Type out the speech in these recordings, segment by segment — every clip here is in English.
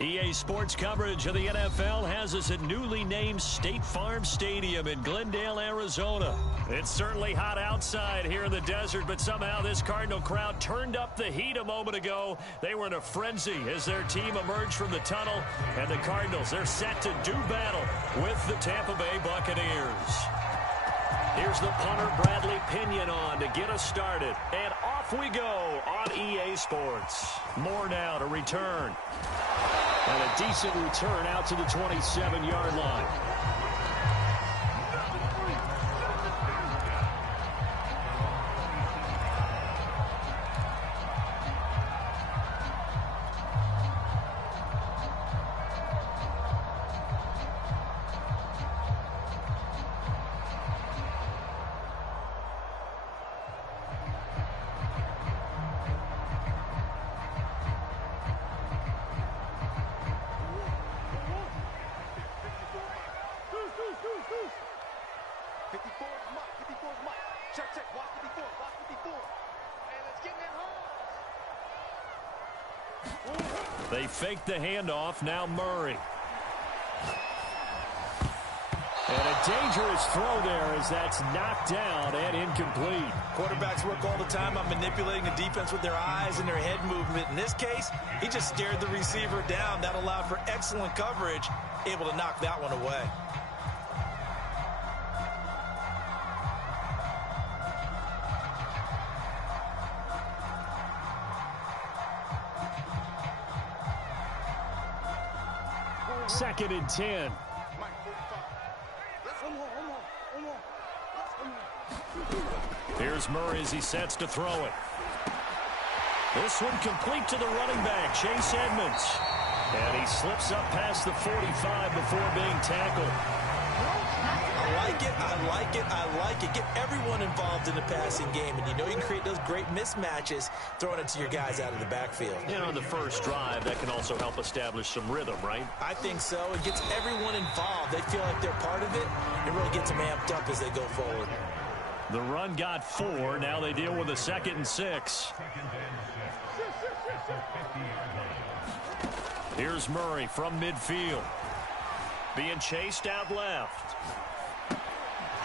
EA Sports coverage of the NFL has us at newly named State Farm Stadium in Glendale, Arizona. It's certainly hot outside here in the desert, but somehow this Cardinal crowd turned up the heat a moment ago. They were in a frenzy as their team emerged from the tunnel, and the Cardinals, they're set to do battle with the Tampa Bay Buccaneers. Here's the punter, Bradley Pinion, on to get us started. And off we go on EA Sports. More now to return. And a decent return out to the 27-yard line. They fake the handoff. Now Murray. And a dangerous throw there as that's knocked down and incomplete. Quarterbacks work all the time on manipulating the defense with their eyes and their head movement. In this case, he just stared the receiver down. That allowed for excellent coverage, able to knock that one away. Second and 10. Here's Murray as he sets to throw it. This one complete to the running back, Chase Edmonds. And he slips up past the 45 before being tackled. I like it, I like it, I like it. Get everyone involved in the passing game, and you know you can create those great mismatches throwing it to your guys out of the backfield. And on the first drive, that can also help establish some rhythm, right? I think so. It gets everyone involved. They feel like they're part of it. It really gets them amped up as they go forward. The run got 4. Now they deal with a 2nd and 6. Here's Murray from midfield. Being chased out left.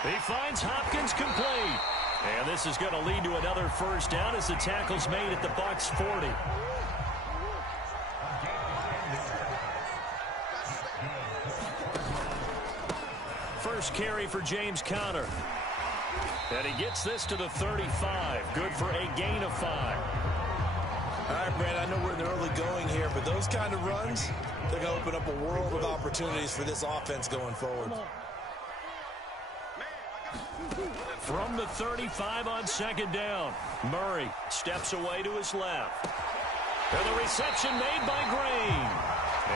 He finds Hopkins complete. And this is going to lead to another first down as the tackle's made at the Bucs 40. First carry for James Conner. And he gets this to the 35. Good for a gain of 5. All right, Brad, I know we're in the early going here, but those kind of runs, they're going to open up a world of opportunities for this offense going forward. From the 35 on 2nd down, Murray steps away to his left. And the reception made by Green.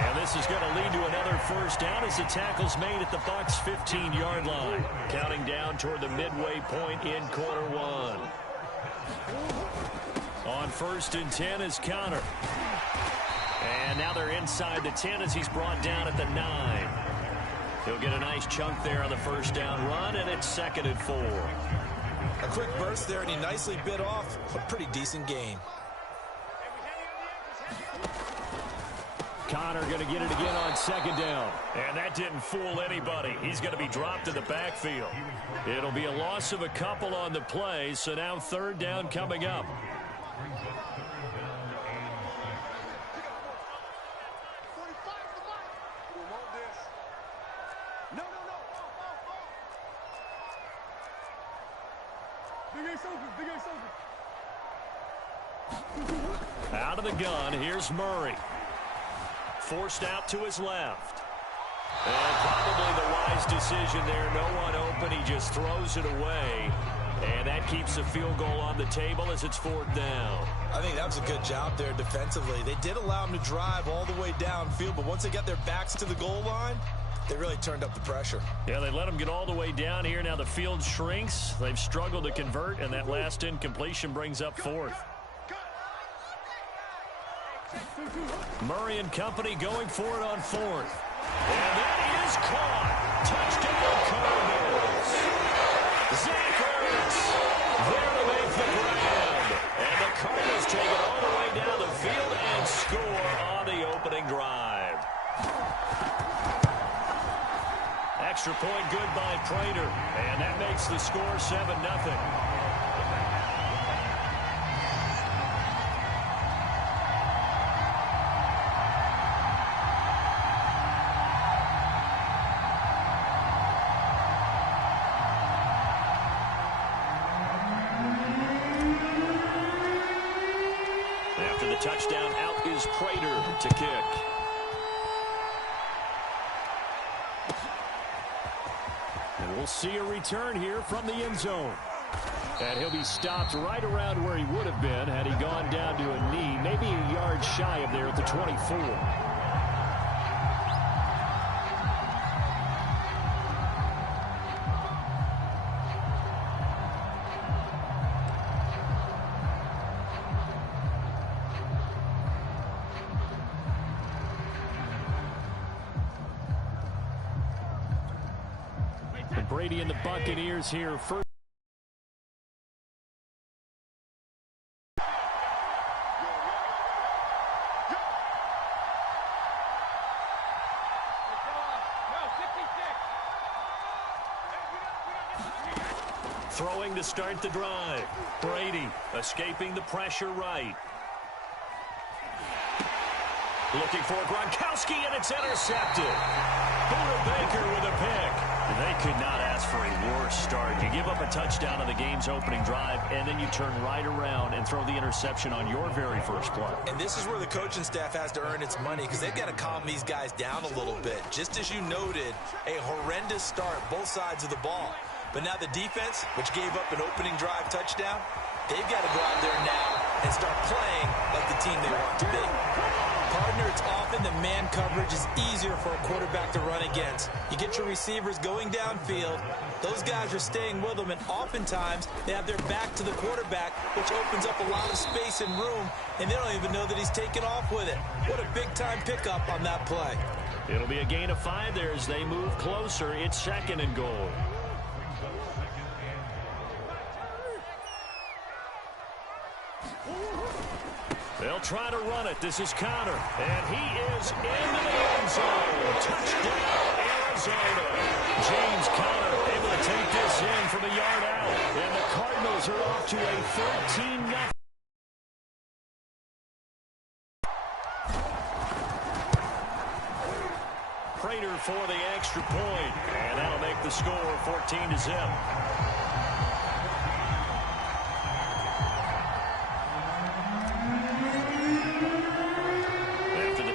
And this is going to lead to another first down as the tackle's made at the Bucs 15-yard line. Counting down toward the midway point in quarter 1. On 1st and 10 is Conner. And now they're inside the 10 as he's brought down at the 9. He'll get a nice chunk there on the first down run, and it's 2nd and 4. A quick burst there, and he nicely bit off a pretty decent gain. Conner going to get it again on 2nd down. And that didn't fool anybody. He's going to be dropped in the backfield. It'll be a loss of a couple on the play, so now 3rd down coming up. Out of the gun, here's Murray. Forced out to his left. And probably the wise decision there. No one open. He just throws it away. And that keeps the field goal on the table as it's 4th down. I think that was a good job there defensively. They did allow him to drive all the way downfield, but once they got their backs to the goal line, they really turned up the pressure. Yeah, they let him get all the way down here. Now the field shrinks. They've struggled to convert, and that last incompletion brings up 4th. Murray and company going for it on 4th. And that is caught. Touchdown Cardinals. Zach Ertz there to make the grab. And the Cardinals take it all the way down the field and score on the opening drive. Extra point good by Prater. And that makes the score 7-0. After the touchdown, out is Prater to kick. And we'll see a return here from the end zone. And he'll be stopped right around where he would have been had he gone down to a knee, maybe a yard shy of there at the 24. Brady and the Buccaneers here first. Throwing to start the drive. Brady escaping the pressure right. Looking for Gronkowski, and it's intercepted. Buda Baker with a pick. They could not ask for a worse start. You give up a touchdown on the game's opening drive, and then you turn right around and throw the interception on your very first play. And this is where the coaching staff has to earn its money because they've got to calm these guys down a little bit. Just as you noted, a horrendous start, both sides of the ball. But now the defense, which gave up an opening drive touchdown, they've got to go out there now and start playing like the team they want to be. Partner, it's often the man coverage is easier for a quarterback to run against. You get your receivers going downfield. Those guys are staying with them, and oftentimes they have their back to the quarterback, which opens up a lot of space and room, and they don't even know that he's taken off with it. What a big-time pickup on that play. It'll be a gain of 5 there as they move closer. It's 2nd and goal. They'll try to run it. This is Connor. And he is into the end zone. Touchdown, Arizona. James Conner able to take this in from a yard out. And the Cardinals are off to a 13-0. Prater for the extra point. And that'll make the score 14-0.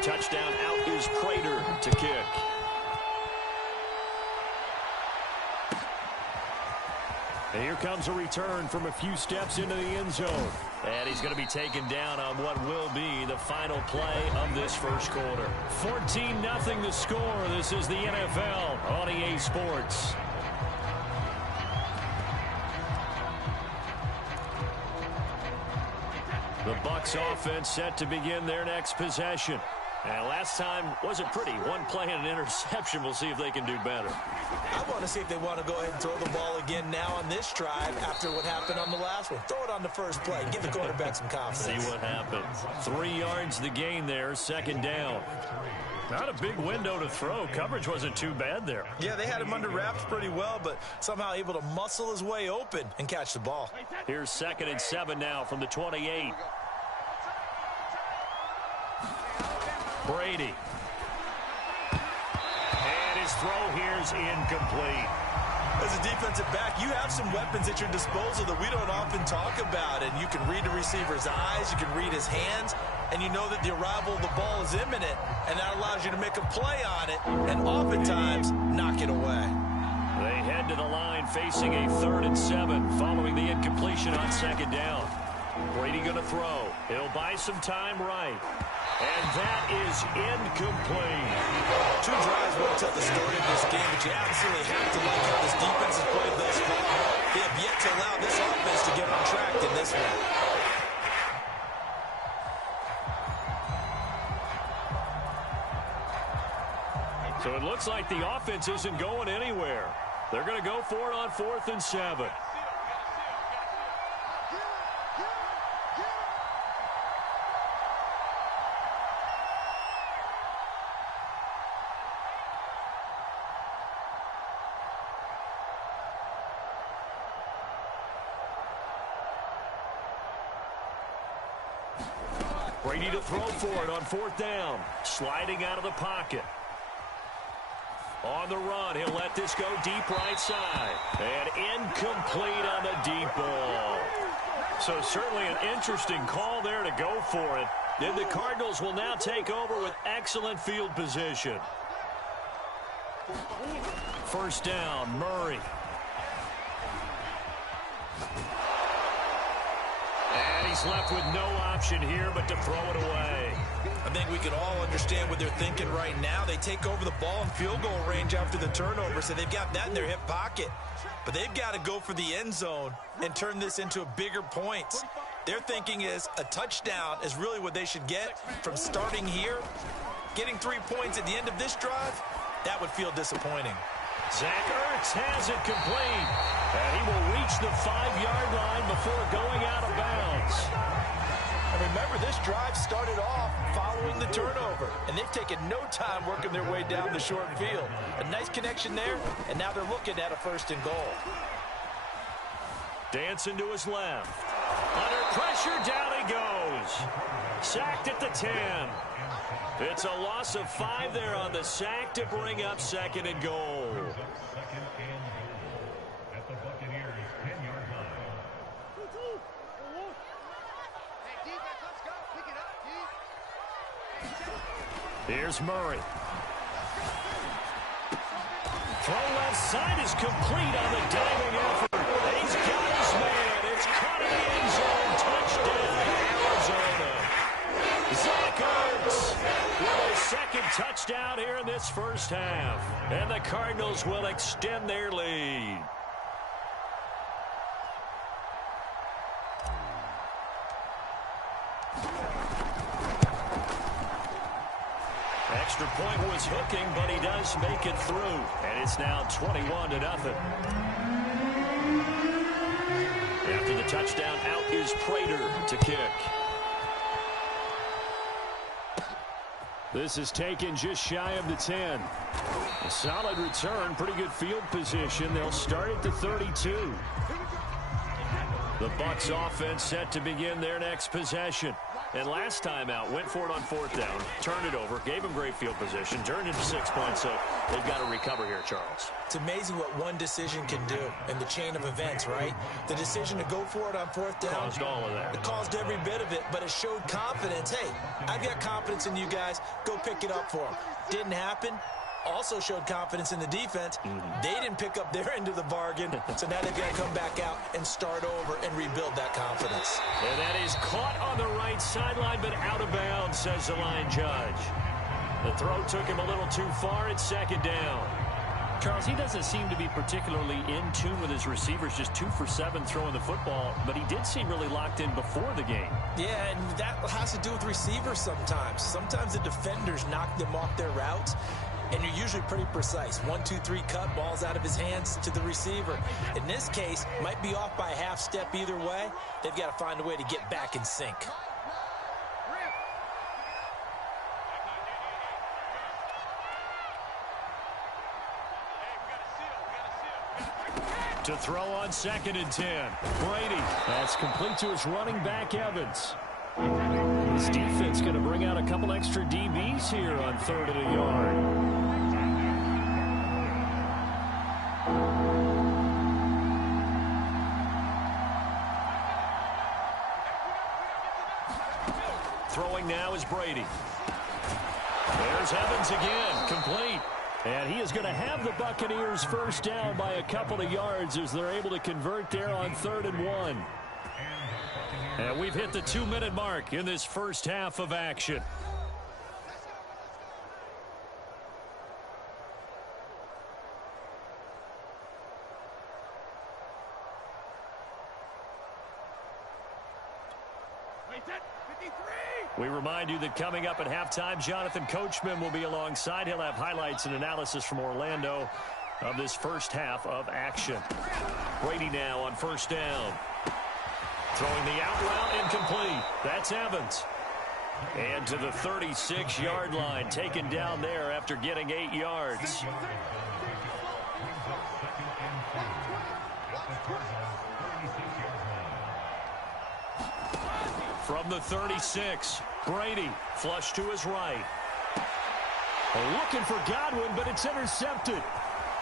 Touchdown, out is Prater to kick. And here comes a return from a few steps into the end zone. And he's going to be taken down on what will be the final play of this first quarter. 14-0 the score. This is the NFL on EA Sports. The Bucs offense set to begin their next possession. And last time wasn't pretty. One play and an interception. We'll see if they can do better. I want to see if they want to go ahead and throw the ball again now on this drive after what happened on the last one. Throw it on the first play. Give the quarterback some confidence. See what happens. 3 yards the gain there. 2nd down. Not a big window to throw. Coverage wasn't too bad there. Yeah, they had him under wraps pretty well, but somehow able to muscle his way open and catch the ball. Here's 2nd and 7 now from the 28. Brady. And his throw here is incomplete. As a defensive back, you have some weapons at your disposal that we don't often talk about. And you can read the receiver's eyes, you can read his hands, and you know that the arrival of the ball is imminent. And that allows you to make a play on it and oftentimes knock it away. They head to the line facing a 3rd and 7 following the incompletion on 2nd down. Brady going to throw. He'll buy some time right. And that is incomplete. 2 drives won't tell the story of this game, but you absolutely have to like how this defense has played thus far. They have yet to allow this offense to get on track in this one. So it looks like the offense isn't going anywhere. They're going to go for it on 4th and 7. Brady to throw for it on 4th down. Sliding out of the pocket. On the run, he'll let this go deep right side. And incomplete on the deep ball. So certainly an interesting call there to go for it. Then the Cardinals will now take over with excellent field position. 1st down, Murray. And he's left with no option here but to throw it away. I think we can all understand what they're thinking right now. They take over the ball in field goal range after the turnover, so they've got that in their hip pocket. But they've got to go for the end zone and turn this into a bigger point. Their thinking is a touchdown is really what they should get from starting here. Getting 3 points at the end of this drive, that would feel disappointing. Zach Ertz has it complete. And he will reach the 5-yard line before going out of bounds. And remember, this drive started off following the turnover, and they've taken no time working their way down the short field. A nice connection there, and now they're looking at a 1st and goal. Dancing to his left. Under pressure, down he goes. Sacked at the 10. It's a loss of 5 there on the sack to bring up 2nd and goal. Here's Murray. Throw left side is complete on the diving effort. And he's got his man. It's caught in the end zone. Touchdown, Arizona. Zach Ertz with his 2nd touchdown here in this 1st half. And the Cardinals will extend their lead. Extra point was hooking, but he does make it through. And it's now 21-0. After the touchdown, out is Prater to kick. This is taken just shy of the 10. A solid return, pretty good field position. They'll start at the 32. The Bucs offense set to begin their next possession. And last time out, went for it on 4th down, turned it over, gave him great field position, turned into 6 points, so they've got to recover here, Charles. It's amazing what one decision can do in the chain of events, right? The decision to go for it on 4th down. Caused all of that. It caused every bit of it, but it showed confidence. Hey, I've got confidence in you guys. Go pick it up for them. Didn't happen. Also showed confidence in the defense. They didn't pick up their end of the bargain, so now they've got to come back out and start over and rebuild that confidence. And that is caught on the right sideline, but out of bounds, says the line judge. The throw took him a little too far. It's 2nd down. Charles, he doesn't seem to be particularly in tune with his receivers, just 2 for 7 throwing the football, but he did seem really locked in before the game. Yeah, and that has to do with receivers sometimes. Sometimes the defenders knock them off their routes, and you're usually pretty precise. 1, 2, 3 cut, balls out of his hands to the receiver. In this case, might be off by a half step either way. They've got to find a way to get back in sync. To throw on 2nd and 10. Brady. That's complete to his running back, Evans. This defense going to bring out a couple extra DBs here on 3rd and a yard. Throwing now is Brady. There's Evans again, complete. And he is going to have the Buccaneers 1st down by a couple of yards as they're able to convert there on 3rd and 1. And we've hit the 2-minute mark in this 1st half of action. We remind you that coming up at halftime, Jonathan Coachman will be alongside. He'll have highlights and analysis from Orlando of this 1st half of action. Brady now on 1st down. Throwing the out route, incomplete. That's Evans. And to the 36-yard line, taken down there after getting 8 yards. From the 36, Brady flush to his right. Looking for Godwin, but it's intercepted.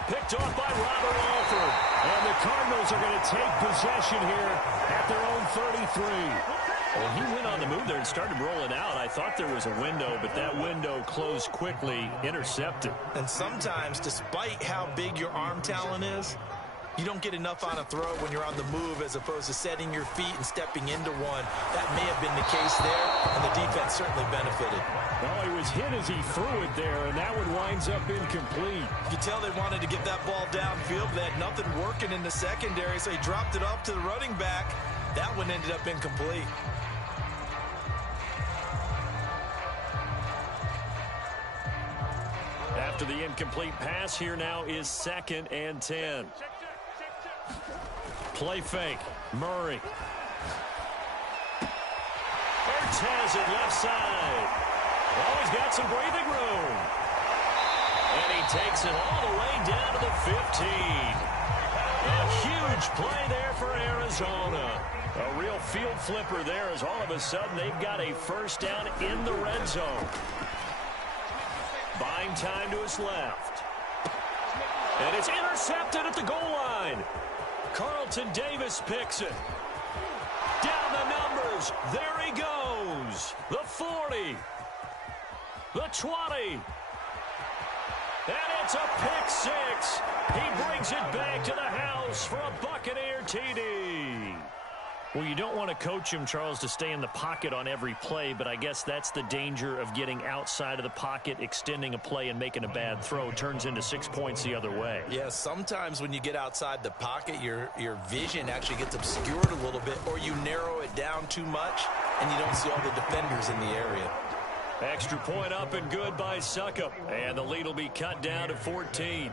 Picked off by Robert Alford. And the Cardinals are going to take possession here at their own 33. Well, he went on the move there and started rolling out. I thought there was a window, but that window closed quickly, intercepted. And sometimes, despite how big your arm talent is, you don't get enough on a throw when you're on the move as opposed to setting your feet and stepping into one. That may have been the case there, and the defense certainly benefited. Well, he was hit as he threw it there, and that one winds up incomplete. You could tell they wanted to get that ball downfield, but they had nothing working in the secondary, so he dropped it off to the running back. That one ended up incomplete. After the incomplete pass, here now is 2nd and 10. Play fake. Murray. Ertz has it left side. Oh, he's got some breathing room. And he takes it all the way down to the 15. A huge play there for Arizona. A real field flipper there as all of a sudden they've got a first down in the red zone. Buying time to his left. And it's intercepted at the goal line. Carlton Davis picks it. Down the numbers. There he goes. The 40. The 20. And it's a pick six. He brings it back to the house for a Buccaneer TD. Well, you don't want to coach him, Charles, to stay in the pocket on every play, but I guess that's the danger of getting outside of the pocket, extending a play, and making a bad throw. Turns into 6 points the other way. Yeah, sometimes when you get outside the pocket, your vision actually gets obscured a little bit, or you narrow it down too much, and you don't see all the defenders in the area. Extra point up and good by Suckup, and the lead will be cut down to 14.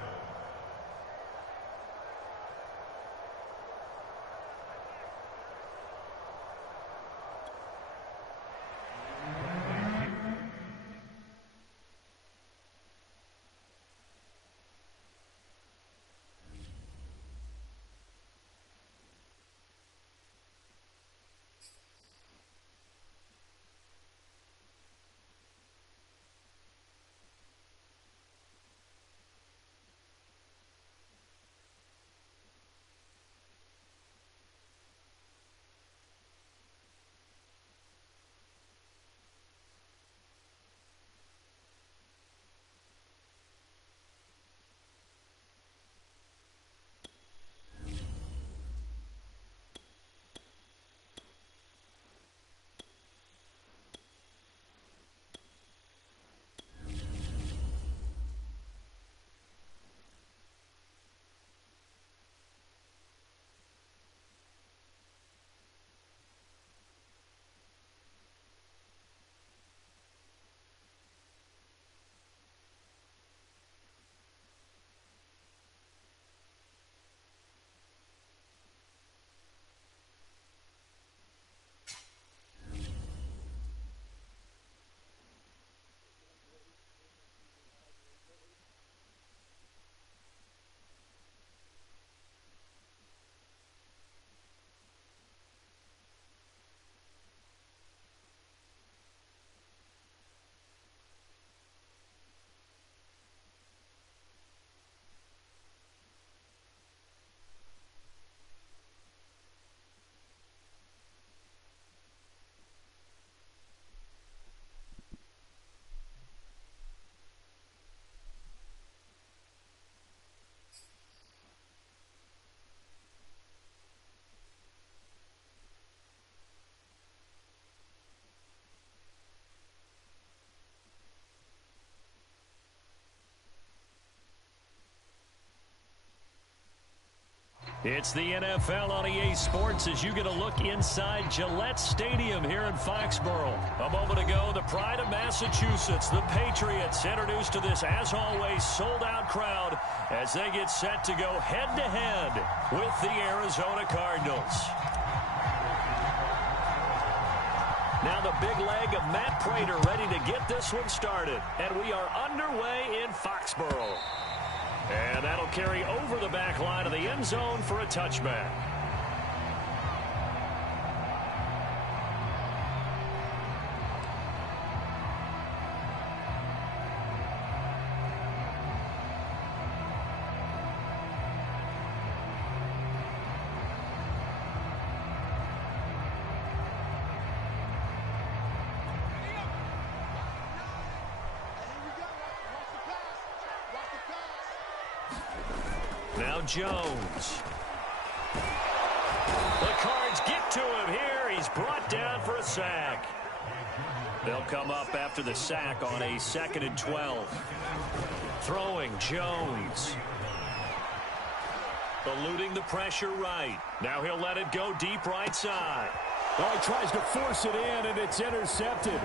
It's the NFL on EA Sports as you get a look inside Gillette Stadium here in Foxborough. A moment ago, the pride of Massachusetts, the Patriots, introduced to this, as always, sold-out crowd as they get set to go head-to-head with the Arizona Cardinals. Now the big leg of Matt Prater ready to get this one started. And we are underway in Foxborough. And that'll carry over the back line of the end zone for a touchback. Now Jones. The Cards get to him here. He's brought down for a sack. They'll come up after the sack on a 2nd and 12. Throwing Jones. Eluding the pressure right. Now he'll let it go deep right side. Oh, he tries to force it in, and it's intercepted.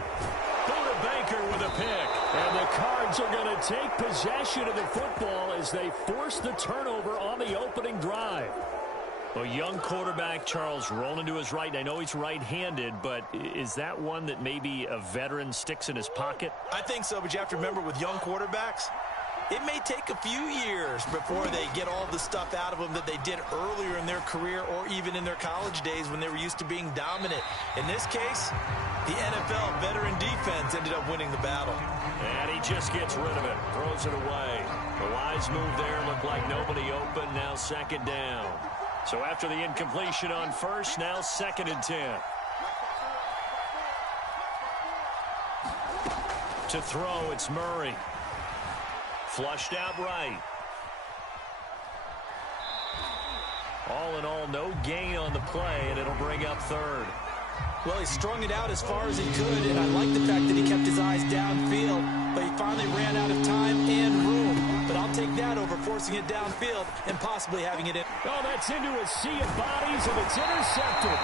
Buda Baker with a pick. And the Cards are going to take possession of the football as they force the turnover on the opening drive. A young quarterback, Charles, rolling to his right. I know he's right-handed, but is that one that maybe a veteran sticks in his pocket? I think so, but you have to remember with young quarterbacks, it may take a few years before they get all the stuff out of them that they did earlier in their career or even in their college days when they were used to being dominant. In this case, the NFL veteran defense ended up winning the battle. And he just gets rid of it, throws it away. The wise move there, looked like nobody open, now 2nd down. So after the incompletion on 1st, now 2nd and 10. To throw, it's Murray. Flushed out right. All in all, no gain on the play, and it'll bring up 3rd. Well, he strung it out as far as he could, and I like the fact that he kept his eyes downfield, but he finally ran out of time and room. But I'll take that over forcing it downfield and possibly having it in. Oh, that's into a sea of bodies, and it's intercepted.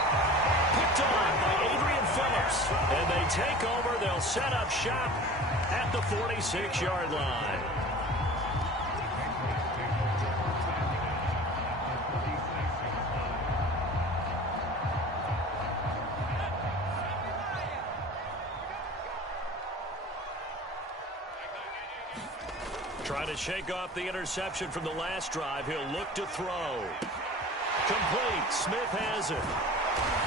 Picked on by Adrian Phillips. And they take over. They'll set up shop at the 46-yard line. Trying to shake off the interception from the last drive. He'll look to throw. Complete. Smith has it.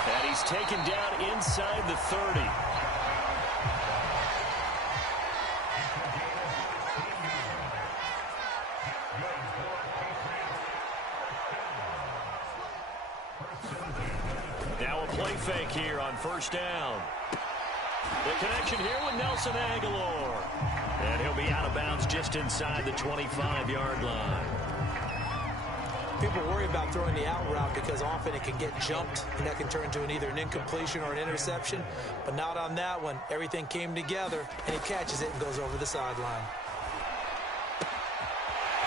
And he's taken down inside the 30. Now a play fake here on 1st down. The connection here with Nelson Aguilar. And he'll be out of bounds just inside the 25-yard line. People worry about throwing the out route because often it can get jumped, and that can turn into either an incompletion or an interception. But not on that one. Everything came together, and he catches it and goes over the sideline.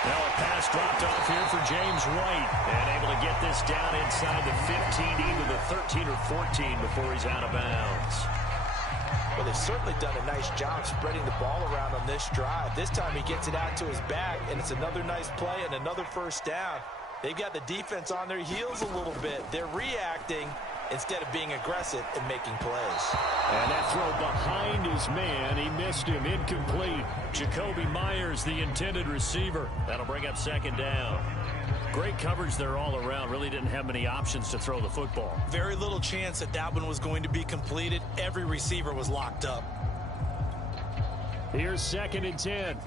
Now a pass dropped off here for James White. And able to get this down inside the 15, either the 13 or 14 before he's out of bounds. Well, they've certainly done a nice job spreading the ball around on this drive. This time he gets it out to his back, and it's another nice play and another 1st down. They've got the defense on their heels a little bit. They're reacting instead of being aggressive and making plays. And that throw behind his man. He missed him. Incomplete. Jacoby Myers, the intended receiver. That'll bring up 2nd down. Great coverage there all around. Really didn't have many options to throw the football. Very little chance that that one was going to be completed. Every receiver was locked up. Here's 2nd and 10.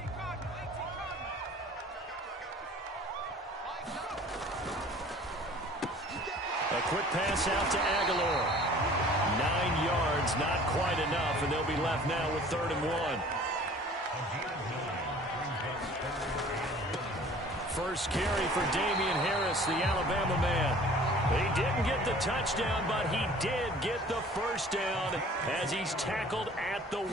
A quick pass out to Aguilar. 9 yards, not quite enough, and they'll be left now with 3rd and 1. First carry for Damian Harris, the Alabama man. He didn't get the touchdown, but he did get the 1st down as he's tackled at the 1.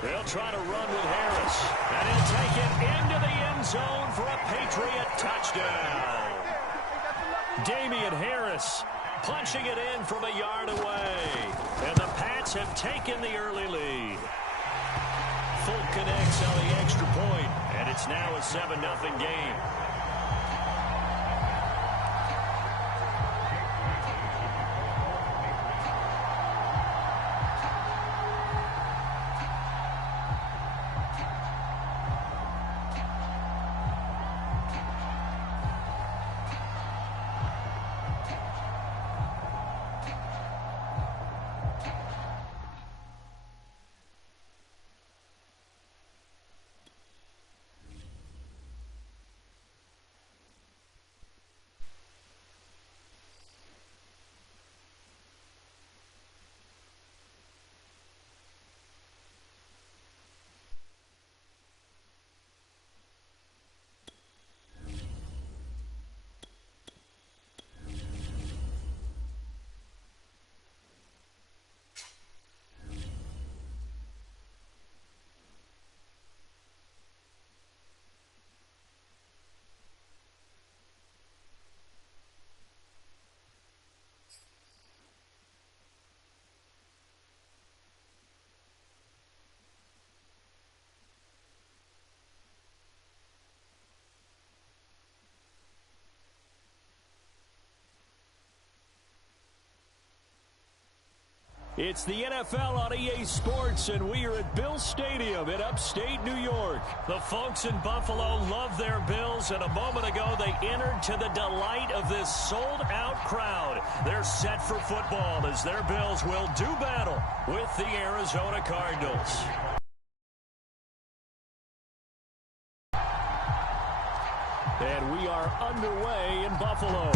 They'll try to run with Harris, and he'll take it into the end zone for a Patriot touchdown. Damian Harris punching it in from a yard away. And the Pats have taken the early lead. Fulk connects on the extra point, and it's now a 7-0 game. It's the NFL on EA Sports, and we are at Bill Stadium in upstate New York. The folks in Buffalo love their Bills, and a moment ago they entered to the delight of this sold-out crowd. They're set for football as their Bills will do battle with the Arizona Cardinals. And we are underway in Buffalo.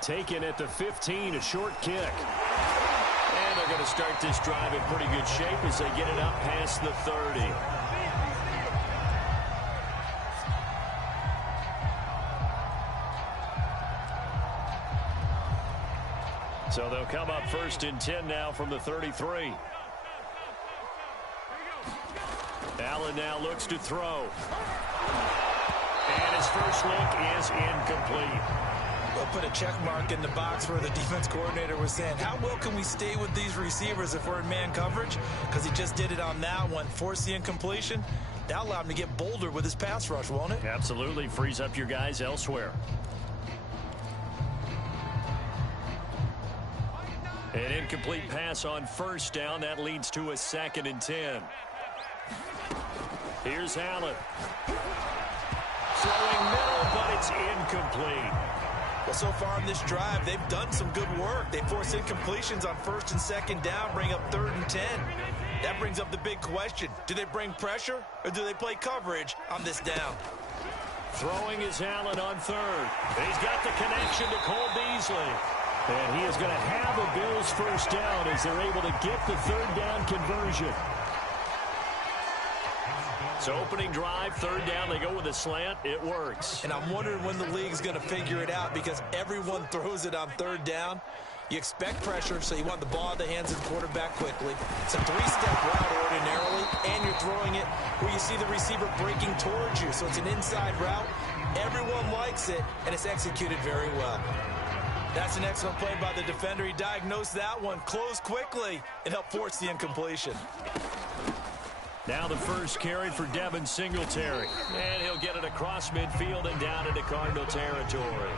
Taken at the 15, a short kick. And they're going to start this drive in pretty good shape as they get it up past the 30. So they'll come up 1st and 10 now from the 33. Allen now looks to throw. And his first look is incomplete. We'll put a check mark in the box where the defense coordinator was saying, how well can we stay with these receivers if we're in man coverage? Because he just did it on that one, forced the incompletion. That allowed him to get bolder with his pass rush, won't it? Absolutely. Frees up your guys elsewhere. An incomplete pass on 1st down. That leads to a 2nd and 10. Here's Allen. Throwing middle, but it's incomplete. Well, so far on this drive, they've done some good work. They force incompletions on 1st and 2nd down, bring up 3rd and 10. That brings up the big question. Do they bring pressure, or do they play coverage on this down? Throwing is Allen on 3rd. He's got the connection to Cole Beasley. And he is going to have a Bills 1st down as they're able to get the 3rd down conversion. So opening drive, 3rd down, they go with a slant. It works. And I'm wondering when the league's going to figure it out because everyone throws it on 3rd down. You expect pressure, so you want the ball in the hands of the quarterback quickly. It's a 3-step route ordinarily, and you're throwing it where you see the receiver breaking towards you. So it's an inside route. Everyone likes it, and it's executed very well. That's an excellent play by the defender. He diagnosed that one, closed quickly, and helped force the incompletion. Now the first carry for Devin Singletary. And he'll get it across midfield and down into Cardinal territory.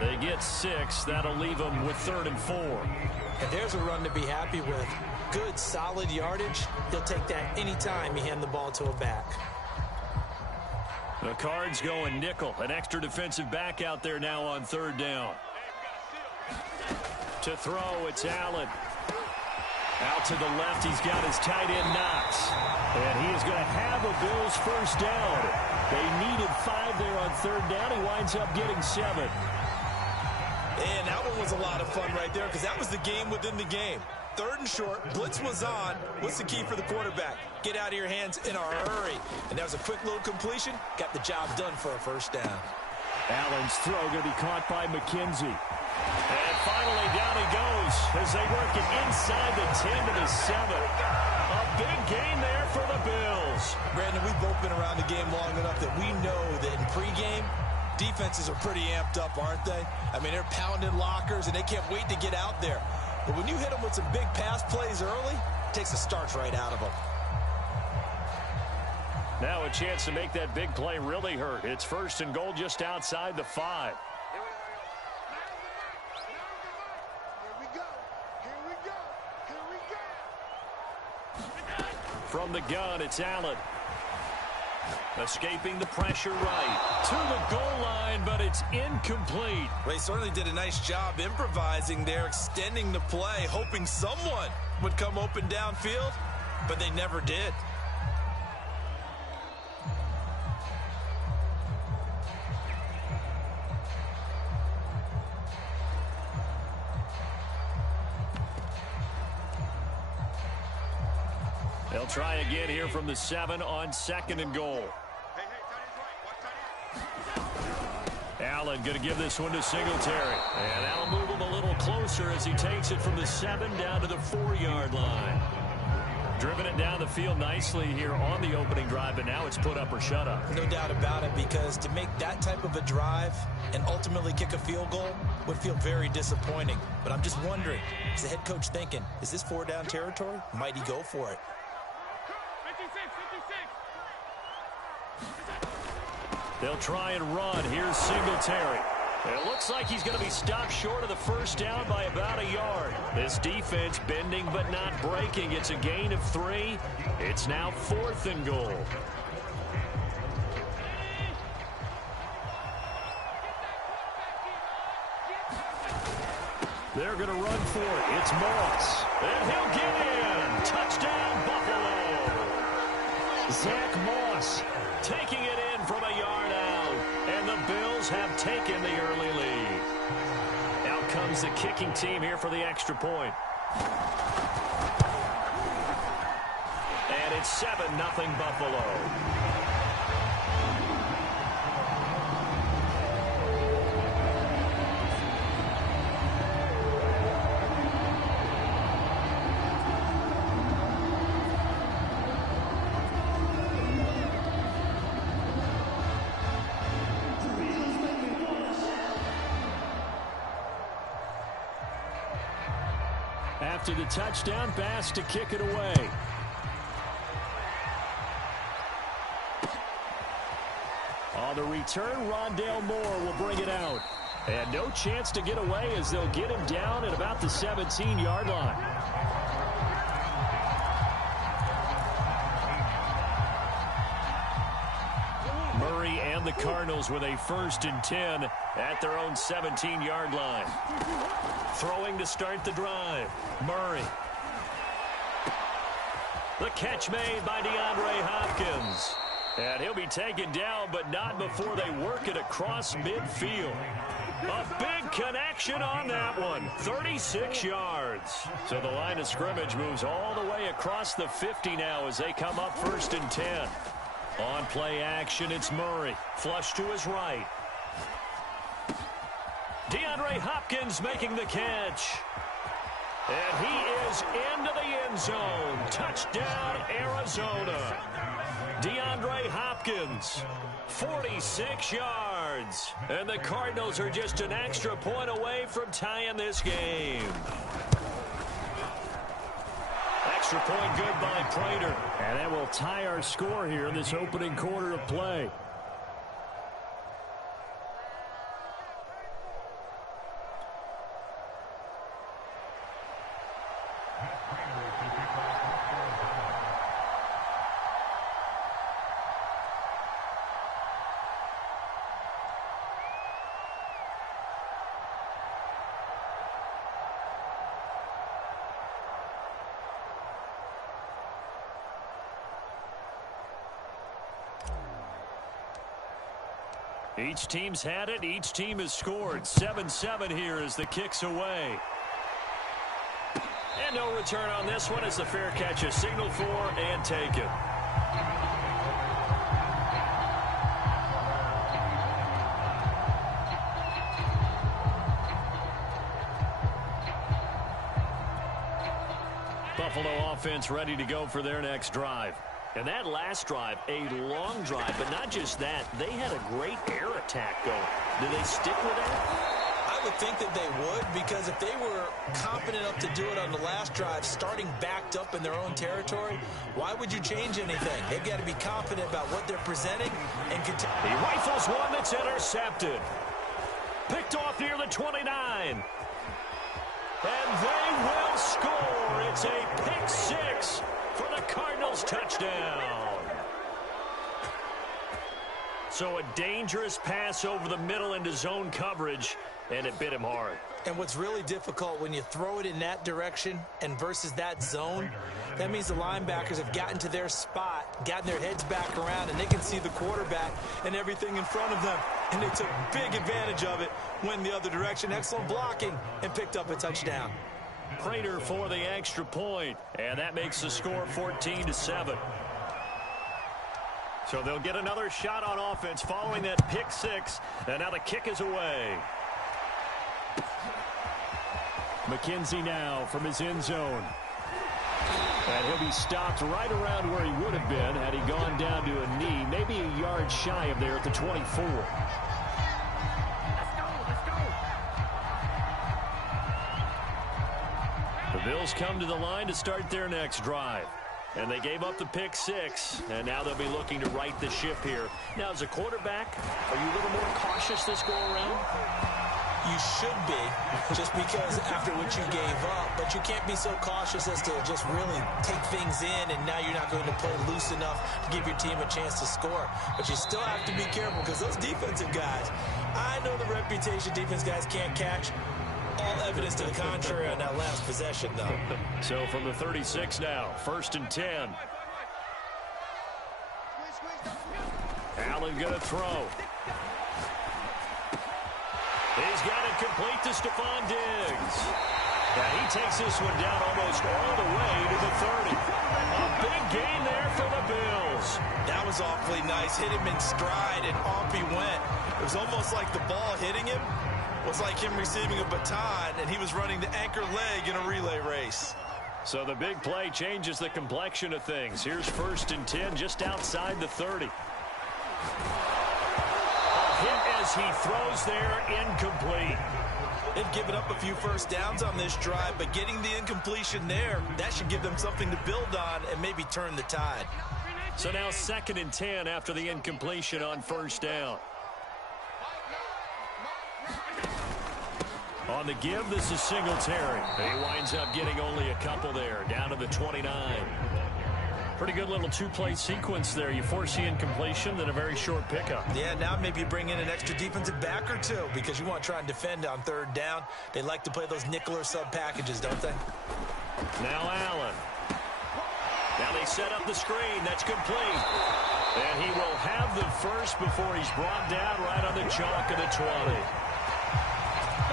They get 6. That'll leave them with 3rd and 4. And there's a run to be happy with. Good, solid yardage. He'll take that anytime you hand the ball to a back. The Cards going nickel. An extra defensive back out there now on 3rd down. To throw, it's Allen. Out to the left, he's got his tight end Knox. And he is going to have a Bills 1st down. They needed 5 there on 3rd down. He winds up getting 7. And that one was a lot of fun right there because that was the game within the game. 3rd and short, blitz was on. What's the key for the quarterback? Get out of your hands in a hurry. And that was a quick little completion. Got the job done for a 1st down. Allen's throw going to be caught by McKenzie. And finally down he goes as they work it inside the 10 to the 7. A big gain there for the Bills. Brandon, we've both been around the game long enough that we know that in pregame, defenses are pretty amped up, aren't they? I mean, they're pounding lockers, and they can't wait to get out there. But when you hit them with some big pass plays early, it takes the starch right out of them. Now a chance to make that big play really hurt. It's 1st and goal just outside the 5. From the gun, it's Allen. Escaping the pressure right. To the goal line, but it's incomplete. Well, he certainly did a nice job improvising there, extending the play, hoping someone would come open downfield, but they never did. They'll try again here from the 7 on 2nd and goal. Allen going to give this one to Singletary. And that'll move him a little closer as he takes it from the 7 down to the 4-yard line. Driven it down the field nicely here on the opening drive, but now it's put up or shut up. No doubt about it, because to make that type of a drive and ultimately kick a field goal would feel very disappointing. But I'm just wondering, is the head coach thinking, is this 4-down territory? Might he go for it? They'll try and run. Here's Singletary. It looks like he's going to be stopped short of the first down by about a yard. This defense bending but not breaking. It's a gain of 3. It's now 4th and goal. They're going to run for it. It's Moss. And he'll get in. Touchdown, Buffalo. Zach Moss taking it in from a yard out. And the Bills have taken the early lead. Out comes the kicking team here for the extra point. And it's 7-0 Buffalo. After the touchdown, Bass to kick it away. On the return, Rondale Moore will bring it out. And no chance to get away as they'll get him down at about the 17-yard line. Murray and the Cardinals with a 1st and 10 at their own 17-yard line. Throwing to start the drive. Murray. The catch made by DeAndre Hopkins. And he'll be taken down, but not before they work it across midfield. A big connection on that one. 36 yards. So the line of scrimmage moves all the way across the 50 now as they come up 1st and 10. On play action, it's Murray. Flush to his right. DeAndre Hopkins making the catch. And he is into the end zone. Touchdown, Arizona. DeAndre Hopkins, 46 yards. And the Cardinals are just an extra point away from tying this game. Extra point good by Prater. And that will tie our score here in this opening quarter of play. Each team's had it. Each team has scored. 7-7 here as the kick's away. And no return on this one as the fair catch is signaled for and taken. Buffalo offense ready to go for their next drive. And that last drive, a long drive, but not just that. They had a great air attack going. Do they stick with that? I would think that they would, because if they were confident enough to do it on the last drive, starting backed up in their own territory, why would you change anything? They've got to be confident about what they're presenting and continue. He rifles one that's intercepted. Picked off near the 29. And they will score. It's a pick six for the Cardinals touchdown. So a dangerous pass over the middle into zone coverage, and it bit him hard. And what's really difficult when you throw it in that direction and versus that zone, that means the linebackers have gotten to their spot, gotten their heads back around, and they can see the quarterback and everything in front of them. And they took big advantage of it, went the other direction. Excellent blocking, and picked up a touchdown. Prater for the extra point, and that makes the score 14-7. So they'll get another shot on offense following that pick six, and now the kick is away. McKenzie now from his end zone. And he'll be stopped right around where he would have been had he gone down to a knee, maybe a yard shy of there at the 24. The Bills come to the line to start their next drive. And they gave up the pick 6, and now they'll be looking to right the ship here. Now, as a quarterback, are you a little more cautious this go-around? You should be, just because after what you gave up. But you can't be so cautious as to just really take things in, and now you're not going to play loose enough to give your team a chance to score. But you still have to be careful because those defensive guys, I know the reputation defense guys can't catch. All evidence to the contrary on that last possession, though. So from the 36 now, 1st and 10. Allen going to throw. He's got it complete to Stephon Diggs. And he takes this one down almost all the way to the 30. A big gain there for the Bills. That was awfully nice. Hit him in stride, and off he went. It was almost like the ball hitting him was like him receiving a baton, and he was running the anchor leg in a relay race. So the big play changes the complexion of things. Here's 1st and 10 just outside the 30. A hit as he throws there, incomplete. They've given up a few first downs on this drive, but getting the incompletion there, that should give them something to build on and maybe turn the tide. So now 2nd and 10 after the incompletion on 1st down. On the give, this is Singletary. He winds up getting only a couple there, down to the 29. Pretty good little two-play sequence there. You force the incompletion, then a very short pickup. Yeah, now maybe you bring in an extra defensive back or two because you want to try and defend on 3rd down. They like to play those nickel or sub packages, don't they? Now Allen. Now they set up the screen. That's complete. And he will have the first before he's brought down right on the chalk of the 20.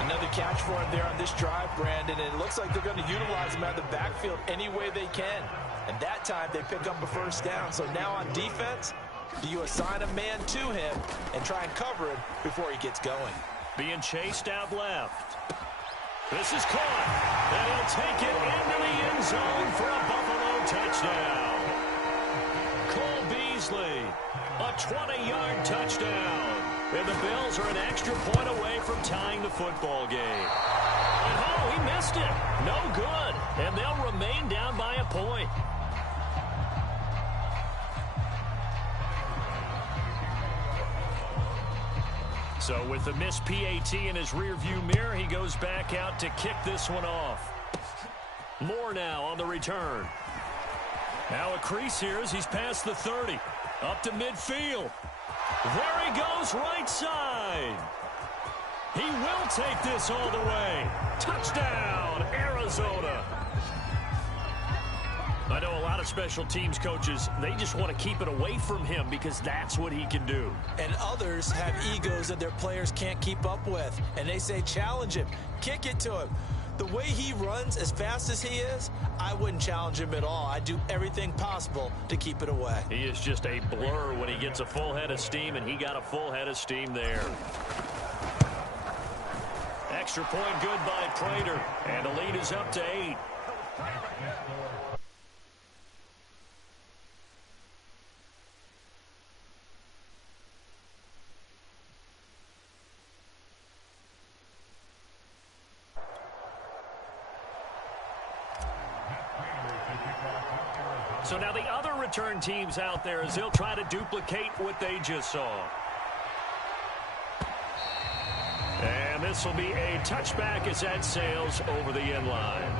Another catch for him there on this drive, Brandon, and it looks like they're going to utilize him out of the backfield any way they can. And that time they pick up a first down. So now on defense, do you assign a man to him and try and cover him before he gets going? Being chased out left. This is caught. And he'll take it into the end zone for a Buffalo touchdown. Cole Beasley, a 20-yard touchdown. And the Bills are an extra point away from tying the football game. And oh, he missed it. No good. And they'll remain down by a point. So with the missed PAT in his rearview mirror, he goes back out to kick this one off. Moore now on the return. Now a crease here as he's past the 30. Up to midfield. There he goes, right side. He will take this all the way. Touchdown, Arizona. I know a lot of special teams coaches, they just want to keep it away from him because that's what he can do. And others have egos that their players can't keep up with. And they say, challenge him, kick it to him. The way he runs as fast as he is, I wouldn't challenge him at all. I'd do everything possible to keep it away. He is just a blur when he gets a full head of steam, and he got a full head of steam there. Extra point good by Prater, and the lead is up to 8. So now the other return teams out there as they'll try to duplicate what they just saw. And this will be a touchback as that sails over the end line.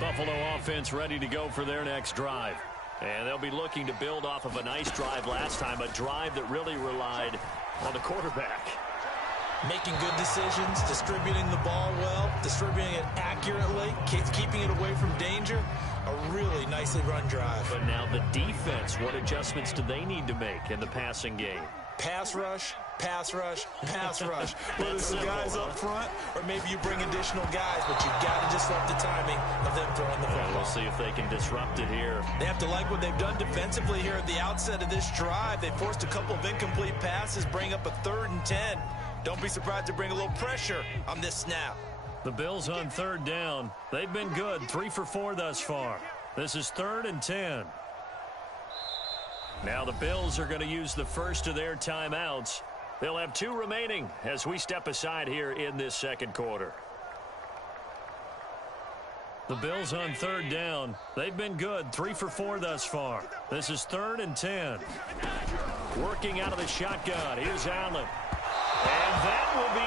Buffalo offense ready to go for their next drive. And they'll be looking to build off of a nice drive last time, a drive that really relied on the quarterback. Making good decisions, distributing the ball well, distributing it accurately, keeping it away from danger. A really nicely run drive. But now the defense, what adjustments do they need to make in the passing game? Pass rush, pass rush, pass rush. Whether it's the guys up front or maybe you bring additional guys, but you've got to disrupt the timing of them throwing the football. We'll see if they can disrupt it here. They have to like what they've done defensively here at the outset of this drive. They forced a couple of incomplete passes, bring up a 3rd and 10. Don't be surprised to bring a little pressure on this snap. The Bills on 3rd down. They've been good, 3 for 4 thus far. This is 3rd and 10. Now the Bills are going to use the first of their timeouts. They'll have 2 remaining as we step aside here in this second quarter. The Bills on 3rd down. They've been good, 3 for 4 thus far. This is 3rd and 10. Working out of the shotgun. Here's Allen. And that will be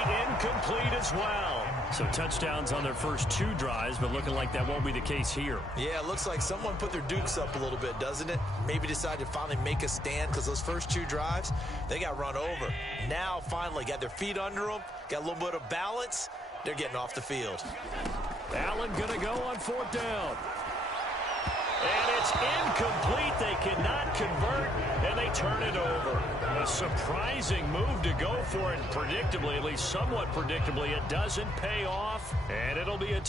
incomplete as well. So touchdowns on their first 2 drives, but looking like that won't be the case here. Yeah, it looks like someone put their dukes up a little bit, doesn't it? Maybe decided to finally make a stand because those first 2 drives, they got run over. Now, finally, got their feet under them, got a little bit of balance. They're getting off the field. Allen going to go on 4th down. And it's incomplete. They cannot convert, and they turn it over. A surprising move to go for it, predictably, at least somewhat predictably. It doesn't pay off, and it'll be a...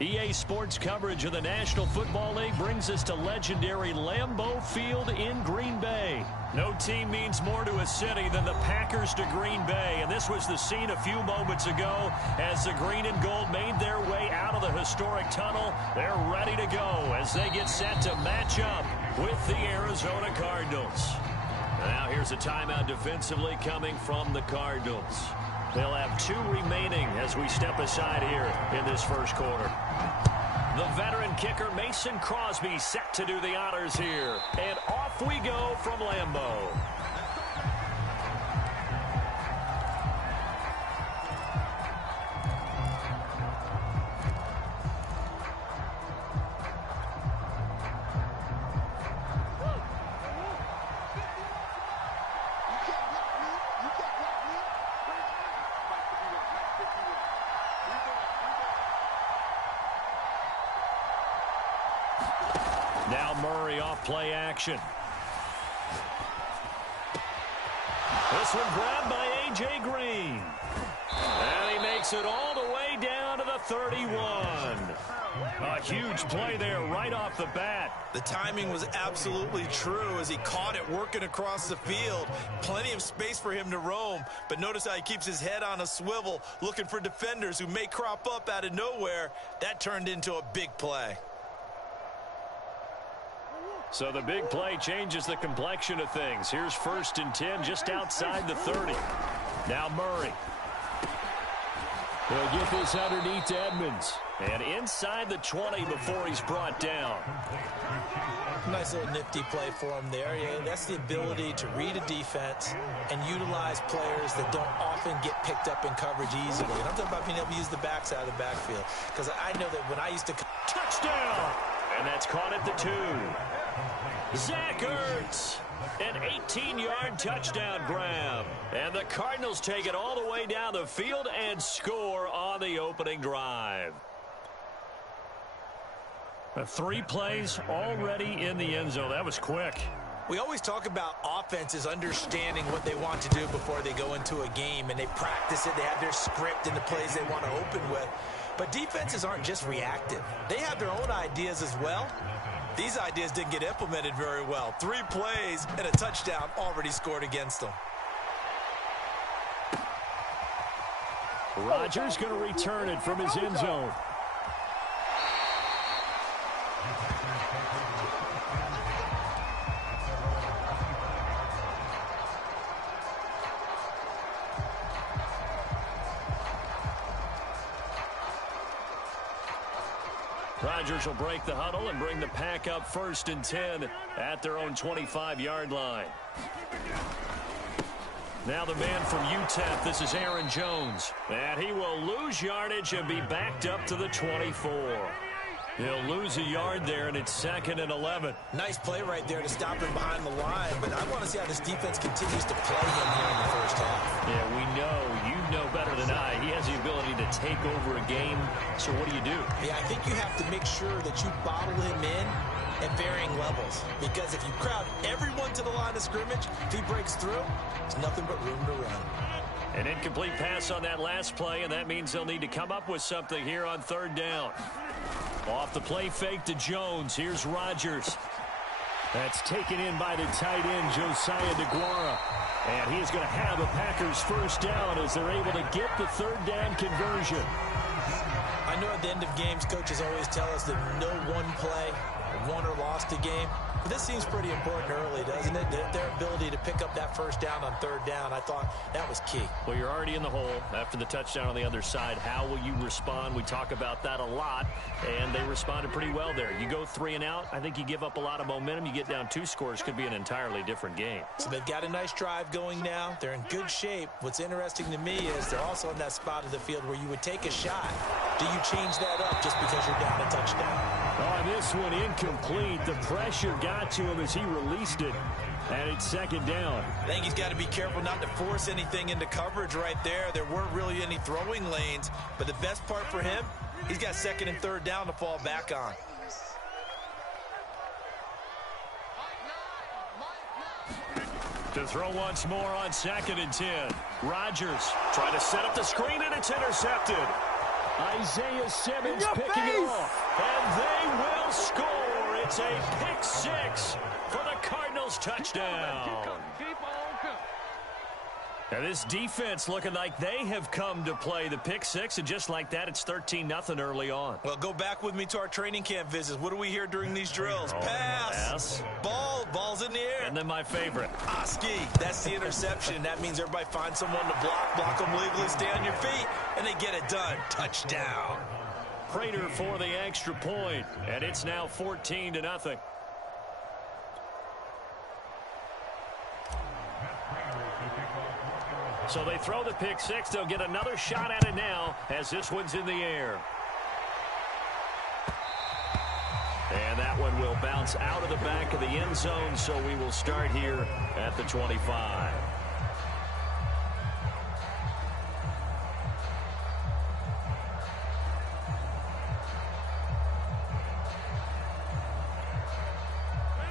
EA Sports coverage of the National Football League brings us to legendary Lambeau Field in Green Bay. No team means more to a city than the Packers to Green Bay, and this was the scene a few moments ago as the green and gold made their way out of the historic tunnel. They're ready to go as they get set to match up with the Arizona Cardinals. Now here's a timeout defensively coming from the Cardinals. They'll have 2 remaining as we step aside here in this first quarter. The veteran kicker Mason Crosby set to do the honors here. And off we go from Lambeau. Now Murray off play action. This one grabbed by A.J. Green. And he makes it all the way down to the 31. A huge play there right off the bat. The timing was absolutely true as he caught it working across the field. Plenty of space for him to roam, but notice how he keeps his head on a swivel looking for defenders who may crop up out of nowhere. That turned into a big play. So the big play changes the complexion of things. Here's 1st and 10 just outside the 30. Now Murray. He'll get this underneath to Edmonds. And inside the 20 before he's brought down. Nice little nifty play for him there. Yeah, that's the ability to read a defense and utilize players that don't often get picked up in coverage easily. And I'm talking about being able to use the backs out of the backfield. Because I know that when I used to... Touchdown! And that's caught at the 2. Zach Ertz, an 18-yard touchdown grab. And the Cardinals take it all the way down the field and score on the opening drive. 3 plays already in the end zone. That was quick. We always talk about offenses understanding what they want to do before they go into a game, and they practice it. They have their script and the plays they want to open with. But defenses aren't just reactive. They have their own ideas as well. These ideas didn't get implemented very well. 3 plays and a touchdown already scored against them. Rodgers going to return it from his end zone. Rodgers will break the huddle and bring the pack up 1st and 10 at their own 25-yard line. Now the man from UTEP, this is Aaron Jones. And he will lose yardage and be backed up to the 24. He'll lose a yard there, and it's 2nd and 11. Nice play right there to stop him behind the line, but I want to see how this defense continues to play him here in the first half. Yeah, we know. You know better than I. He has the ability to take over a game, so what do you do? Yeah, I think you have to make sure that you bottle him in at varying levels, because if you crowd everyone to the line of scrimmage, if he breaks through, there's nothing but room to run. An incomplete pass on that last play, and that means they'll need to come up with something here on 3rd down. Off the play fake to Jones. Here's Rodgers. That's taken in by the tight end, Josiah DeGuara. And he is going to have a Packers 1st down as they're able to get the 3rd down conversion. I know at the end of games, coaches always tell us that no one play won or lost a game. But this seems pretty important early, doesn't it? Their ability to pick up that 1st down on 3rd down, I thought that was key. Well, you're already in the hole after the touchdown on the other side. How will you respond? We talk about that a lot, and they responded pretty well there. You go 3 and out, I think you give up a lot of momentum. You get down 2 scores, could be an entirely different game. So they've got a nice drive going now. They're in good shape. What's interesting to me is they're also in that spot of the field where you would take a shot. Do you change that up just because you're down a touchdown? Oh, this one incomplete. The pressure got to him as he released it. And it's 2nd down. I think he's got to be careful not to force anything into coverage right there. There weren't really any throwing lanes. But the best part for him, he's got 2nd and 3rd down to fall back on. To throw once more on 2nd and 10. Rodgers trying to set up the screen, and it's intercepted. Isaiah Simmons picking it off. And they will score. It's a pick 6 for the Cardinals touchdown. And this defense looking like they have come to play the pick 6, and just like that, it's 13-0 early on. Well, go back with me to our training camp visits. What do we hear during these drills? Pass. Ball's in the air. And then my favorite. Ski. That's the interception. That means everybody finds someone to block them legally, stay on your feet, and they get it done. Touchdown. Prater for the extra point, and it's now 14-0. So they throw the pick 6. They'll get another shot at it now as this one's in the air. And that one will bounce out of the back of the end zone, so we will start here at the 25.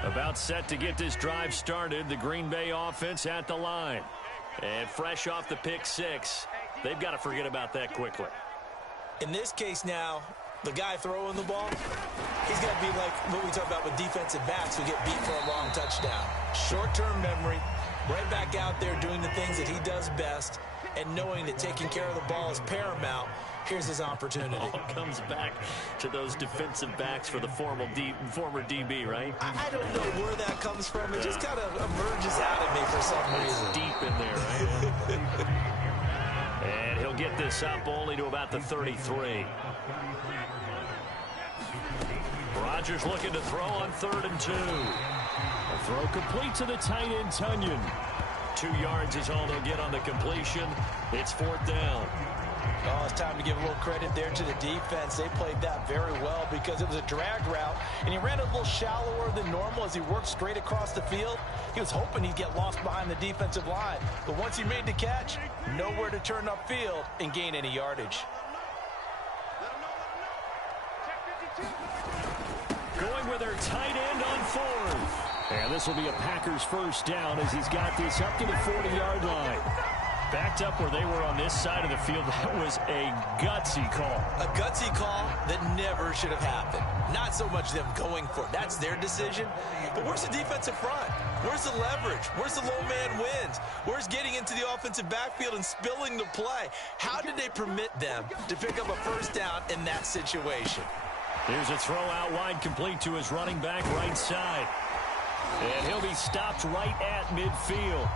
About set to get this drive started, the Green Bay offense at the line. And fresh off the pick 6, they've got to forget about that quickly. In this case now, the guy throwing the ball, he's got to be like what we talk about with defensive backs who get beat for a long touchdown. Short-term memory, right back out there doing the things that he does best, and knowing that taking care of the ball is paramount. Here's his opportunity. All comes back to those defensive backs for the former DB, right? I don't know where that comes from. It just kind of emerges out of me for some reason. It's deep in there, right? And he'll get this up only to about the 33. Rodgers looking to throw on 3rd and 2. A throw complete to the tight end, Tunyon. 2 yards is all they'll get on the completion. It's 4th down. Oh, it's time to give a little credit there to the defense. They played that very well because it was a drag route, and he ran a little shallower than normal as he worked straight across the field. He was hoping he'd get lost behind the defensive line, but once he made the catch, nowhere to turn upfield and gain any yardage. Going with their tight end on 4th. And this will be a Packers 1st down as he's got this up to the 40-yard line. Backed up where they were on this side of the field, that was a gutsy call. A gutsy call that never should have happened. Not so much them going for it. That's their decision. But where's the defensive front? Where's the leverage? Where's the low man wins? Where's getting into the offensive backfield and spilling the play? How did they permit them to pick up a first down in that situation? Here's a throw out wide, complete to his running back right side. And he'll be stopped right at midfield.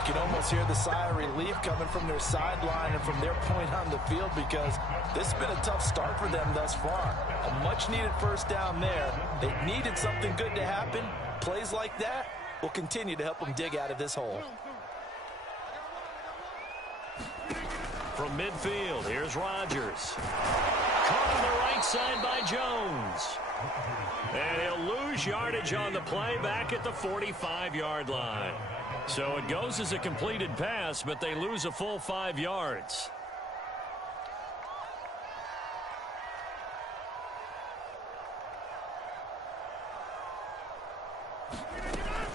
You can almost hear the sigh of relief coming from their sideline and from their point on the field, because this has been a tough start for them thus far. A much-needed first down there. They needed something good to happen. Plays like that will continue to help them dig out of this hole. From midfield, here's Rodgers. Caught on the right side by Jones. And he'll lose yardage on the play back at the 45-yard line. So it goes as a completed pass, but they lose a full 5 yards.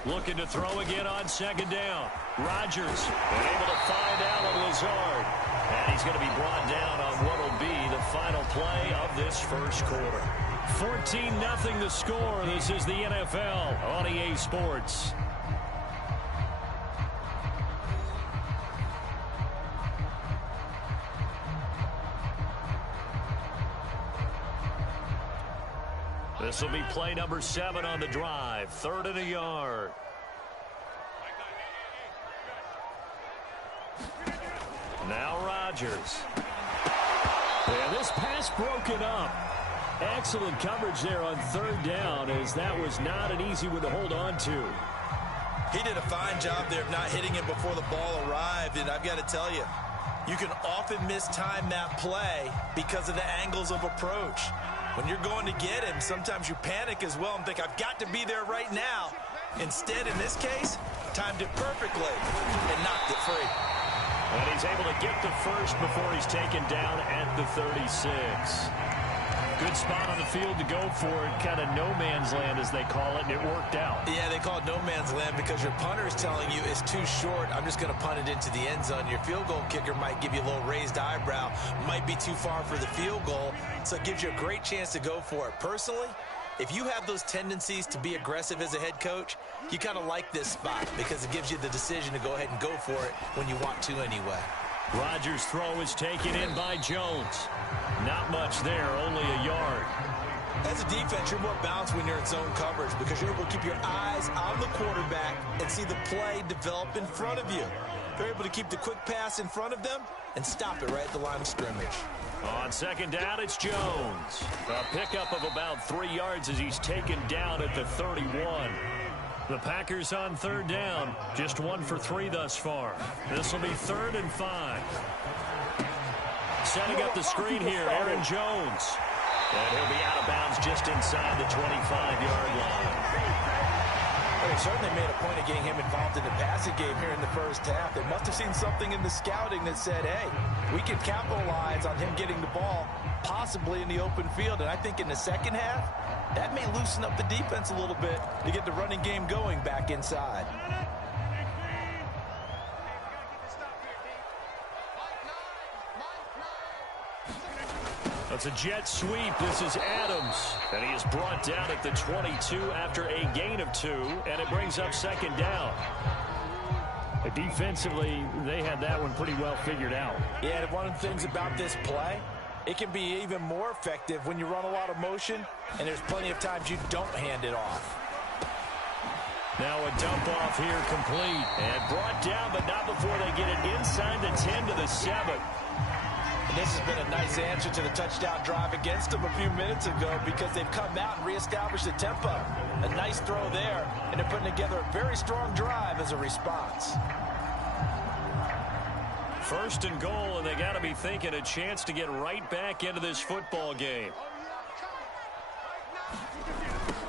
Looking to throw again on second down. Rodgers able to find Allen Lazard. And he's going to be brought down on what will be the final play of this first quarter. 14-0 the score. This is the NFL on EA Sports. This will be play number 7 on the drive. 3rd and a yard. Now Rodgers. And this pass broken up. Excellent coverage there on 3rd down, as that was not an easy one to hold on to. He did a fine job there of not hitting him before the ball arrived, and I've got to tell you, you can often mistime that play because of the angles of approach. When you're going to get him, sometimes you panic as well and think, I've got to be there right now. Instead, in this case, timed it perfectly and knocked it free. And he's able to get the first before he's taken down at the 36. Good spot on the field to go for it. Kind of no man's land, as they call it, and it worked out. Yeah, they call it no man's land because your punter is telling you it's too short. I'm just going to punt it into the end zone. Your field goal kicker might give you a little raised eyebrow, might be too far for the field goal, so it gives you a great chance to go for it. Personally, if you have those tendencies to be aggressive as a head coach, you kind of like this spot because it gives you the decision to go ahead and go for it when you want to anyway. Rodgers' throw is taken in by Jones. Not much there, only a yard. As a defense, you're more balanced when you're in zone coverage because you're able to keep your eyes on the quarterback and see the play develop in front of you. They're able to keep the quick pass in front of them and stop it right at the line of scrimmage. On second down, it's Jones. A pickup of about 3 yards as he's taken down at the 31. The Packers on 3rd down, just 1 for 3 thus far. This will be 3rd and 5. Setting up the screen here, Aaron Jones. And he'll be out of bounds just inside the 25-yard line. They certainly made a point of getting him involved in the passing game here in the first half. They must have seen something in the scouting that said, hey, we can capitalize on him getting the ball, possibly in the open field. And I think in the second half, that may loosen up the defense a little bit to get the running game going back inside. It's a jet sweep. This is Adams. And he is brought down at the 22 after a gain of 2. And it brings up second down. Defensively, they had that one pretty well figured out. Yeah, and one of the things about this play, it can be even more effective when you run a lot of motion, and there's plenty of times you don't hand it off. Now a dump off here complete. And brought down, but not before they get it inside the 10 to the 7. And this has been a nice answer to the touchdown drive against them a few minutes ago because they've come out and reestablished the tempo. A nice throw there, and they're putting together a very strong drive as a response. 1st and goal, and they got to be thinking a chance to get right back into this football game.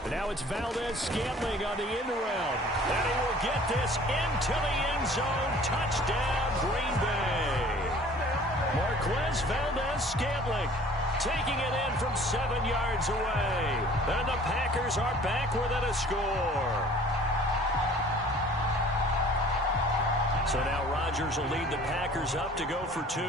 And now it's Valdez-Scantling on the end around. And he will get this into the end zone. Touchdown, Green Bay. Marquez Valdez-Scantling taking it in from 7 yards away. And the Packers are back within a score. So now Rodgers will lead the Packers up to go for 2.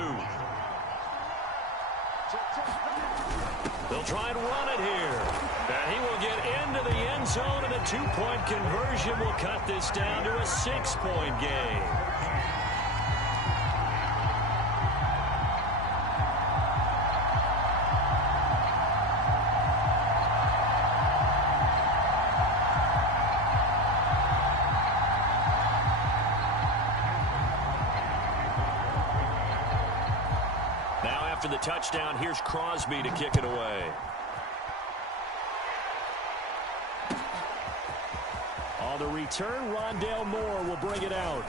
They'll try and run it here. And he will get into the end zone, and a 2-point conversion will cut this down to a 6-point game. After the touchdown, here's Crosby to kick it away. On the return, Rondale Moore will bring it out.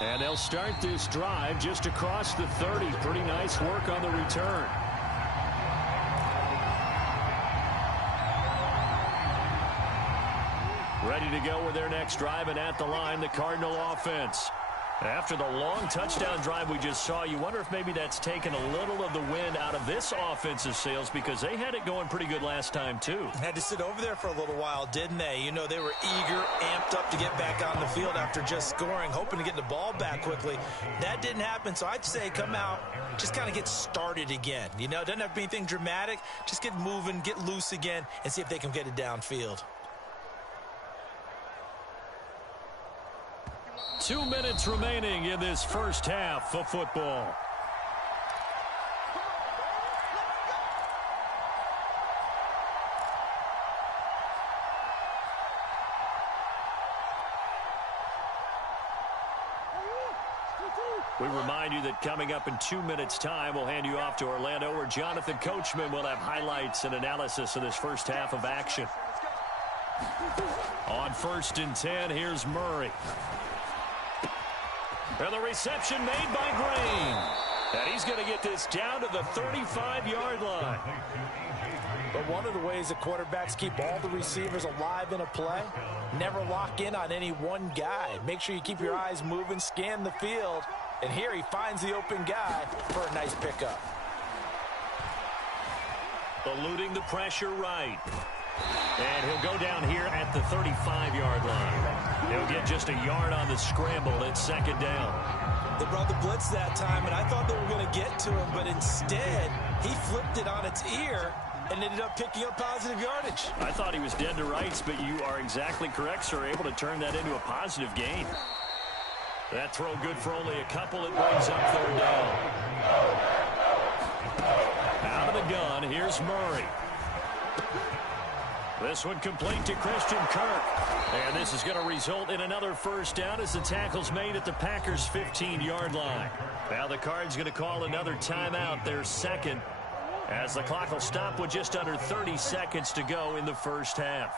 And they'll start this drive just across the 30. Pretty nice work on the return. Ready to go with their next drive, and at the line, the Cardinal offense. After the long touchdown drive we just saw, you wonder if maybe that's taken a little of the wind out of this offensive sails, because they had it going pretty good last time, too. Had to sit over there for a little while, didn't they? You know, they were eager, amped up to get back on the field after just scoring, hoping to get the ball back quickly. That didn't happen, so I'd say come out, just kind of get started again. You know, it doesn't have to be anything dramatic. Just get moving, get loose again, and see if they can get it downfield. 2 minutes remaining in this first half of football. We remind you that coming up in 2 minutes' time, we'll hand you off to Orlando, where Jonathan Coachman will have highlights and analysis of this first half of action. On 1st and 10, here's Murray. And the reception made by Green. And he's going to get this down to the 35-yard line. But one of the ways that quarterbacks keep all the receivers alive in a play, never lock in on any one guy. Make sure you keep your eyes moving, scan the field. And here he finds the open guy for a nice pickup. Eluding the pressure right. And he'll go down here at the 35-yard line. He'll get just a yard on the scramble. It's second down. They brought the blitz that time, and I thought they were going to get to him, but instead, he flipped it on its ear and ended up picking up positive yardage. I thought he was dead to rights, but you are exactly correct, sir. Able to turn that into a positive gain. That throw good for only a couple. It brings up third down. Out of the gun, here's Murray. This one complete to Christian Kirk. And this is going to result in another first down as the tackle's made at the Packers' 15-yard line. Now the Cards going to call another timeout, their second, as the clock will stop with just under 30 seconds to go in the first half.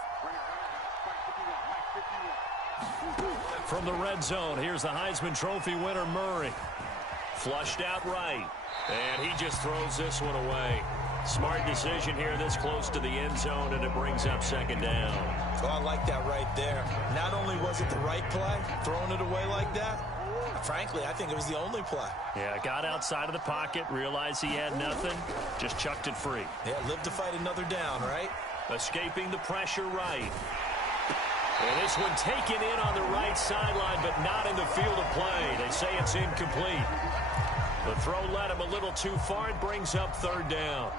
From the red zone, here's the Heisman Trophy winner, Murray. Flushed out right. And he just throws this one away. Smart decision here this close to the end zone, and it brings up second down. Oh, I like that right there. Not only was it the right play, throwing it away like that, frankly, I think it was the only play. Yeah, got outside of the pocket, realized he had nothing, just chucked it free. Yeah, lived to fight another down, right? Escaping the pressure right. And this one taken in on the right sideline, but not in the field of play. They say it's incomplete. The throw led him a little too far. It brings up third down.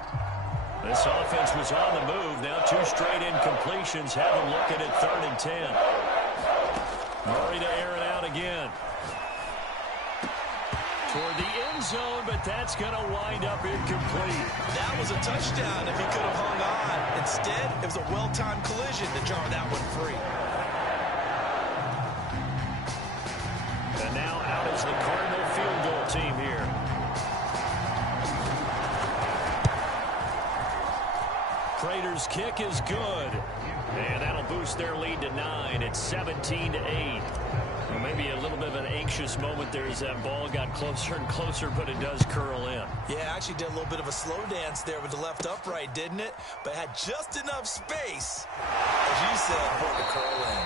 This offense was on the move. Now 2 straight incompletions have them looking at 3rd and 10. Murray to air it out again. Toward the end zone, but that's going to wind up incomplete. That was a touchdown if he could have hung on. Instead, it was a well-timed collision to jar that one free. And now out is the Cardinal field goal team here. Prater's kick is good. And that'll boost their lead to 9. It's 17-8. Well, maybe a little bit of an anxious moment there as that ball got closer and closer, but it does curl in. Yeah, actually did a little bit of a slow dance there with the left upright, didn't it? But had just enough space, as you said, for it to curl in.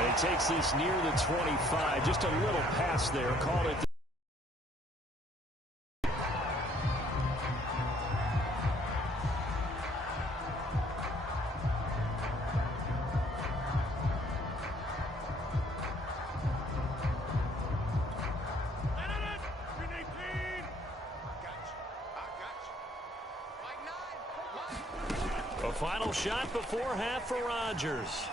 And he takes this near the 25. Just a little pass there. Called it. final shot before half for Rodgers.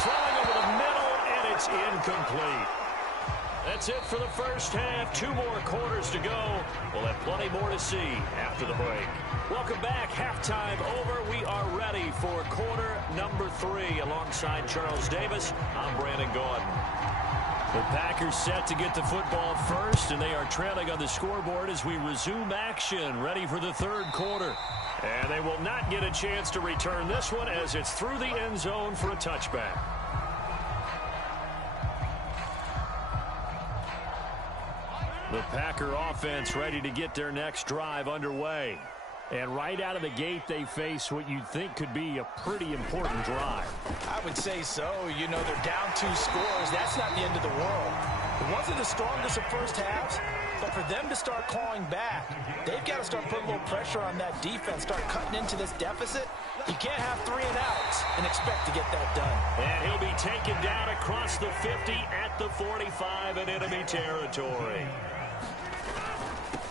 Throwing over the middle, and it's incomplete. That's it for the first half. 2 more quarters to go. We'll have plenty more to see after the break. Welcome back. Halftime over. We are ready for quarter number 3. Alongside Charles Davis, I'm Brandon Gaudin. The Packers set to get the football first, and they are trailing on the scoreboard as we resume action, ready for the third quarter. And they will not get a chance to return this one as it's through the end zone for a touchback. The Packer offense ready to get their next drive underway. And right out of the gate, they face what you'd think could be a pretty important drive. I would say so. You know, they're down 2 scores. That's not the end of the world. It wasn't the strongest of first halves, but for them to start clawing back, they've got to start putting a little pressure on that defense, start cutting into this deficit. You can't have 3 and outs and expect to get that done. And he'll be taken down across the 50 at the 45 in enemy territory.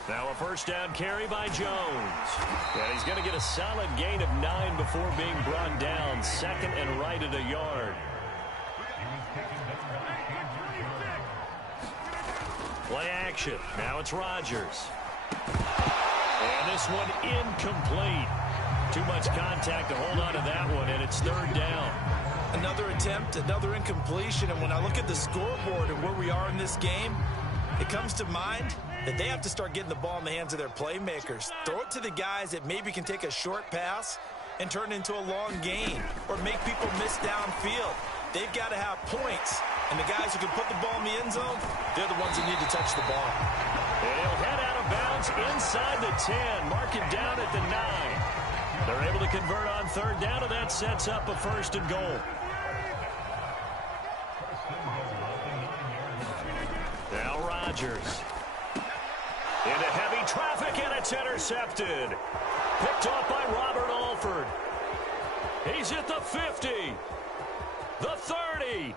Now a first down carry by Jones. And he's going to get a solid gain of 9 before being brought down. 2nd and right at a yard. Play action. Now it's Rodgers. And this one incomplete. Too much contact to hold on to that one, and it's 3rd down. Another attempt, another incompletion, and when I look at the scoreboard and where we are in this game, it comes to mind that they have to start getting the ball in the hands of their playmakers. Throw it to the guys that maybe can take a short pass and turn it into a long gain or make people miss downfield. They've got to have points, and the guys who can put the ball in the end zone, they're the ones that need to touch the ball. And he'll head out of bounds inside the 10, mark it down at the 9. They're able to convert on 3rd down, and that sets up a 1st and goal. Now Rodgers. Into heavy traffic, and it's intercepted. Picked off by Robert Alford. He's at the 50. The 30.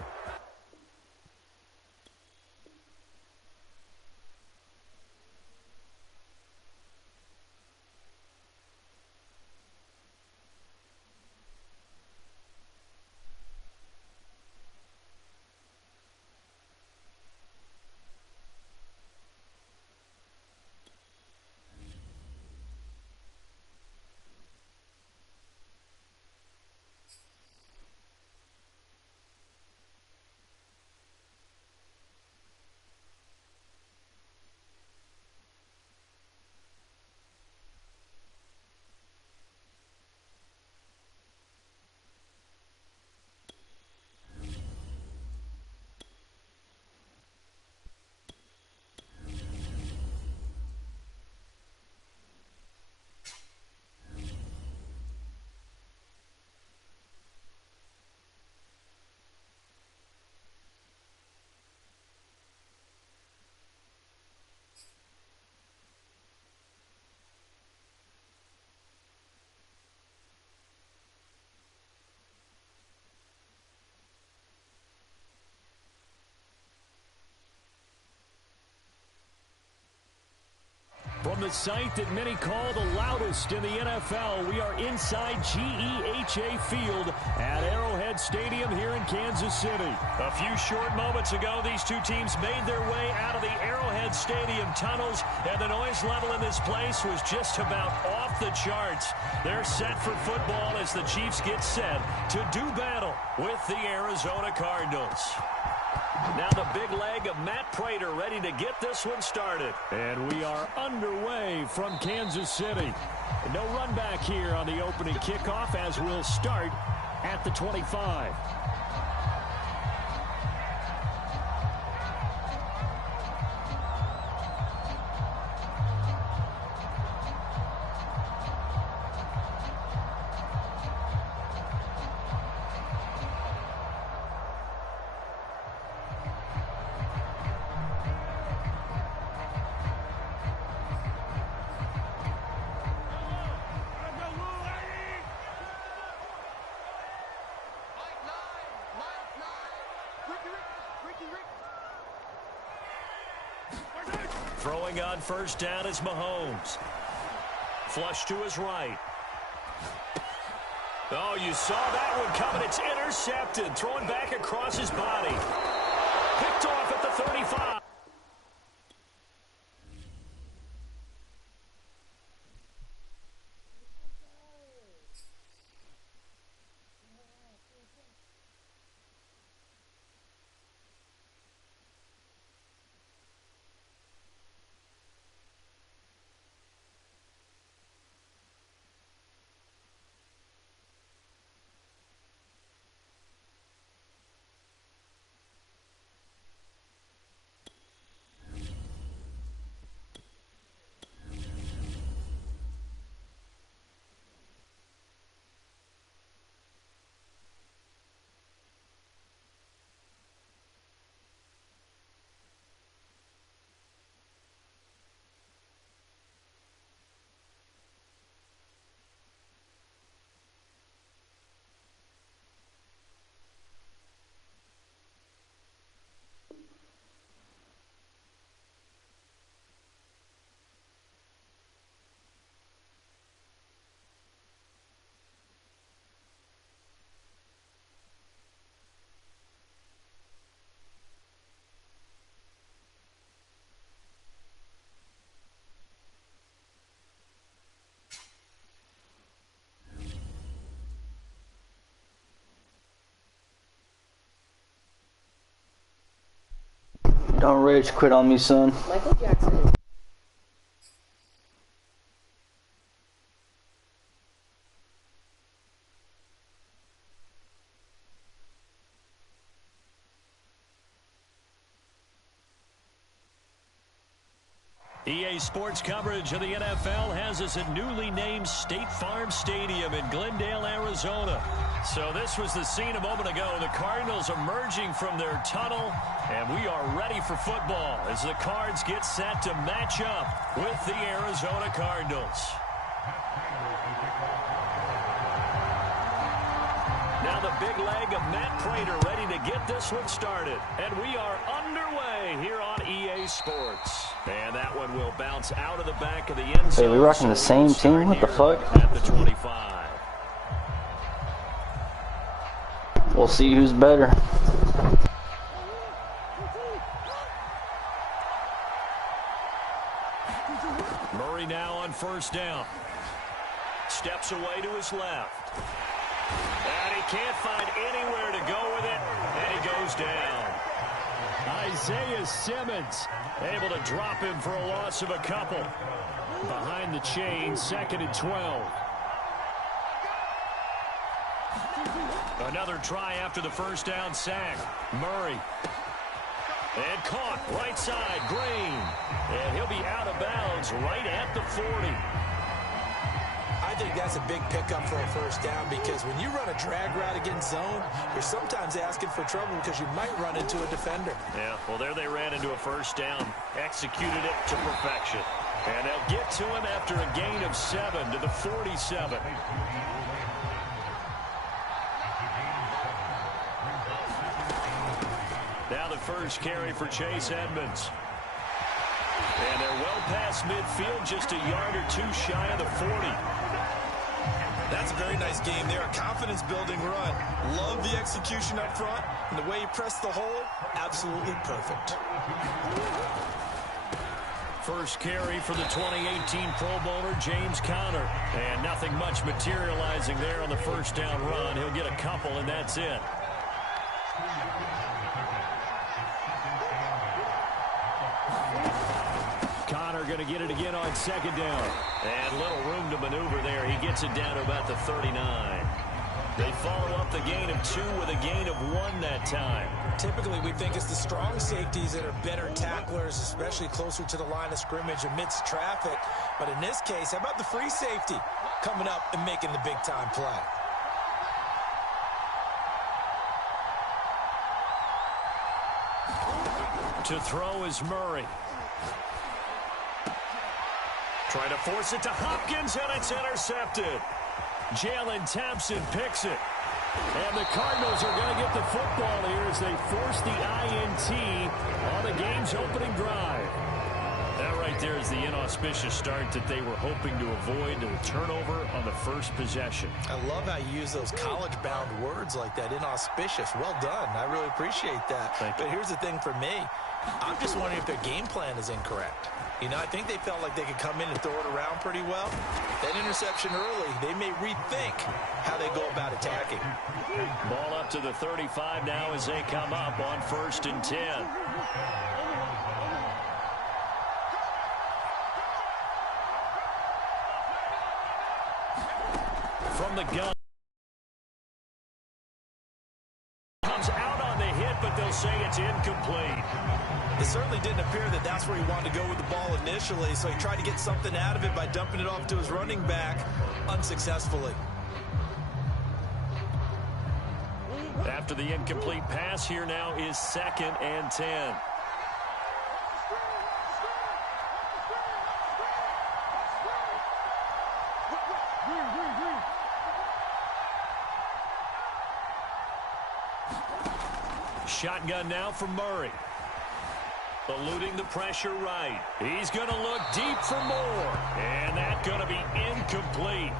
From the site that many call the loudest in the NFL, we are inside GEHA Field at Arrowhead Stadium here in Kansas City. A few short moments ago, these two teams made their way out of the Arrowhead Stadium tunnels, and the noise level in this place was just about off the charts. They're set for football as the Chiefs get set to do battle with the Arizona Cardinals. Now the big leg of Matt Prater ready to get this one started. And we are underway from Kansas City. No run back here on the opening kickoff as we'll start at the 25. Throwing on first down is Mahomes. Flush to his right. Oh, you saw that one coming. It's intercepted. Thrown back across his body. Picked off at the 35. Don't rage quit on me, son. Michael Jackson is EA Sports coverage of the NFL has us at newly named State Farm Stadium in Glendale, Arizona. So this was the scene a moment ago. The Cardinals emerging from their tunnel, and we are ready for football as the Cards get set to match up with the Arizona Cardinals. Now the big leg of Matt Prater ready to get this one started. And we are underway here on EA Sports. And that one will bounce out of the back of the end zone. Hey, we rocking the same team? What the fuck? At the 25. We'll see who's better. Murray now on first down. Steps away to his left. And he can't find anywhere to go with it. And he goes down. Isaiah Simmons able to drop him for a loss of a couple. Behind the chain, 2nd and 12. Another try after the first down sack. Murray. And caught right side, Green. And he'll be out of bounds right at the 40. I think that's a big pickup for a first down because when you run a drag route against zone, you're sometimes asking for trouble because you might run into a defender. Yeah, well, there they ran into a first down. Executed it to perfection. And they'll get to him after a gain of 7 to the 47. Now the first carry for Chase Edmonds. And they're well past midfield, just a yard or two shy of the 40. That's a very nice game there. A confidence-building run. Love the execution up front. And the way he pressed the hole, absolutely perfect. First carry for the 2018 Pro Bowler, James Conner. And nothing much materializing there on the first down run. He'll get a couple, and that's it. Conner going to get it again on second down. And little room to maneuver there. He gets it down to about the 39. They follow up the gain of 2 with a gain of 1 that time. Typically, we think it's the strong safeties that are better tacklers, especially closer to the line of scrimmage amidst traffic. But in this case, how about the free safety coming up and making the big-time play? To throw is Murray. Trying to force it to Hopkins, and it's intercepted. Jalen Thompson picks it. And the Cardinals are going to get the football here as they force the INT on the game's opening drive. That right there is the inauspicious start that they were hoping to avoid, a turnover on the first possession. I love how you use those college-bound words like that, inauspicious. Well done. I really appreciate that. But here's the thing for me. I'm just wondering if their game plan is incorrect. You know, I think they felt like they could come in and throw it around pretty well. That interception early, they may rethink how they go about attacking. Ball up to the 35 now as they come up on 1st and 10. From the gun. Comes out on the hit, but they'll say it's incomplete. It certainly didn't appear that that's where he wanted to go with the ball initially, so he tried to get something out of it by dumping it off to his running back unsuccessfully. After the incomplete pass, here now is 2nd and 10. Shotgun now for Murray. Eluding the pressure right. He's going to look deep for more. And that's going to be incomplete.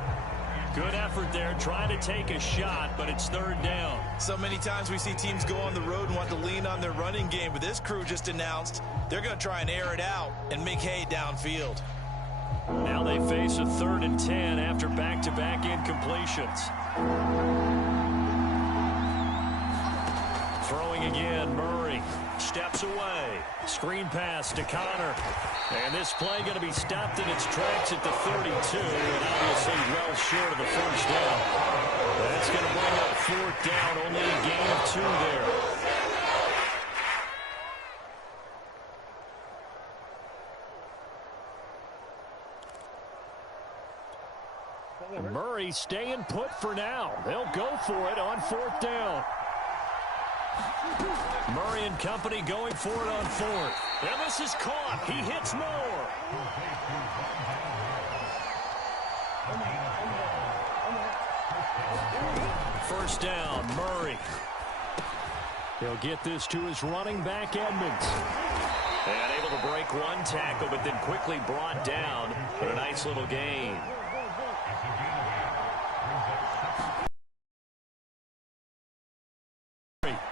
Good effort there, trying to take a shot, but it's 3rd down. So many times we see teams go on the road and want to lean on their running game, but this crew just announced they're going to try and air it out and make hay downfield. Now they face a 3rd and 10 after back-to-back incompletions. Throwing again, Murray steps away. Screen pass to Connor. And this play going to be stopped in its tracks at the 32, and obviously well short of the 1st down. That's going to bring up 4th down, only a gain of 2 there. Murray staying put for now. They'll go for it on 4th down. Murray and company going for it on 4th. And this is caught. He hits more. First down, Murray. He'll get this to his running back, Edmonds. And able to break one tackle, but then quickly brought down. But a nice little gain.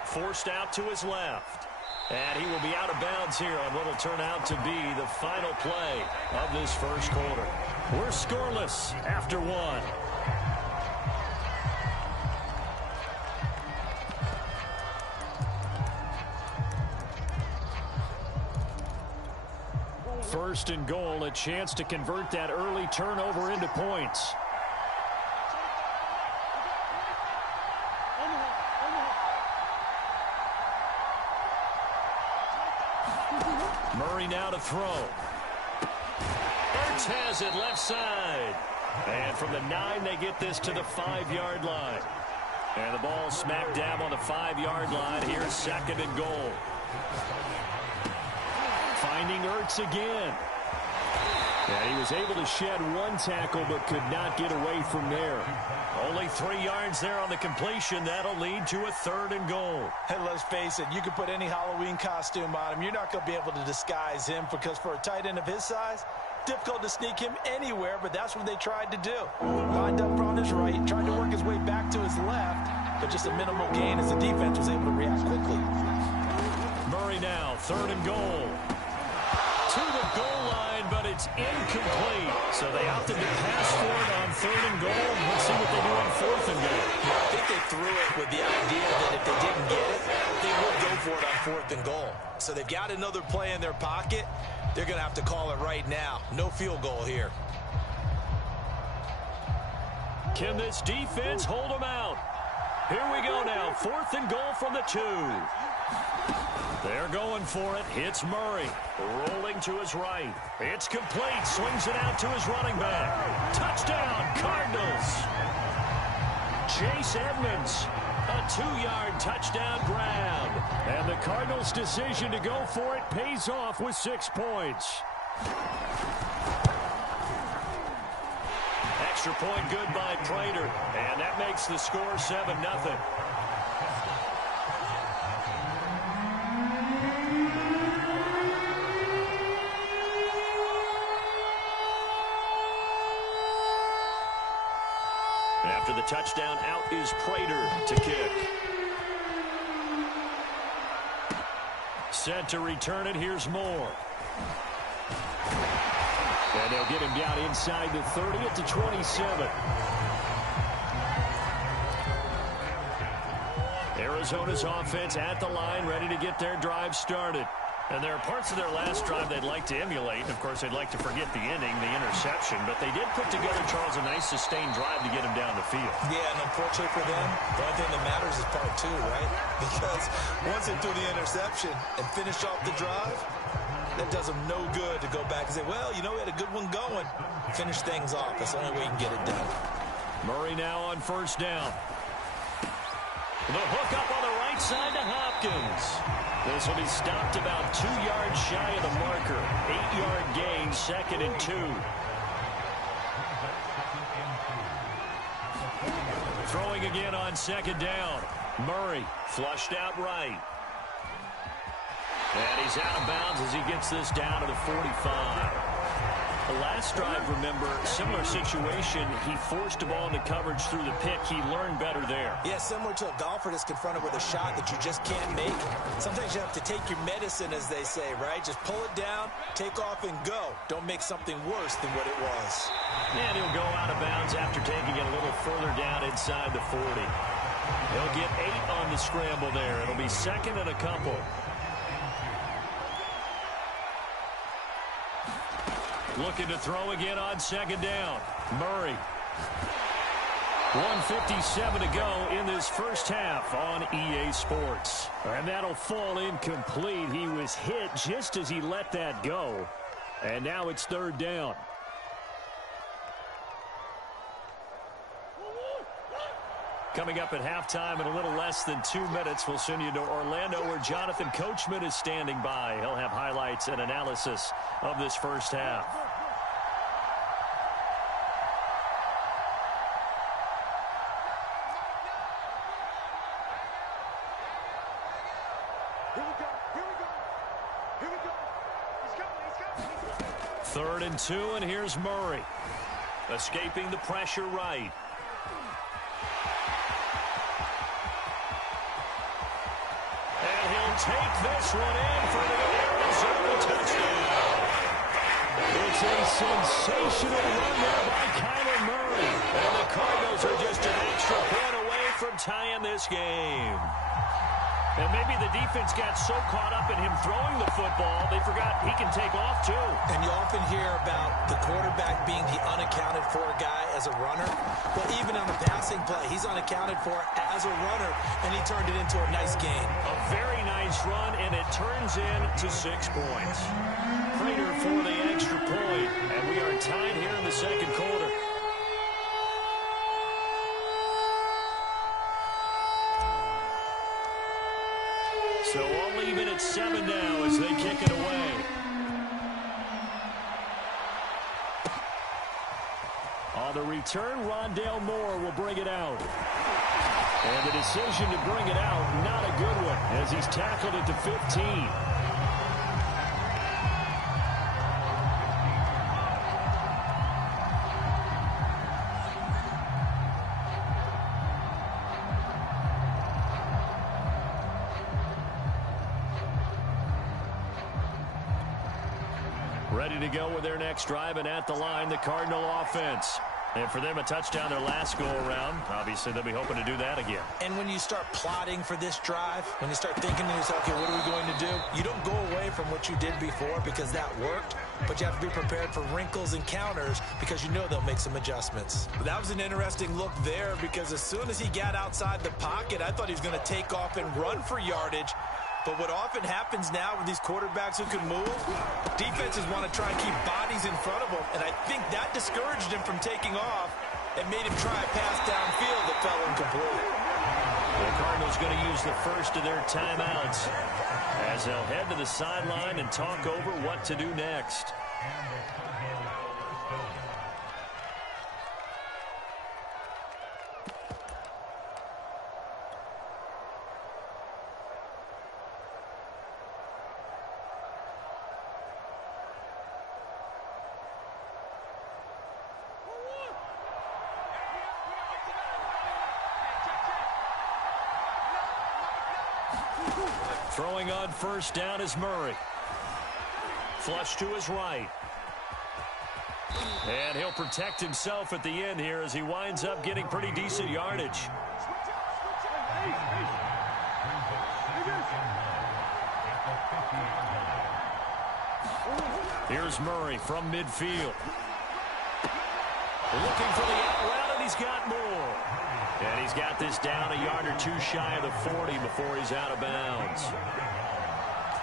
Forced out to his left. And he will be out of bounds here on what will turn out to be the final play of this first quarter. We're scoreless after 1. First and goal, a chance to convert that early turnover into points. Murray now to throw. Ertz has it left side. And from the 9, they get this to the 5-yard line. And the ball smack dab on the 5-yard line. Here's 2nd and goal. Finding Ertz again. And he was able to shed one tackle but could not get away from there. Only 3 yards there on the completion. That'll lead to a 3rd and goal. And let's face it, you can put any Halloween costume on him. You're not going to be able to disguise him because for a tight end of his size, difficult to sneak him anywhere, but that's what they tried to do. Lined up on his right, tried to work his way back to his left, but just a minimal gain as the defense was able to react quickly. Murray now, 3rd and goal. To the goal line, but it's incomplete. So they opted to pass for it on 3rd and goal. Let's see what they do on 4th and goal. I think they threw it with the idea that if they didn't get it, they would go for it on 4th and goal. So they've got another play in their pocket. They're going to have to call it right now. No field goal here. Can this defense hold them out? Here we go now. 4th and goal from the 2. They're going for it. Hits Murray. Rolling to his right. It's complete. Swings it out to his running back. Touchdown, Cardinals. Chase Edmonds. A 2-yard touchdown grab. And the Cardinals' decision to go for it pays off with 6 points. Extra point good by Prater. And that makes the score 7-0. touchdown, out is Prater to kick. Set to return it. Here's Moore. And they'll get him down inside the 30 at the 27. Arizona's offense at the line, ready to get their drive started. And there are parts of their last drive they'd like to emulate. Of course, they'd like to forget the inning, the interception. But they did put together, Charles, a nice sustained drive to get him down the field. Yeah, and unfortunately for them, the only thing that matters is part two, right? Because once they threw the interception and finished off the drive, that does them no good to go back and say, well, you know, we had a good one going. Finish things off. That's the only way you can get it done. Murray now on first down. The hook up on the right side to Hopkins. This will be stopped about 2 yards shy of the marker. 8-yard gain, 2nd and 2. Throwing again on 2nd down. Murray flushed out right. And he's out of bounds as he gets this down to the 45. The last drive, remember, similar situation. He forced a ball into coverage through the pick. He learned better there. Yeah, similar to a golfer that's confronted with a shot that you just can't make. Sometimes you have to take your medicine, as they say, right? Just pull it down, take off, and go. Don't make something worse than what it was. And he'll go out of bounds after taking it a little further down inside the 40. He'll get 8 on the scramble there. It'll be 2nd and a couple. Looking to throw again on 2nd down. Murray. 1:57 to go in this first half on EA Sports. And that'll fall incomplete. He was hit just as he let that go. And now it's 3rd down. Coming up at halftime in a little less than 2 minutes, we'll send you to Orlando where Jonathan Coachman is standing by. He'll have highlights and analysis of this first half. Third and 2, and here's Murray. Escaping the pressure right. And he'll take this one in for the Arizona touchdown. It's a sensational run there by Kyler Murray. And the Cardinals are just an extra point away from tying this game. And maybe the defense got so caught up in him throwing the football, they forgot he can take off too. And you often hear about the quarterback being the unaccounted for guy as a runner. Well, even on the passing play, he's unaccounted for as a runner, and he turned it into a nice gain. A very nice run, and it turns into 6 points. Prater for the extra point, and we are tied here in the second quarter. So all even at 7 now as they kick it away. On the return, Rondale Moore will bring it out. And the decision to bring it out, not a good one, as he's tackled it to 15. Ready to go with their next drive, and at the line, the Cardinal offense. And for them, a touchdown their last go-around. Obviously, they'll be hoping to do that again. And when you start plotting for this drive, when you start thinking to yourself, okay, what are we going to do? You don't go away from what you did before because that worked, but you have to be prepared for wrinkles and counters because you know they'll make some adjustments. But that was an interesting look there because as soon as he got outside the pocket, I thought he was going to take off and run for yardage. But what often happens now with these quarterbacks who can move, defenses want to try and keep bodies in front of them, and I think that discouraged him from taking off and made him try a pass downfield that fell incomplete. The Cardinals going to use the first of their timeouts as they'll head to the sideline and talk over what to do next. Throwing on first down is Murray. Flush to his right. And he'll protect himself at the end here as he winds up getting pretty decent yardage. Here's Murray from midfield. Looking for the out route, and he's got more. And he's got this down a yard or two shy of the 40 before he's out of bounds.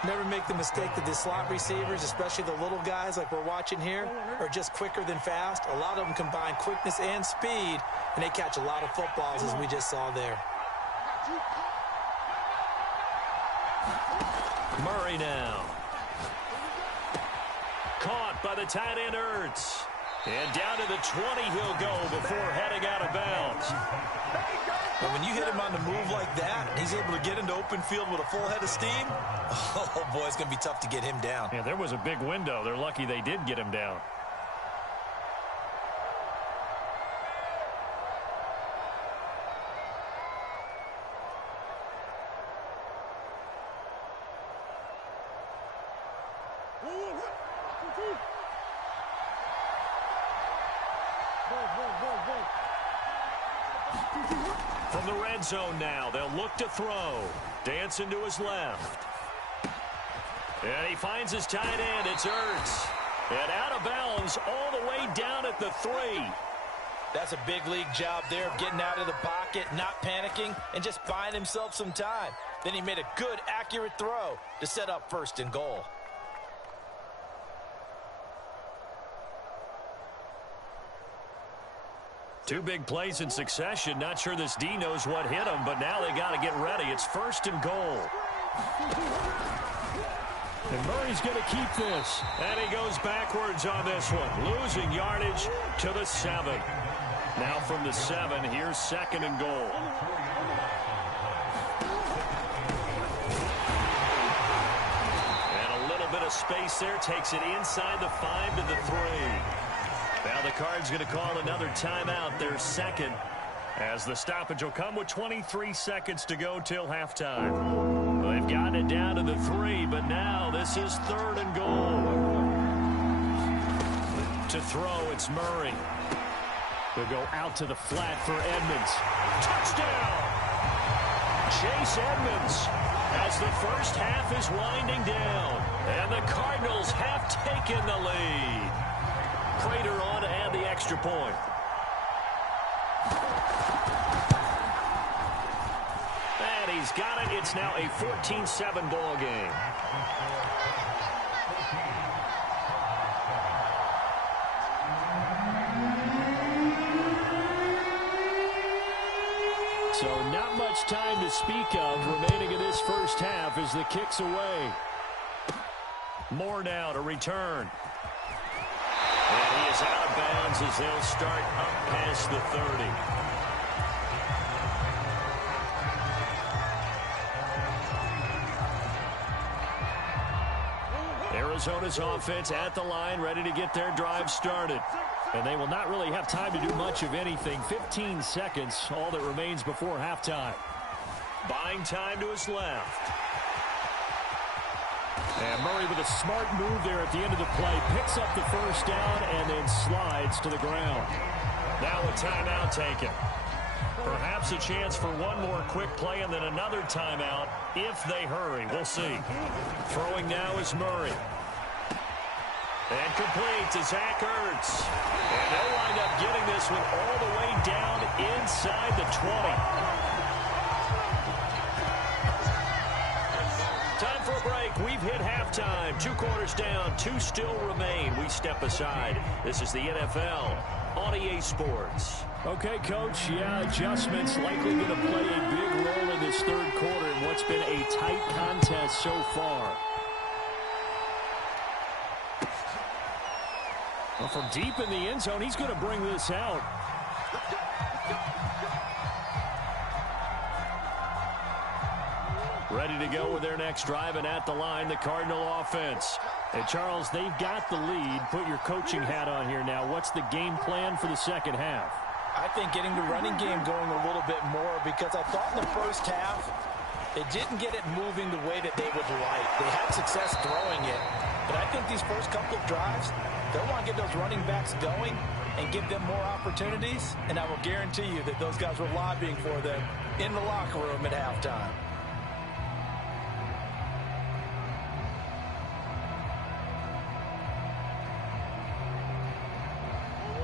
Never make the mistake that the slot receivers, especially the little guys like we're watching here, are just quicker than fast. A lot of them combine quickness and speed, and they catch a lot of footballs, as we just saw there. Murray now. Caught by the tight end Ertz. And down to the 20 he'll go before heading out of bounds. And when you hit him on the move like that, he's able to get into open field with a full head of steam. Oh, boy, it's going to be tough to get him down. Yeah, there was a big window. They're lucky they did get him down. From the red zone now, they'll look to throw. Dancing to his left. And he finds his tight end. It's Ertz. And out of bounds all the way down at the 3. That's a big league job there of getting out of the pocket, not panicking, and just buying himself some time. Then he made a good, accurate throw to set up 1st and goal. Two big plays in succession. Not sure this D knows what hit him, but now they got to get ready. It's 1st and goal. And Murray's going to keep this. And he goes backwards on this one. Losing yardage to the 7. Now from the 7, here's 2nd and goal. And a little bit of space there. Takes it inside the 5 to the 3. Now the Cards going to call another timeout, their 2nd, as the stoppage will come with 23 seconds to go till halftime. Well, they've gotten it down to the 3, but now this is 3rd and goal. To throw, it's Murray. He'll go out to the flat for Edmonds. Touchdown! Chase Edmonds as the first half is winding down, and the Cardinals have taken the lead. Prater on to add the extra point. And he's got it. It's now a 14-7 ball game. So not much time to speak of remaining in this first half as the kick's away. Moore now to return. And he is out of bounds as they'll start up past the 30. Arizona's offense at the line, ready to get their drive started. And they will not really have time to do much of anything. 15 seconds, all that remains before halftime. Buying time to his left. And Murray with a smart move there at the end of the play. Picks up the first down and then slides to the ground. Now a timeout taken. Perhaps a chance for one more quick play and then another timeout if they hurry. We'll see. Throwing now is Murray. And complete to Zach Ertz. And they'll wind up getting this one all the way down inside the 20. Time for a break. We've hit halftime. 2 quarters down. 2 still remain. We step aside. This is the NFL on EA Sports. Okay, Coach. Yeah, adjustments likely going to play a big role in this third quarter in what's been a tight contest so far. Well, from deep in the end zone, he's going to bring this out. Ready to go with their next drive, and at the line, the Cardinal offense. And, Charles, they've got the lead. Put your coaching hat on here now. What's the game plan for the second half? I think getting the running game going a little bit more, because I thought in the first half They didn't get it moving the way that they would like. They had success throwing it, but I think these first couple of drives, they'll want to get those running backs going and give them more opportunities, and I will guarantee you that those guys were lobbying for them in the locker room at halftime.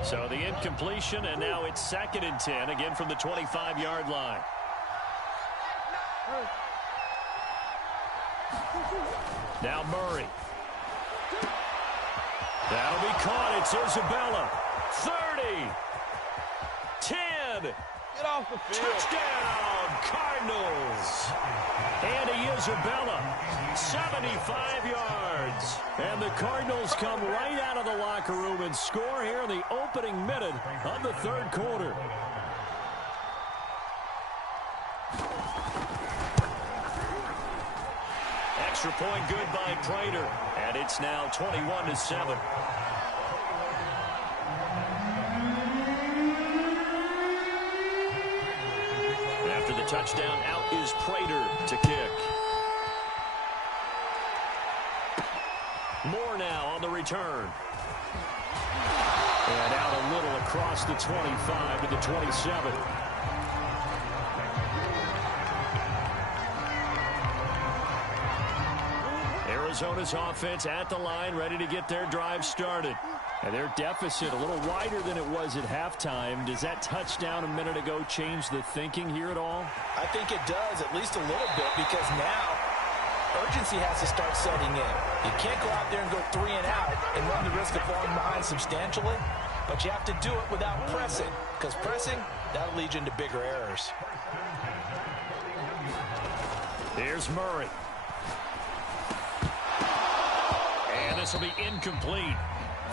So the incompletion, and now it's 2nd and 10, again from the 25-yard line. Now Murray. That'll be caught. It's Isabella. 30. 10. Get off the field. Touchdown, Cardinals. Andy Isabella, 75 yards. And the Cardinals come right out of the locker room and score here in the opening minute of the 3rd quarter. Extra point good by Prater. And it's now 21-7. After the touchdown, out is Prater to kick. Moore now on the return. And out a little across the 25 to the 27. Arizona's offense at the line, ready to get their drive started. And their deficit a little wider than it was at halftime. Does that touchdown a minute ago change the thinking here at all? I think it does, at least a little bit, because now urgency has to start setting in. You can't go out there and go 3 and out and run the risk of falling behind substantially, but you have to do it without pressing, because pressing, that'll lead you into bigger errors. Here's Murray. And this will be incomplete.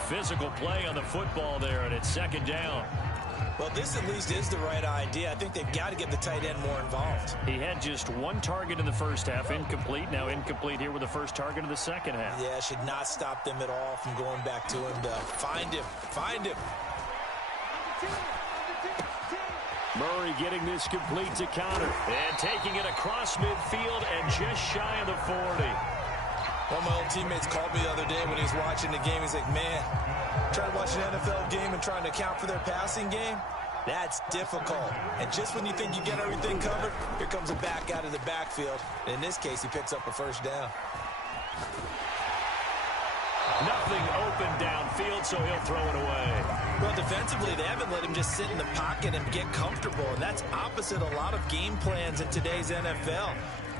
Physical play on the football there, and it's 2nd down. Well, this at least is the right idea. I think they've got to get the tight end more involved. He had just 1 target in the first half, incomplete. Now incomplete here with the first target of the second half. Yeah, should not stop them at all from going back to him. Find him. Find him. Murray getting this complete to counter. And taking it across midfield and just shy of the 40. One of my old teammates called me the other day when he was watching the game. He's like, man, trying to watch an NFL game and trying to account for their passing game, that's difficult. And just when you think you get everything covered, here comes a back out of the backfield. And in this case, he picks up a 1st down. Nothing open downfield, so he'll throw it away. Well, defensively, they haven't let him just sit in the pocket and get comfortable. And that's opposite a lot of game plans in today's NFL.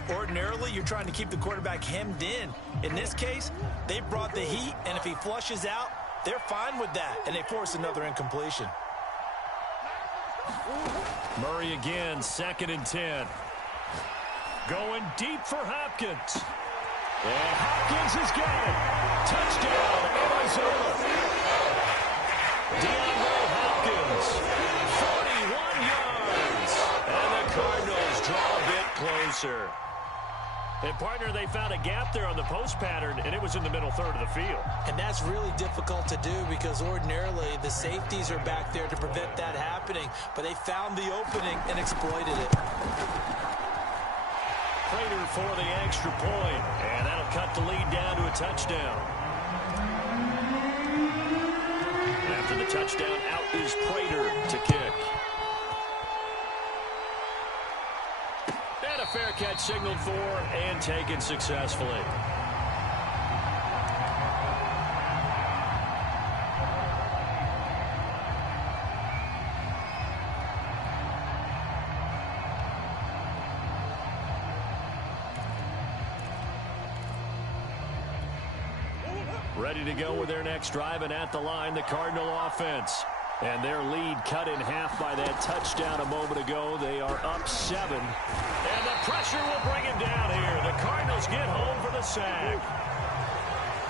Ordinarily, you're trying to keep the quarterback hemmed in. In this case, they brought the heat, and if he flushes out, they're fine with that, and they force another incompletion. Murray again, 2nd and 10. Going deep for Hopkins. And Hopkins has got it. Touchdown, Arizona. DeAndre Hopkins, 41 yards. And the Cardinals draw a bit closer. And, partner, they found a gap there on the post pattern, and it was in the middle 3rd of the field. And that's really difficult to do because ordinarily the safeties are back there to prevent that happening. But they found the opening and exploited it. Prater for the extra point, and that'll cut the lead down to a touchdown. After the touchdown, out is Prater to kick. And a fair catch signaled for and taken successfully. Ready to go with their next drive, and at the line, the Cardinal offense. And their lead cut in half by that touchdown a moment ago. They are up 7. And the pressure will bring him down here. The Cardinals get home for the sack.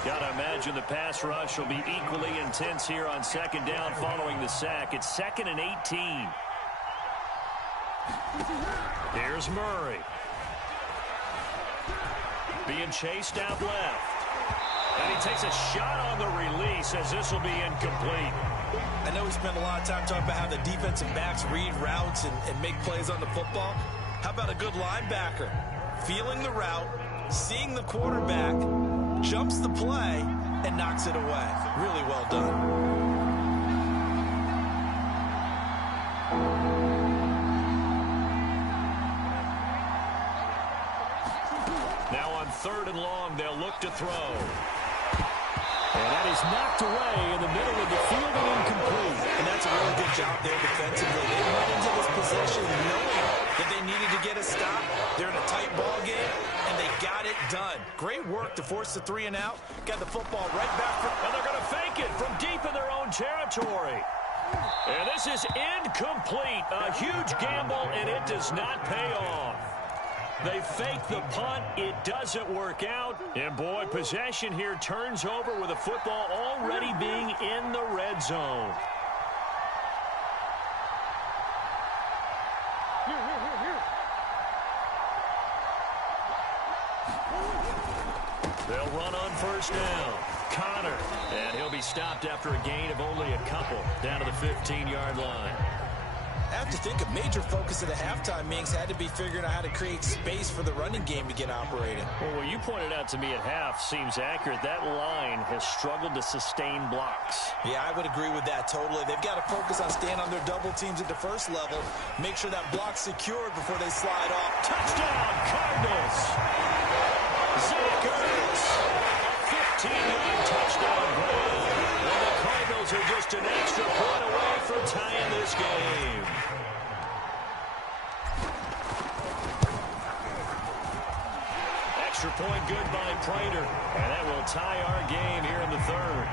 Got to imagine the pass rush will be equally intense here on 2nd down following the sack. It's 2nd and 18. Here's Murray. Being chased out left. And he takes a shot on the release as this will be incomplete. I know we spent a lot of time talking about how the defensive backs read routes and make plays on the football. How about a good linebacker? feeling the route, seeing the quarterback, jumps the play, and knocks it away. Really well done. Now on 3rd and long, they'll look to throw. And that is knocked away in the middle of the field and incomplete. And that's a really good job there defensively. They went into this possession knowing that they needed to get a stop. They're in a tight ball game, and they got it done. Great work to force the 3 and out. Got the football right back. And they're going to fake it from deep in their own territory. And this is incomplete. A huge gamble, and it does not pay off. They fake the punt. It doesn't work out. And, boy, possession here turns over with the football already being in the red zone. They'll run on 1st down. Connor. And he'll be stopped after a gain of only a couple down to the 15-yard line. I have to think a major focus of the halftime meetings had to be figuring out how to create space for the running game to get operating. Well, what you pointed out to me at half seems accurate. That line has struggled to sustain blocks. Yeah, I would agree with that totally. They've got to focus on staying on their double teams at the first level, make sure that block's secured before they slide off. Touchdown, Cardinals! Zach Ertz, 15-yard touchdown grab. And the Cardinals are just an extra point away from tying this game. Extra point good by Prater. And that will tie our game here in the 3rd.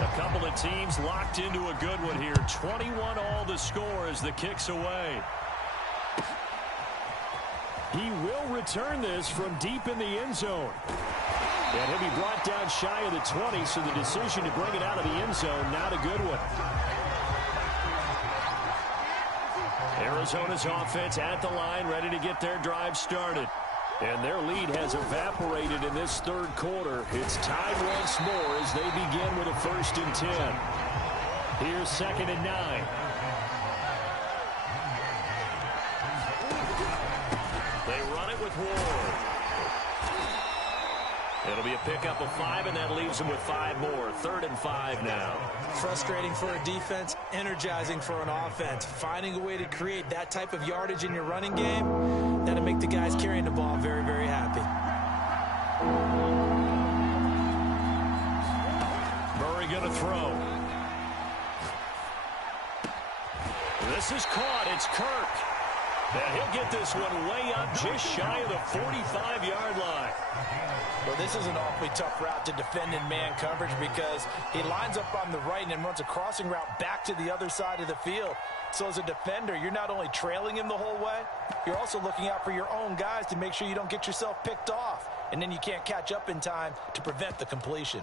A couple of teams locked into a good one here. 21 all the score as the kick's away. He will return this from deep in the end zone. And he'll be brought down shy of the 20, so the decision to bring it out of the end zone, not a good one. Arizona's offense at the line, ready to get their drive started. And their lead has evaporated in this 3rd quarter. It's tied once more as they begin with a 1st and 10. Here's 2nd and 9. They run it with Ward. It'll be a pickup of 5, and that leaves them with 5 more. 3rd and 5 now. Frustrating for a defense, energizing for an offense. Finding a way to create that type of yardage in your running game, that'll make the guys carrying the ball very, very happy. Murray going to throw. This is caught. It's Kirk. And he'll get this one way up just shy of the 45-yard line. Well, this is an awfully tough route to defend in man coverage because he lines up on the right and then runs a crossing route back to the other side of the field. So as a defender, you're not only trailing him the whole way, you're also looking out for your own guys to make sure you don't get yourself picked off. And then you can't catch up in time to prevent the completion.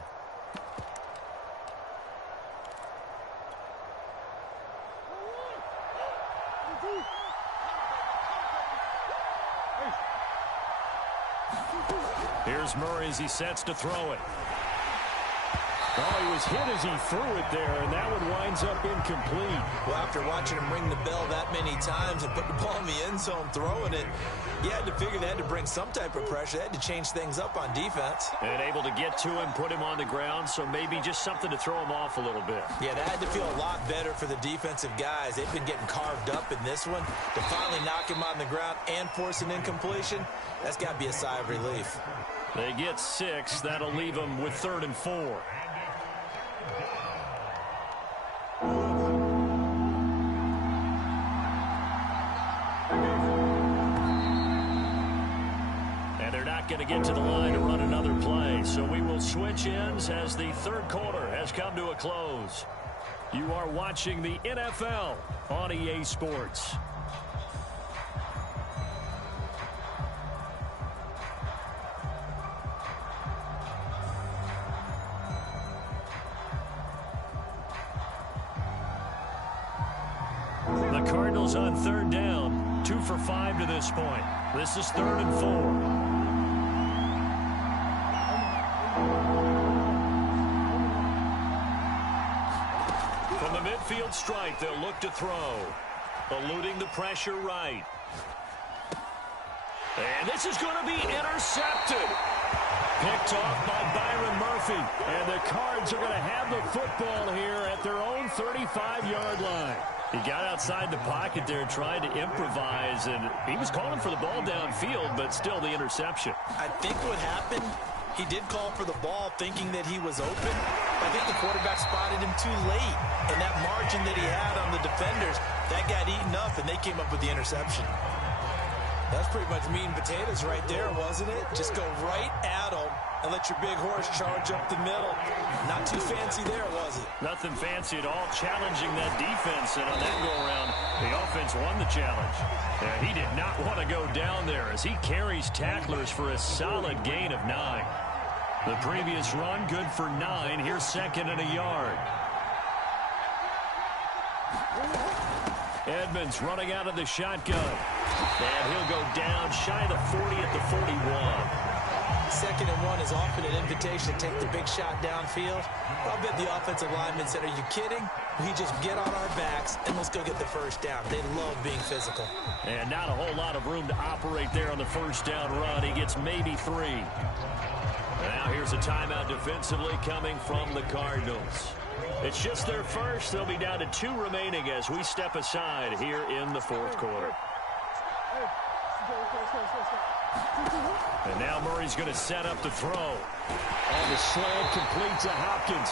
Here's Murray as he sets to throw it. Oh, he was hit as he threw it there, and that one winds up incomplete. Well, after watching him ring the bell that many times and put the ball in the end zone throwing it, you had to figure they had to bring some type of pressure. They had to change things up on defense. And able to get to him, put him on the ground, so maybe just something to throw him off a little bit. Yeah, that had to feel a lot better for the defensive guys. They've been getting carved up in this one. To finally knock him on the ground and force an incompletion, that's got to be a sigh of relief. They get 6. That'll leave them with 3rd and 4. And they're not going to get to the line to run another play. So we will switch ends as the 3rd quarter has come to a close. You are watching the NFL on EA Sports. The Cardinals on 3rd down, 2 for 5 to this point. This is 3rd and 4. From the midfield strike, they'll look to throw. Eluding the pressure right. And this is going to be intercepted. Picked off by Byron Murphy. And the Cards are going to have the football here at their own 35-yard line. He got outside the pocket there trying to improvise, and he was calling for the ball downfield, but still the interception. I think what happened, he did call for the ball thinking that he was open. I think the quarterback spotted him too late, and that margin that he had on the defenders, that got eaten up, and they came up with the interception. That's pretty much meat and potatoes right there, wasn't it? Just go right at them and let your big horse charge up the middle. Not too fancy there, was it? Nothing fancy at all, challenging that defense, and on that go-around, the offense won the challenge. He did not want to go down there as he carries tacklers for a solid gain of 9. The previous run, good for 9. Here's 2nd and a yard. Edmonds running out of the shotgun. And he'll go down shy of the 40 at the 41. 2nd and 1 is often an invitation to take the big shot downfield. I'll bet the offensive lineman said, are you kidding? We just get on our backs and let's go get the first down. They love being physical. And not a whole lot of room to operate there on the first down run. He gets maybe 3. Now here's a timeout defensively coming from the Cardinals. It's just their first. They'll be down to 2 remaining as we step aside here in the 4th quarter. And now Murray's going to set up the throw. On the slant, complete to Hopkins.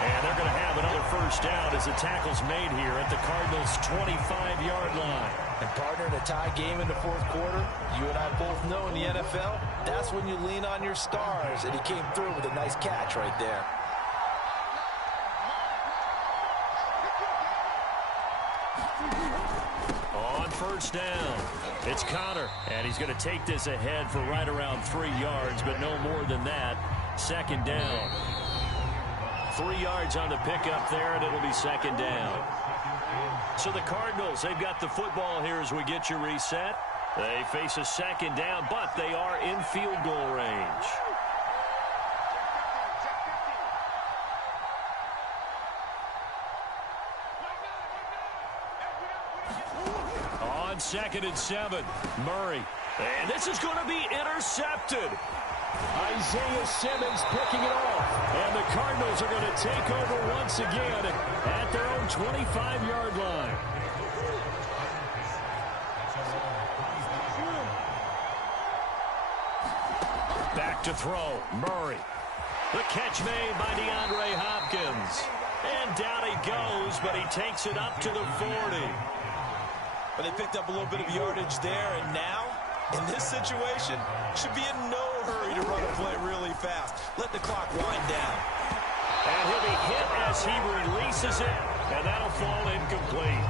And they're going to have another first down as the tackle's made here at the Cardinals' 25-yard line. And partner, in a tie game in the 4th quarter, you and I both know in the NFL, that's when you lean on your stars. And he came through with a nice catch right there. On first down, it's Connor, and he's going to take this ahead for right around 3 yards, but no more than that. 2nd down. 3 yards on the pickup there, and it'll be 2nd down. So the Cardinals, they've got the football here as we get you reset. They face a 2nd down, but they are in field goal range. On 2nd and 7, Murray. And this is going to be intercepted. Isaiah Simmons picking it off. And the Cardinals are going to take over once again at their own 25-yard line. Back to throw, Murray. The catch made by DeAndre Hopkins. And down he goes, but he takes it up to the 40. But they picked up a little bit of yardage there, and now, in this situation, should be in no hurry to run a play really fast. Let the clock wind down. And he'll be hit as he releases it, and that'll fall incomplete.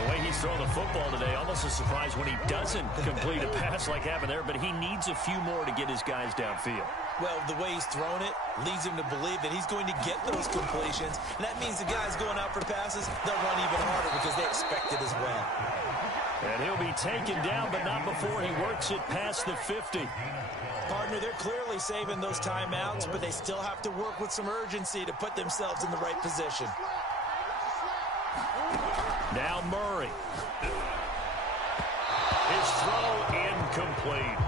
The way he's throwing the football today, almost a surprise when he doesn't complete a pass like happened there, but he needs a few more to get his guys downfield. Well, the way he's thrown it leads him to believe that he's going to get those completions, and that means the guys going out for passes, they'll run even harder because they expect it as well. And he'll be taken down, but not before he works it past the 50. Partner, they're clearly saving those timeouts, but they still have to work with some urgency to put themselves in the right position. Now Murray. His throw incomplete.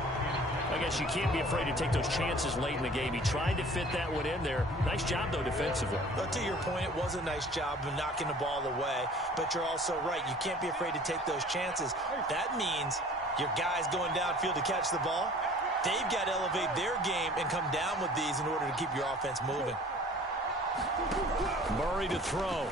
I guess you can't be afraid to take those chances late in the game. He tried to fit that one in there. Nice job, though, defensively. But to your point, it was a nice job of knocking the ball away. But you're also right. You can't be afraid to take those chances. That means your guys going downfield to catch the ball, they've got to elevate their game and come down with these in order to keep your offense moving. Murray to throw.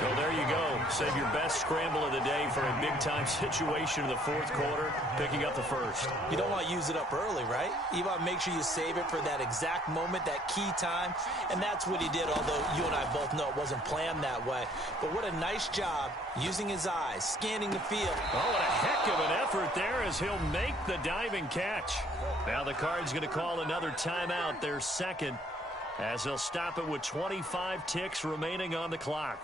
So there you go. Save your best scramble of the day for a big-time situation in the 4th quarter, picking up the first. You don't want to use it up early, right? You want to make sure you save it for that exact moment, that key time, and that's what he did, although you and I both know it wasn't planned that way. But what a nice job using his eyes, scanning the field. Oh, what a heck of an effort there as he'll make the diving catch. Now the Cards going to call another timeout, their 2nd, as they'll stop it with 25 ticks remaining on the clock.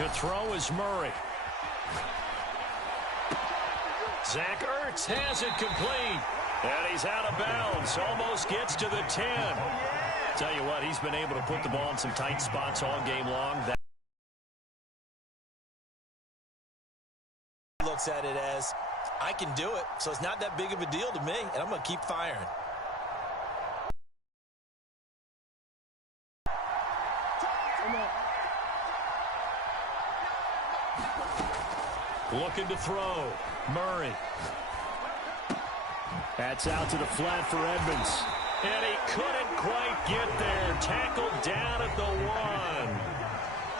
To throw is Murray. Zach Ertz has it complete. And he's out of bounds. Almost gets to the 10. Tell you what, he's been able to put the ball in some tight spots all game long. Looks at it as, I can do it, so it's not that big of a deal to me, and I'm going to keep firing. Looking to throw. Murray. That's out to the flat for Edmonds. And he couldn't quite get there. Tackled down at the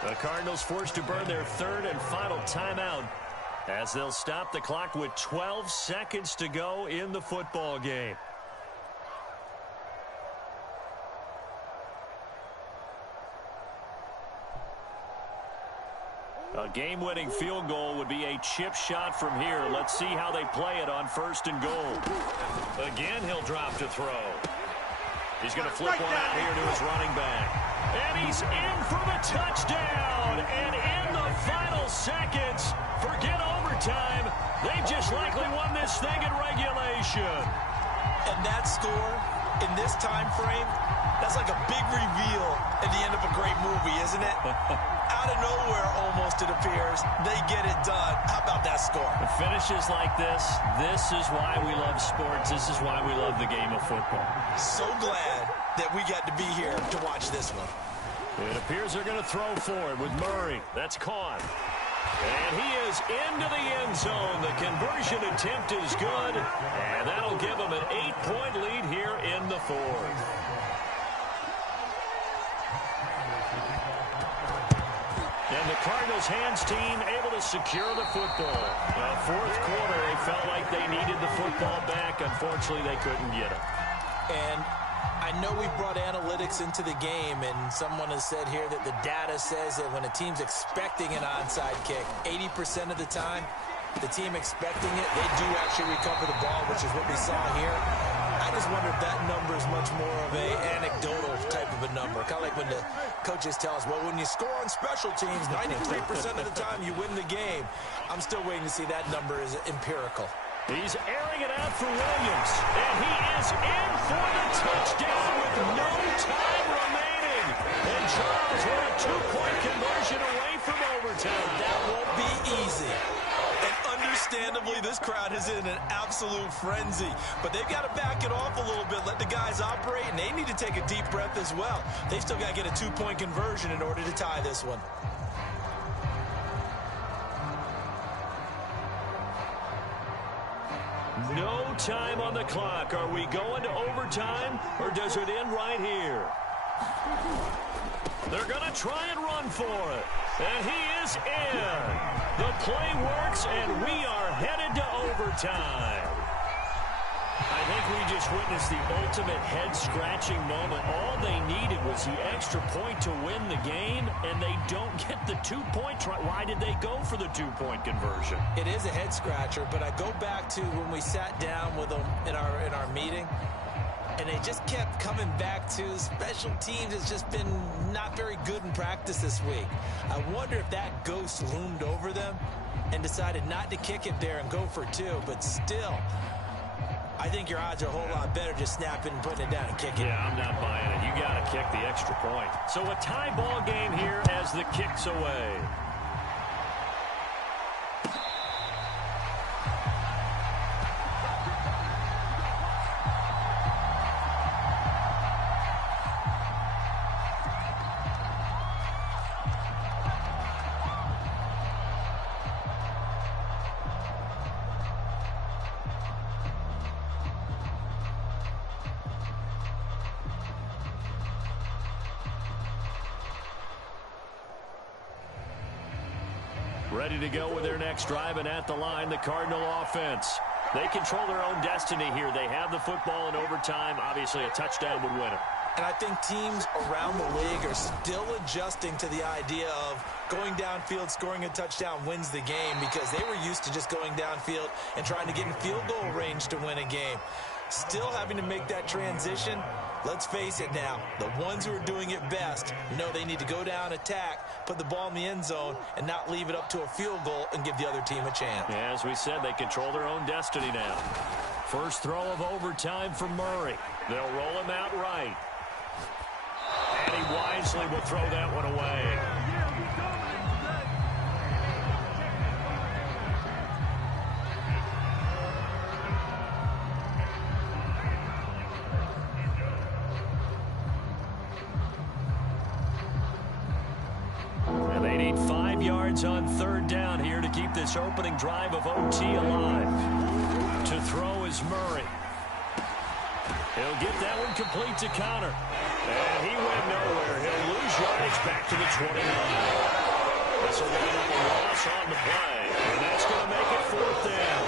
1. The Cardinals forced to burn their third and final timeout as they'll stop the clock with 12 seconds to go in the football game. A game-winning field goal would be a chip shot from here. Let's see how they play it on 1st and goal. Again, he'll drop to throw. He's going to flip one out here to his running back. And he's in for the touchdown. And in the final seconds, forget overtime, they just likely won this thing in regulation. And that score in this time frame, that's like a big reveal at the end of a great movie, isn't it? Out of nowhere, almost, it appears, they get it done. How about that score? The finishes like this is why we love sports. This is why we love the game of football. So glad that we got to be here to watch this one. It appears they're going to throw for it with Murray. That's caught. And he is into the end zone. The conversion attempt is good. And that'll give him an 8-point lead here in the 4th. And the Cardinals hands team able to secure the football. Fourth quarter, they felt like they needed the football back. Unfortunately, they couldn't get it. And I know we brought analytics into the game, and someone has said here that the data says that when a team's expecting an onside kick, 80% of the time, the team expecting it, they do actually recover the ball, which is what we saw here. I just wonder if that number is much more of a anecdotal type of a number. Kind of like when the coaches tell us, well, when you score on special teams, 93% of the time you win the game. I'm still waiting to see that number is empirical. He's airing it out for Williams, and he is in for the touchdown with no time remaining. And Charles, we're a 2-point conversion away from overtime. That won't be easy. And understandably, this crowd is in an absolute frenzy. But they've got to back it off a little bit, let the guys operate, and they need to take a deep breath as well. They've still got to get a 2-point conversion in order to tie this one. No time on the clock. Are we going to overtime, or does it end right here? They're going to try and run for it. And he is in. The play works, and we are headed to overtime. I think we just witnessed the ultimate head-scratching moment. All they needed was the extra point to win the game, and they don't get the 2-point try. Why did they go for the 2-point conversion? It is a head-scratcher, but I go back to when we sat down with them in our meeting, and they just kept coming back to special teams. It's just been not very good in practice this week. I wonder if that ghost loomed over them and decided not to kick it there and go for 2, but still, I think your odds are a whole lot better just snapping and putting it down and kicking. Yeah, I'm not buying it. You got to kick the extra point. So a tie ball game here as the kick's away. Ready to go with their next drive, and at the line, the Cardinal offense. They control their own destiny here. They have the football in overtime. Obviously, a touchdown would win it. And I think teams around the league are still adjusting to the idea of going downfield, scoring a touchdown wins the game, because they were used to just going downfield and trying to get in field goal range to win a game. Still having to make that transition. Let's face it now, the ones who are doing it best know they need to go down, attack, put the ball in the end zone, and not leave it up to a field goal and give the other team a chance. Yeah, as we said, they control their own destiny now. First throw of overtime for Murray. They'll roll him out right. And he wisely will throw that one away. And they need 5 yards on third down here to keep this opening drive of OT alive. To throw is Murray. He'll get that one complete to Connor. And he went nowhere. He'll lose yardage back to the 29. This will wind up a loss on the play. And that's going to make it 4th down.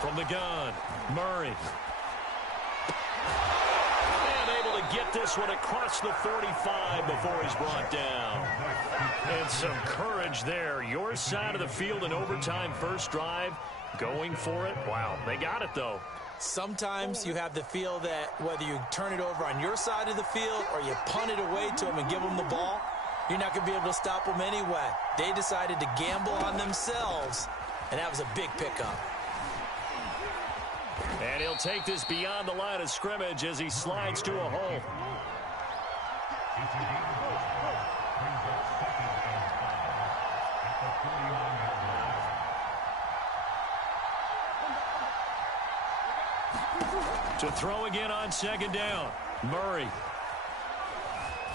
From the gun, Murray. And able to get this one across the 45 before he's brought down. And some courage there. Your side of the field in overtime first drive, going for it. Wow, they got it, though. Sometimes you have the feel that whether you turn it over on your side of the field or you punt it away to them and give them the ball, you're not going to be able to stop them anyway. They decided to gamble on themselves, and that was a big pickup. And he'll take this beyond the line of scrimmage as he slides to a hole. To throw again on second down. Murray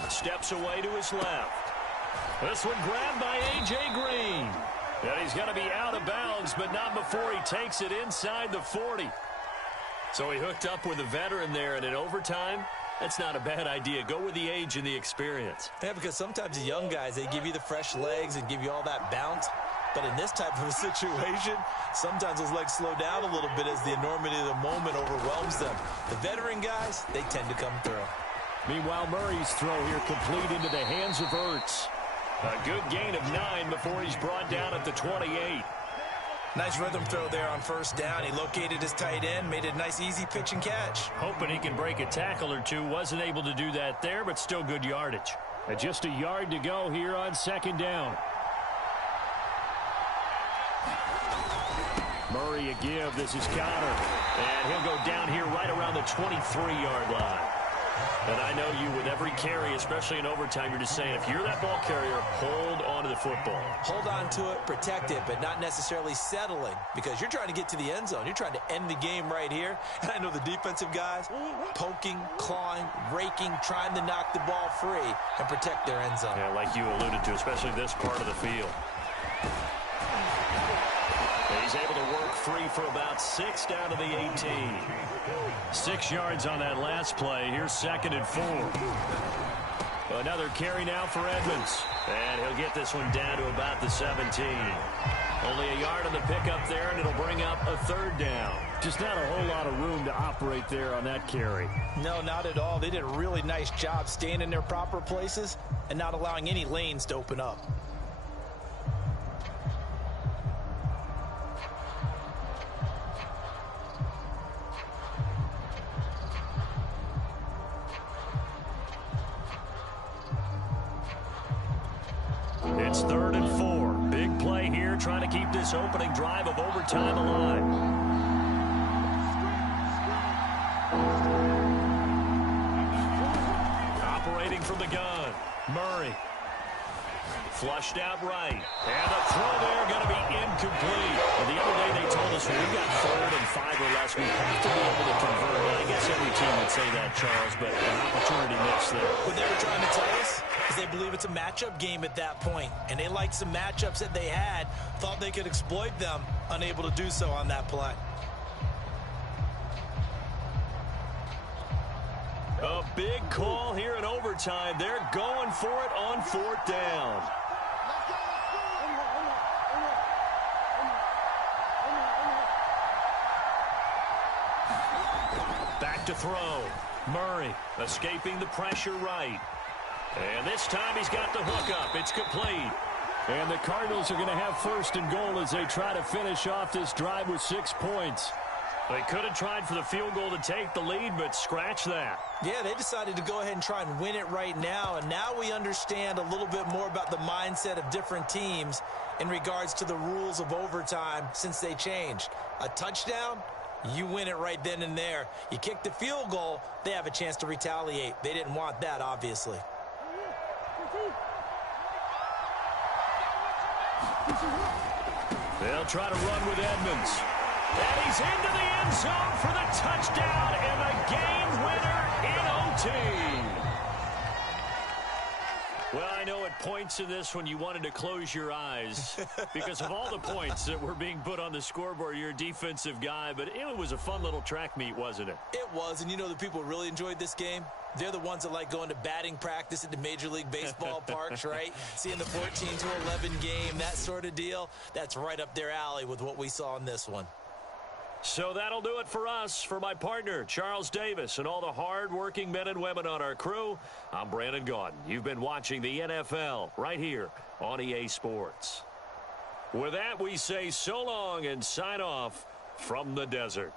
steps away to his left. This one grabbed by A.J. Green. And he's going to be out of bounds, but not before he takes it inside the 40. So he hooked up with a veteran there, and in overtime, that's not a bad idea. Go with the age and the experience. Yeah, because sometimes the young guys, they give you the fresh legs and give you all that bounce. But in this type of a situation, sometimes those legs slow down a little bit as the enormity of the moment overwhelms them. The veteran guys, they tend to come through. Meanwhile, Murray's throw here complete into the hands of Ertz. A good gain of 9 before he's brought down at the 28. Nice rhythm throw there on first down. He located his tight end, made a nice easy pitch and catch. Hoping he can break a tackle or two. Wasn't able to do that there, but still good yardage. And just a yard to go here on second down. Murray a give. This is Connor. And he'll go down here right around the 23-yard line. And I know you, with every carry, especially in overtime, you're just saying, if you're that ball carrier, hold on to the football. Hold on to it, protect it, but not necessarily settling, because you're trying to get to the end zone. You're trying to end the game right here. And I know the defensive guys, poking, clawing, raking, trying to knock the ball free and protect their end zone. Yeah, like you alluded to, especially this part of the field. He's able to work free for about 6 down to the 18. 6 yards on that last play. Here's 2nd and 4. Another carry now for Edmonds. And he'll get this one down to about the 17. Only a yard on the pickup there, and it'll bring up a 3rd down. Just not a whole lot of room to operate there on that carry. No, not at all. They did a really nice job staying in their proper places and not allowing any lanes to open up. It's 3rd and 4. Big play here, trying to keep this opening drive of overtime alive. Operating from the gun, Murray. Flushed out right. And the throw there going to be incomplete. Well, the other day they told us when we've got 3rd and 5 or less, we have to be able to convert. And I guess every team would say that, Charles, but an opportunity missed there. What they were trying to tell us is they believe it's a matchup game at that point. And they liked some matchups that they had, thought they could exploit them, unable to do so on that play. A big call here in overtime. They're going for it on 4th down. Back to throw. Murray escaping the pressure right. And this time he's got the hook up. It's complete. And the Cardinals are going to have first and goal as they try to finish off this drive with 6 points. They could have tried for the field goal to take the lead, but scratch that. Yeah, they decided to go ahead and try and win it right now, and now we understand a little bit more about the mindset of different teams in regards to the rules of overtime since they changed. A touchdown, you win it right then and there. You kick the field goal, they have a chance to retaliate. They didn't want that, obviously. They'll try to run with Edmonds. And he's into the end zone for the touchdown and the game winner in OT. Well, I know at points in this when you wanted to close your eyes because of all the points that were being put on the scoreboard. You're a defensive guy, but it was a fun little track meet, wasn't it? It was, and you know the people who really enjoyed this game? They're the ones that like going to batting practice at the Major League Baseball parks, right? Seeing the 14-11 game, that sort of deal. That's right up their alley with what we saw in this one. So that'll do it for us. For my partner, Charles Davis, and all the hard-working men and women on our crew, I'm Brandon Gaudin. You've been watching the NFL right here on EA Sports. With that, we say so long and sign off from the desert.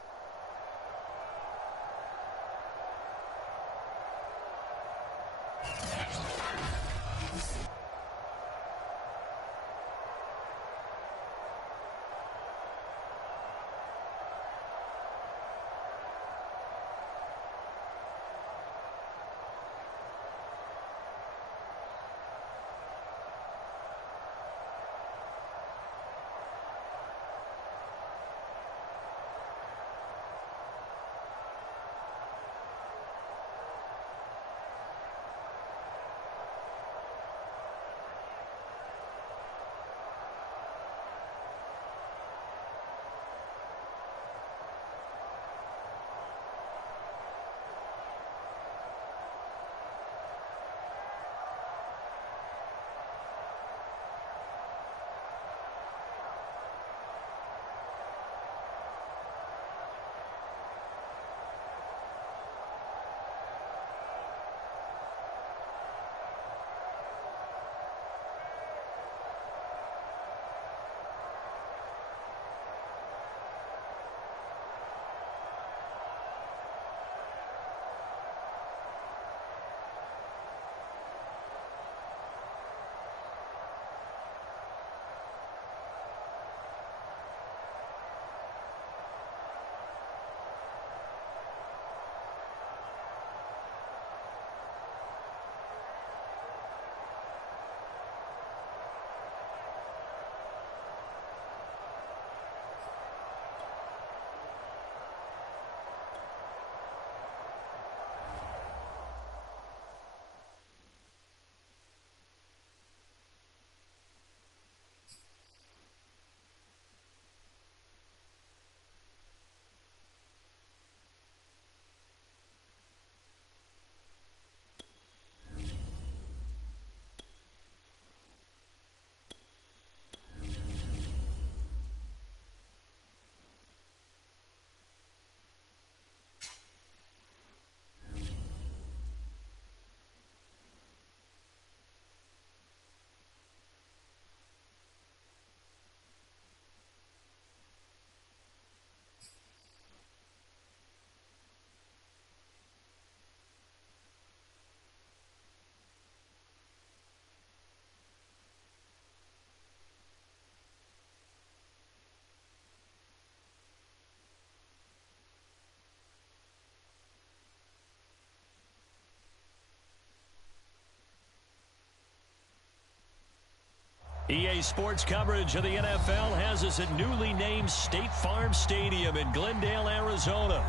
EA Sports coverage of the NFL has us at newly named State Farm Stadium in Glendale, Arizona.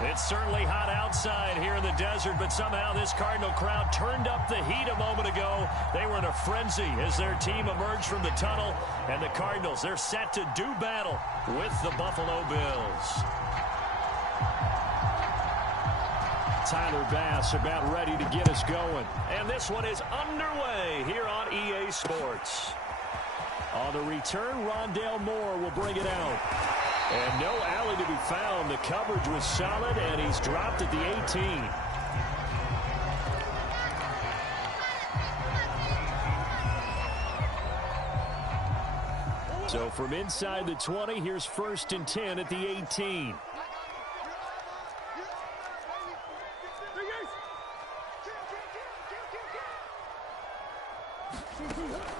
It's certainly hot outside here in the desert, but somehow this Cardinal crowd turned up the heat a moment ago. They were in a frenzy as their team emerged from the tunnel, and the Cardinals, they're set to do battle with the Buffalo Bills. Tyler Bass about ready to get us going. And this one is underway here on EA Sports. On the return, Rondale Moore will bring it out. And no alley to be found. The coverage was solid, and he's dropped at the 18. So from inside the 20, here's 1st and 10 at the 18.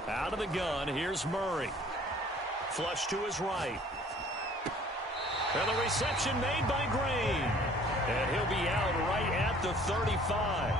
Out of the gun, here's Murray. Flush to his right. And the reception made by Green. And he'll be out right at the 35.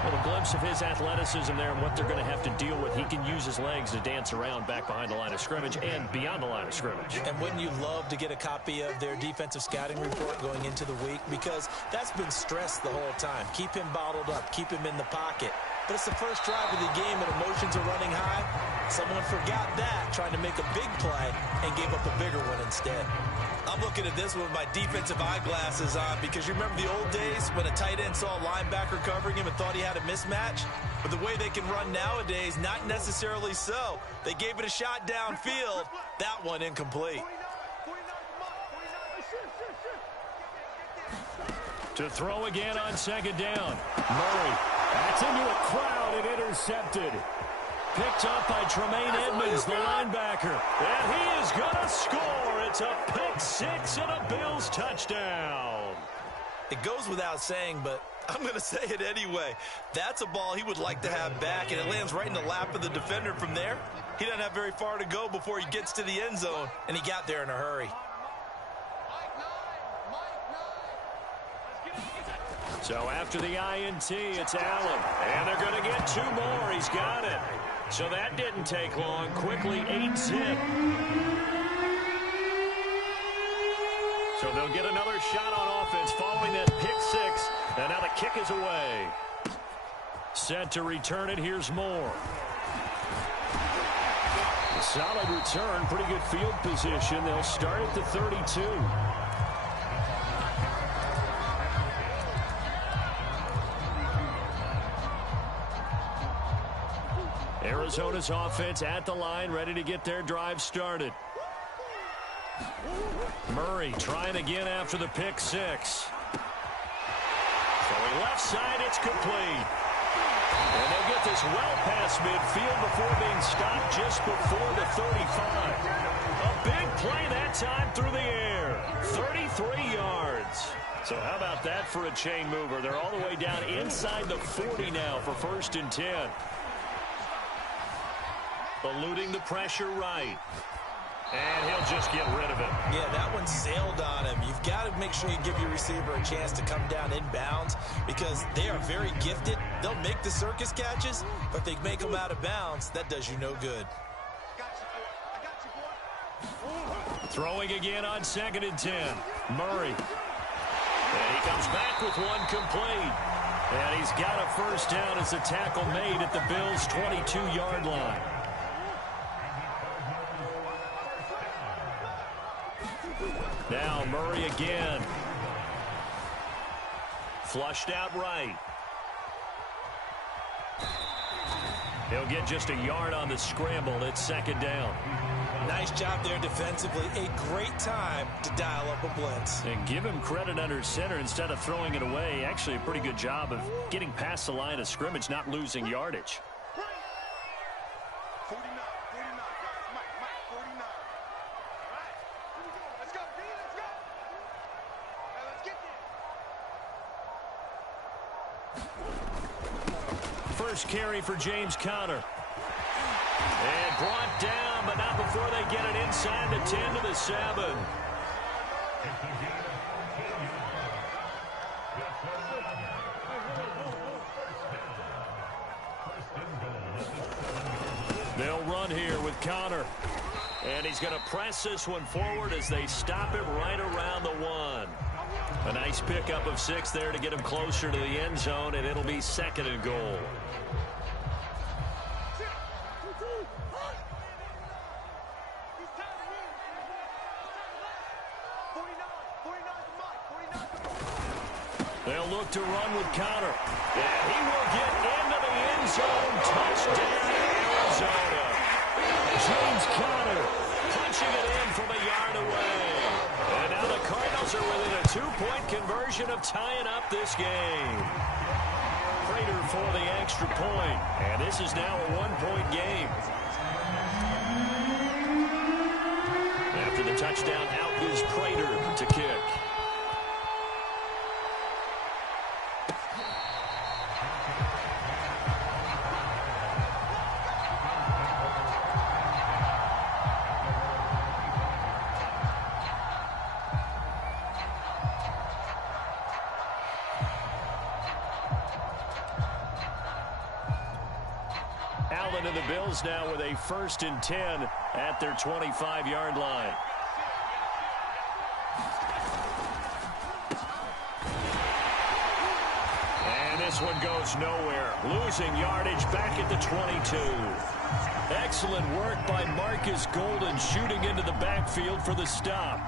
A little glimpse of his athleticism there and what they're going to have to deal with. He can use his legs to dance around back behind the line of scrimmage and beyond the line of scrimmage. And wouldn't you love to get a copy of their defensive scouting report going into the week? Because that's been stressed the whole time. Keep him bottled up. Keep him in the pocket. But it's the first drive of the game and emotions are running high. Someone forgot that, trying to make a big play, and gave up a bigger one instead. I'm looking at this one with my defensive eyeglasses on because you remember the old days when a tight end saw a linebacker covering him and thought he had a mismatch? But the way they can run nowadays, not necessarily so. They gave it a shot downfield. That one incomplete. To throw again on 2nd down. Murray. That's into a crowd and intercepted. Picked up by Tremaine Edmonds, the linebacker. And he is going to score. It's a pick-6 and a Bills touchdown. It goes without saying, but I'm going to say it anyway. That's a ball he would like to have back, and it lands right in the lap of the defender from there. He doesn't have very far to go before he gets to the end zone, and he got there in a hurry. So after the INT, it's Allen. And they're going to get 2 more. He's got it. So that didn't take long. Quickly, 8-zip. So they'll get another shot on offense following that pick-6. And now the kick is away. Set to return it. Here's Moore. Solid return. Pretty good field position. They'll start at the 32. Arizona's offense at the line, ready to get their drive started. Murray trying again after the pick-6. Throwing left side, it's complete. And they'll get this well past midfield before being stopped just before the 35. A big play that time through the air. 33 yards. So how about that for a chain mover? They're all the way down inside the 40 now for 1st and 10. Eluding the pressure right. And he'll just get rid of it. Yeah, that one sailed on him. You've got to make sure you give your receiver a chance to come down inbounds because they are very gifted. They'll make the circus catches, but if they make them out of bounds, that does you no good. Throwing again on 2nd and 10. Murray. And he comes back with one complete. And he's got a 1st down as the tackle made at the Bills' 22-yard line. Now Murray again. Flushed out right. He'll get just a yard on the scramble. It's 2nd down. Nice job there defensively. A great time to dial up a blitz. And give him credit under center instead of throwing it away. Actually, a pretty good job of getting past the line of scrimmage, not losing yardage. 49, guys. Mike, 49. All right, here we go. Let's go, D, let's go. Now let's get there. First carry for James Conner. And brought down, but not before they get it inside the 10 to the 7. They'll run here with Conner. And he's going to press this one forward as they stop him right around the 1. A nice pickup of 6 there to get him closer to the end zone, and it'll be 2nd and goal. They'll look to run with Conner. And he will get into the end zone. Touchdown, Arizona. James Conner punching it in from a yard away. And now the Cardinals are within a 2-point conversion of tying up this game. Prater for the extra point. And this is now a 1-point game. After the touchdown, out is Prater to kick. Allen and the Bills now with a 1st and 10 at their 25-yard line. And this one goes nowhere. Losing yardage back at the 22. Excellent work by Marcus Golden shooting into the backfield for the stop.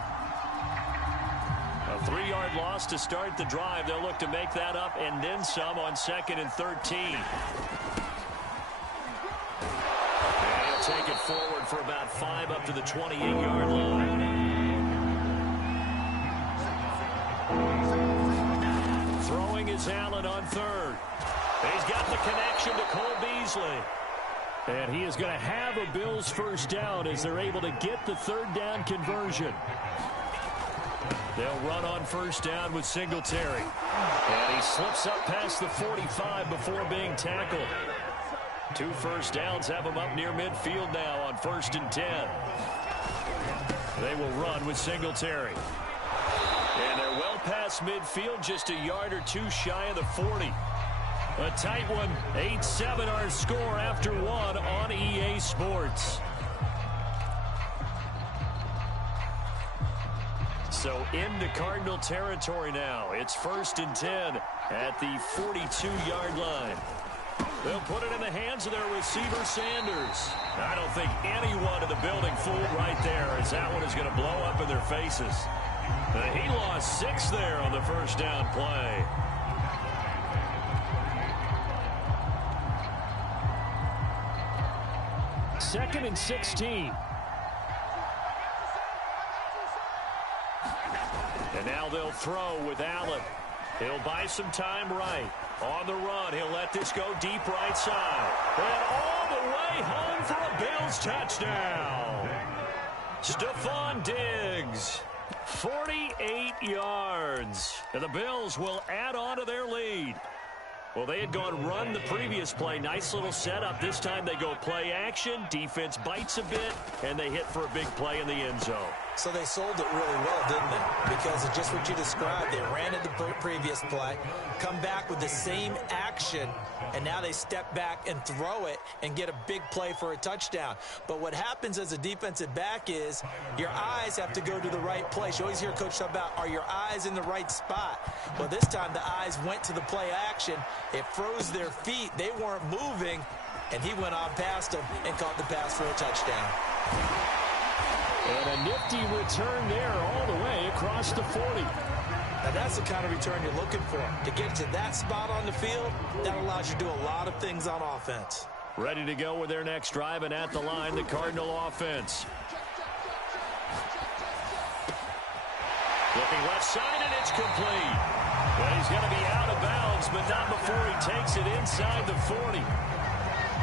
A 3-yard loss to start the drive. They'll look to make that up and then some on 2nd and 13. Take it forward for about 5 up to the 28-yard line. Throwing is Allen on 3rd. He's got the connection to Cole Beasley. And he is going to have a Bills 1st down as they're able to get the 3rd down conversion. They'll run on 1st down with Singletary. And he slips up past the 45 before being tackled. 2 first downs have him up near midfield now on 1st and 10. They will run with Singletary. And they're well past midfield, just a yard or 2 shy of the 40. A tight one, 8-7 our score after 1 on EA Sports. So into Cardinal territory now. It's 1st and 10 at the 42-yard line. They'll put it in the hands of their receiver, Sanders. I don't think anyone in the building fooled right there, as that one is going to blow up in their faces. He lost 6 there on the 1st down play. Second and 16. And now they'll throw with Allen. He'll buy some time right. On the run, he'll let this go deep right side. And all the way home for a Bills touchdown. Stephon Diggs, 48 yards. And the Bills will add on to their lead. Well, they had gone run the previous play. Nice little setup. This time they go play action. Defense bites a bit, and they hit for a big play in the end zone. So they sold it really well, didn't they? Because of just what you described. They ran it the previous play, come back with the same action, and now they step back and throw it and get a big play for a touchdown. But what happens as a defensive back is your eyes have to go to the right place. You always hear Coach talk about, are your eyes in the right spot? Well, this time the eyes went to the play action. It froze their feet. They weren't moving, and he went on past them and caught the pass for a touchdown. And a nifty return there all the way across the 40. Now that's the kind of return you're looking for. To get to that spot on the field, that allows you to do a lot of things on offense. Ready to go with their next drive, and at the line, the Cardinal offense. Looking left side, and it's complete. Well, he's going to be out of bounds, but not before he takes it inside the 40.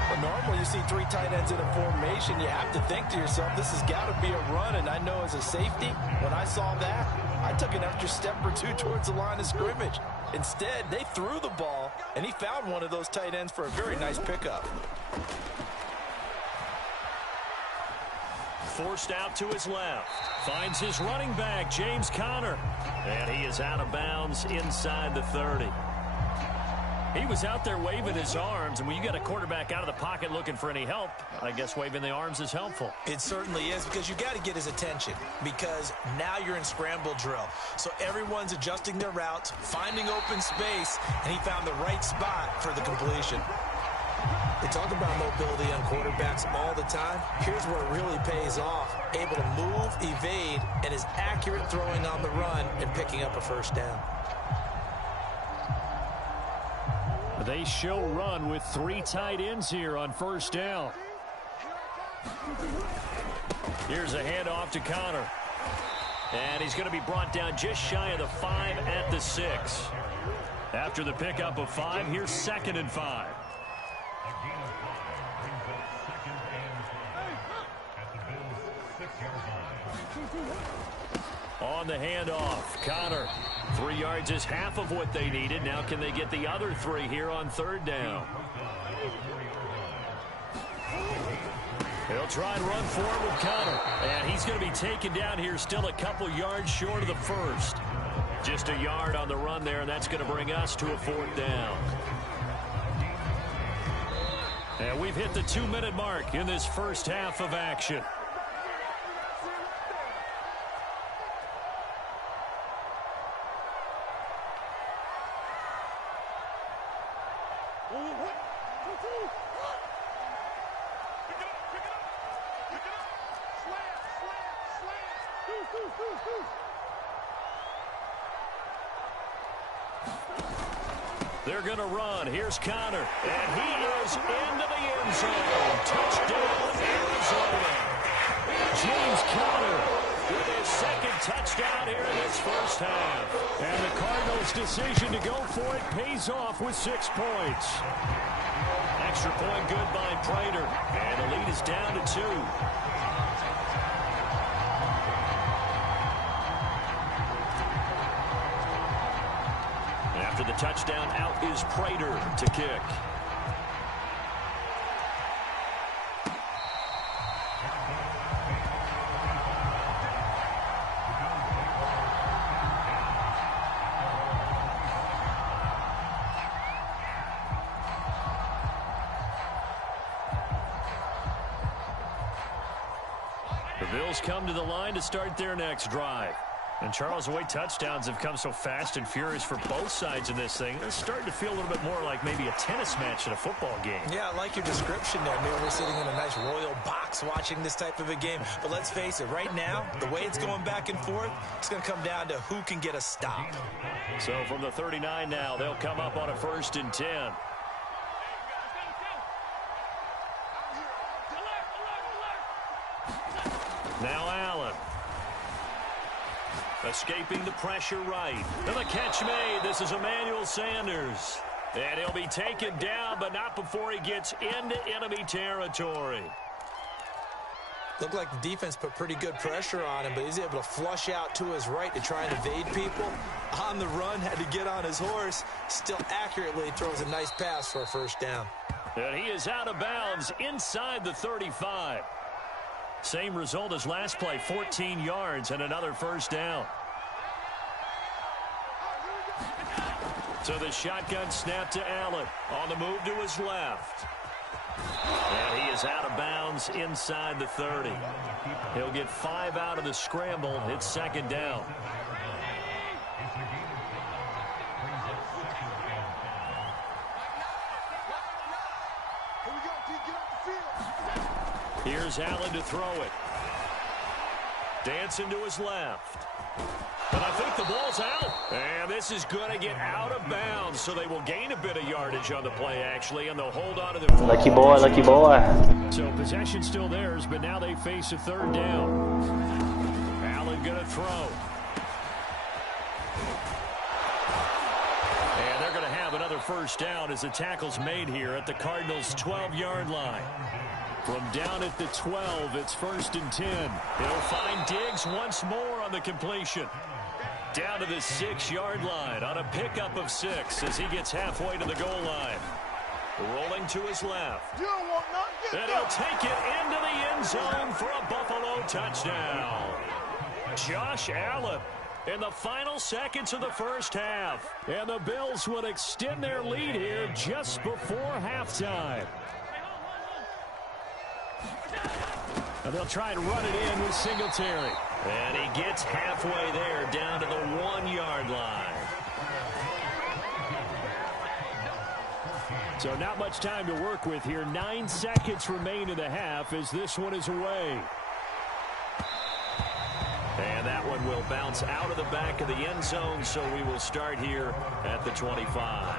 Well, normally you see 3 tight ends in a formation, you have to think to yourself, this has got to be a run, and I know as a safety, when I saw that, I took an extra step or 2 towards the line of scrimmage. Instead, they threw the ball, and he found one of those tight ends for a very nice pickup. Forced out to his left. Finds his running back, James Conner. And he is out of bounds inside the 30. He was out there waving his arms, and when you got a quarterback out of the pocket looking for any help, I guess waving the arms is helpful. It certainly is, because you got to get his attention, because now you're in scramble drill. So everyone's adjusting their routes, finding open space, and he found the right spot for the completion. They talk about mobility on quarterbacks all the time. Here's where it really pays off. Able to move, evade, and is accurate throwing on the run and picking up a 1st down. They show run with 3 tight ends here on 1st down. Here's a handoff to Conner. And he's going to be brought down just shy of the 5 at the 6. After the pickup of 5, here's 2nd and 5. On the handoff, Connor. 3 yards is half of what they needed. Now can they get the other 3 here on 3rd down? He'll try and run forward with Connor. And he's going to be taken down here still a couple yards short of the 1st. Just a yard on the run there, and that's going to bring us to a 4th down. And we've hit the 2-minute mark in this first half of action. They're going to run. Here's Connor. And he is into the end zone. Touchdown, Arizona. James Conner with his 2nd touchdown here in this first half. And the Cardinals' decision to go for it pays off with 6 points. Extra point good by Prater. And the lead is down to 2. After the touchdown, out is Prater to kick. The Bills come to the line to start their next drive. And Charles, the way touchdowns have come so fast and furious for both sides in this thing, it's starting to feel a little bit more like maybe a tennis match in a football game. Yeah, I like your description there. Maybe we're sitting in a nice royal box watching this type of a game. But let's face it, right now, the way it's going back and forth, it's going to come down to who can get a stop. So from the 39 now, they'll come up on a 1st and 10. Now Allen. Escaping the pressure right. And the catch made. This is Emmanuel Sanders. And he'll be taken down, but not before he gets into enemy territory. Looked like the defense put pretty good pressure on him, but he's able to flush out to his right to try and evade people. On the run, had to get on his horse. Still accurately throws a nice pass for a 1st down. And he is out of bounds inside the 35. Same result as last play, 14 yards and another 1st down. So the shotgun snap to Allen. On the move to his left. And he is out of bounds inside the 30. He'll get 5 out of the scramble. It's 2nd down. Here's Allen to throw it. Dancing to his left. But I think the ball's out. And this is going to get out of bounds, so they will gain a bit of yardage on the play, actually, and they'll hold on to the... Lucky boy, lucky boy. So possession still theirs, but now they face a 3rd down. Allen going to throw. And they're going to have another 1st down as the tackle's made here at the Cardinals' 12-yard line. From down at the 12, it's 1st and 10. He'll find Diggs once more on the completion. Down to the 6-yard line on a pickup of 6 as he gets halfway to the goal line. Rolling to his left. And he'll take it into the end zone for a Buffalo touchdown. Josh Allen in the final seconds of the first half. And the Bills would extend their lead here just before halftime. And they'll try and run it in with Singletary. And he gets halfway there down to the 1-yard line. So not much time to work with here. 9 seconds remain in the half as this one is away. And that one will bounce out of the back of the end zone, so we will start here at the 25.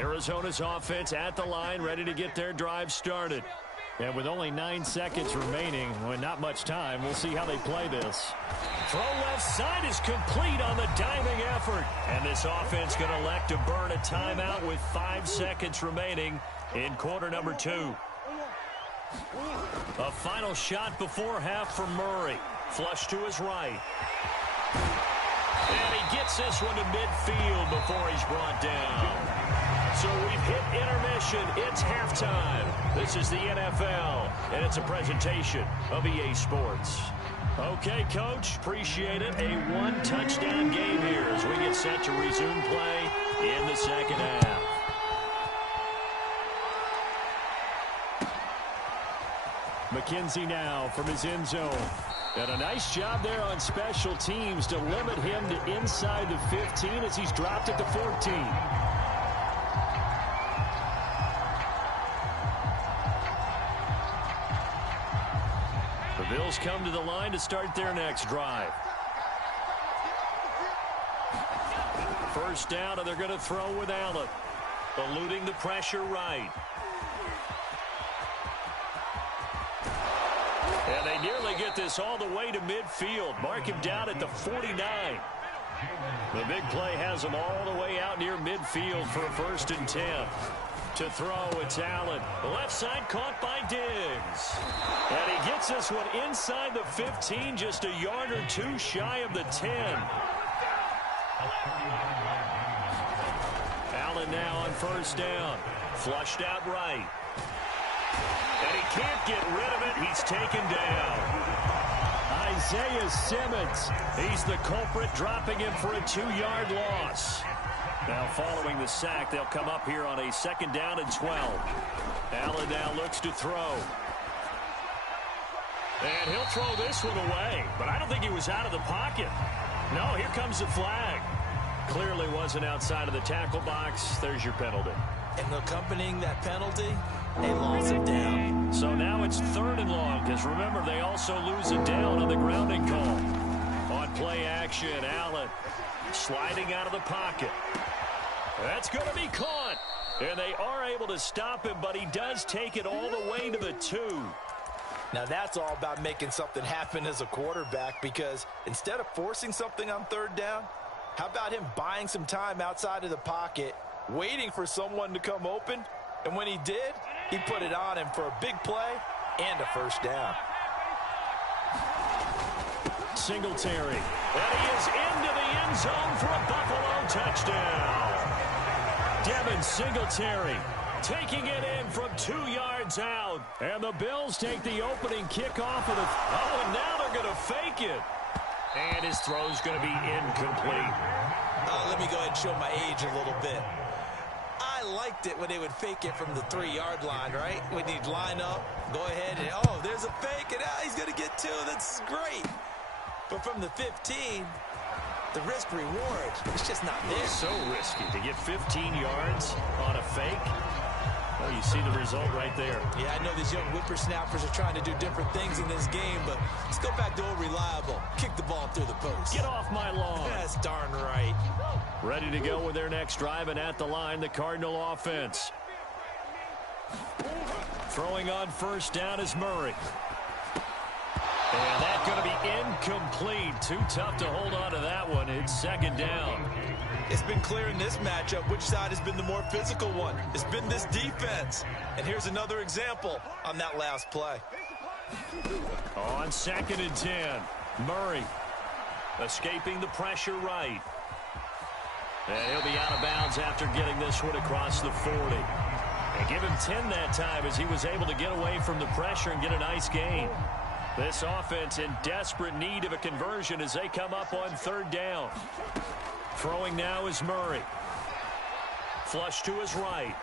Arizona's offense at the line, ready to get their drive started. And with only 9 seconds remaining, well, not much time, we'll see how they play this. Throw left side is complete on the diving effort. And this offense going to elect to burn a timeout with 5 seconds remaining in quarter number 2. A final shot before half from Murray. Flush to his right. And he gets this one to midfield before he's brought down. So we've hit intermission. It's halftime. This is the NFL, and it's a presentation of EA Sports. Okay, Coach, appreciate it. A one-touchdown game here as we get set to resume play in the second half. McKenzie now from his end zone. And a nice job there on special teams to limit him to inside the 15 as he's dropped at the 14. The Bills come to the line to start their next drive. First down, and they're going to throw with Allen. Eluding the pressure right. And they nearly get this all the way to midfield. Mark him down at the 49. The big play has him all the way out near midfield for a 1st and 10. To throw, it's Allen. The left side caught by Diggs. And he gets this one inside the 15, just a yard or 2 shy of the 10. Allen now on 1st down. Flushed out right. And he can't get rid of it. He's taken down. Isaiah Simmons. He's the culprit, dropping him for a 2-yard loss. Now following the sack, they'll come up here on a 2nd down and 12. Allen now looks to throw. And he'll throw this one away. But I don't think he was out of the pocket. No, here comes the flag. Clearly wasn't outside of the tackle box. There's your penalty. And accompanying that penalty, a loss of down. So now it's 3rd and long, because remember, they also lose a down on the grounding call. On play action, Allen sliding out of the pocket. That's going to be caught. And they are able to stop him, but he does take it all the way to the 2. Now that's all about making something happen as a quarterback, because instead of forcing something on 3rd down, how about him buying some time outside of the pocket, waiting for someone to come open, and when he did, he put it on him for a big play and a 1st down. Singletary. And he is into the end zone for a Buffalo touchdown. Devin Singletary taking it in from 2 yards out. And the Bills take the opening kickoff of the... Oh, and now they're going to fake it. And his throw's going to be incomplete. Let me go ahead and show my age a little bit. I liked it when they would fake it from the 3-yard line, right? When he'd line up, go ahead, and oh, there's a fake, and he's going to get 2. That's great. But from the 15, the risk-reward, it's just not there. So risky to get 15 yards on a fake. Well, you see the result right there. Yeah, I know these young whippersnappers are trying to do different things in this game, but let's go back to old reliable. Kick the ball through the post. Get off my lawn. That's darn right. Ready to go with their next drive, and at the line, the Cardinal offense. Throwing on 1st down is Murray. And that's going to be incomplete. Too tough to hold on to that one. It's 2nd down. It's been clear in this matchup which side has been the more physical one. It's been this defense. And here's another example on that last play. On 2nd and 10, Murray escaping the pressure right. And he'll be out of bounds after getting this one across the 40. And give him 10 that time as he was able to get away from the pressure and get a nice gain. This offense in desperate need of a conversion as they come up on 3rd down. Throwing now is Murray. Flush to his right.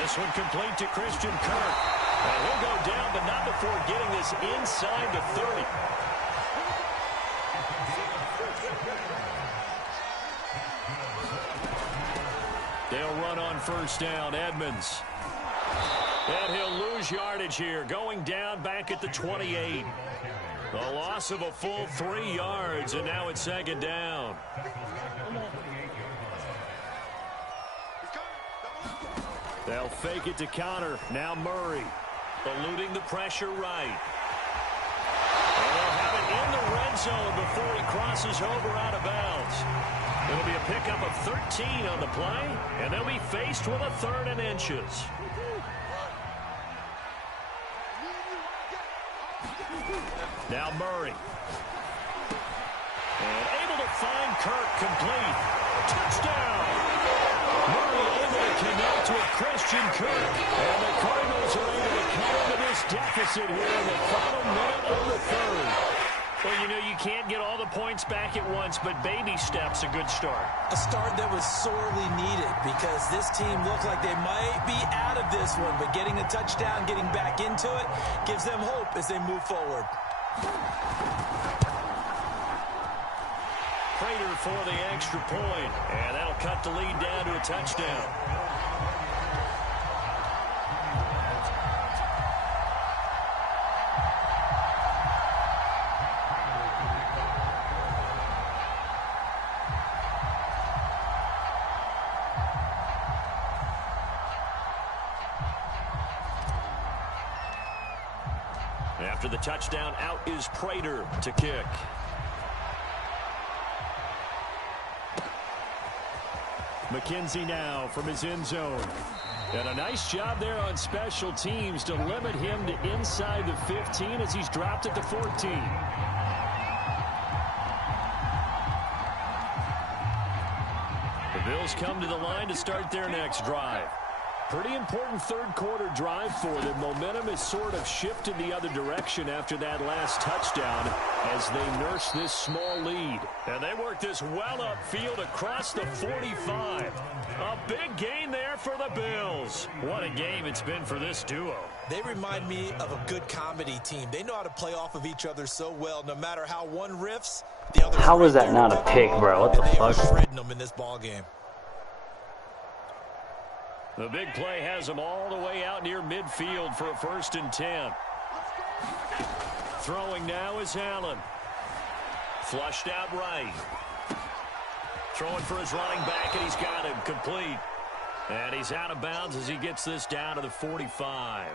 This one complete to Christian Kirk. And he'll go down, but not before getting this inside the 30. They'll run on 1st down, Edmonds. And he'll lose yardage here, going down back at the 28. A loss of a full 3 yards, and now it's 2nd down. They'll fake it to counter. Now Murray eluding the pressure right. And they'll have it in the red zone before he crosses over out of bounds. It'll be a pickup of 13 on the play, and they'll be faced with a 3rd and inches. Now Murray. And able to find Kirk complete. Touchdown! Murray able to connect with Christian Kirk. And the Cardinals are able to cut into this deficit here in the final minute of the 3rd. Well, you know, you can't get all the points back at once, but baby steps a good start. A start that was sorely needed because this team looked like they might be out of this one, but getting a touchdown, getting back into it, gives them hope as they move forward. Prater for the extra point, and that'll cut the lead down to a touchdown. After the touchdown, out is Prater to kick. McKenzie now from his end zone. And a nice job there on special teams to limit him to inside the 15 as he's dropped at the 14. The Bills come to the line to start their next drive. Pretty important 3rd quarter drive for them. Momentum has sort of shifted the other direction after that last touchdown as they nurse this small lead. And they work this well upfield across the 45. A big gain there for the Bills. What a game it's been for this duo. They remind me of a good comedy team. They know how to play off of each other so well. No matter how one riffs, the other. How was that not a pick, bro? What the fuck? They are shredding them in this ball game. The big play has them all the way out near midfield for a 1st and 10. Throwing now is Allen. Flushed out right. Throwing for his running back, and he's got him complete. And he's out of bounds as he gets this down to the 45.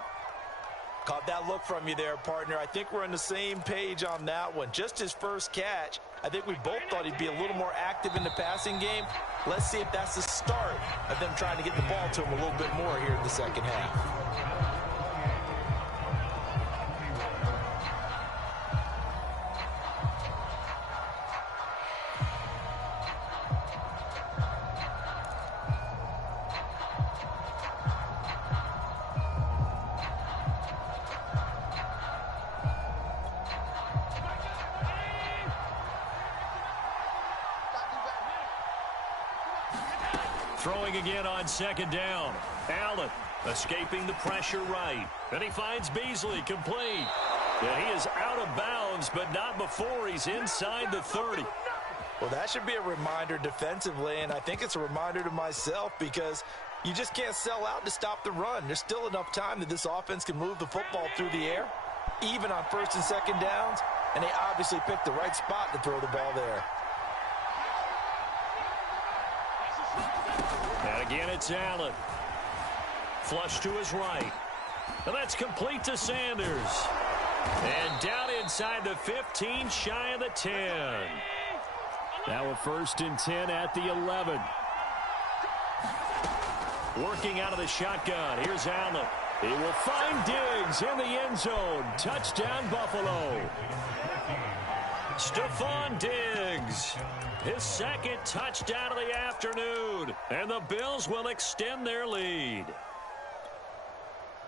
Caught that look from you there, partner. I think we're on the same page on that one. Just his first catch. I think we both thought he'd be a little more active in the passing game. Let's see if that's the start of them trying to get the ball to him a little bit more here in the second half. Throwing again on 2nd down. Allen escaping the pressure right. And he finds Beasley complete. And he is out of bounds, but not before he's inside the 30. Well, that should be a reminder defensively, and I think it's a reminder to myself because you just can't sell out to stop the run. There's still enough time that this offense can move the football through the air, even on 1st and 2nd downs, and they obviously picked the right spot to throw the ball there. And again, it's Allen. Flush to his right. And that's complete to Sanders. And down inside the 15, shy of the 10. Now a 1st and 10 at the 11. Working out of the shotgun. Here's Allen. He will find Diggs in the end zone. Touchdown, Buffalo. Stephon Diggs. His 2nd touchdown of the afternoon. And the Bills will extend their lead.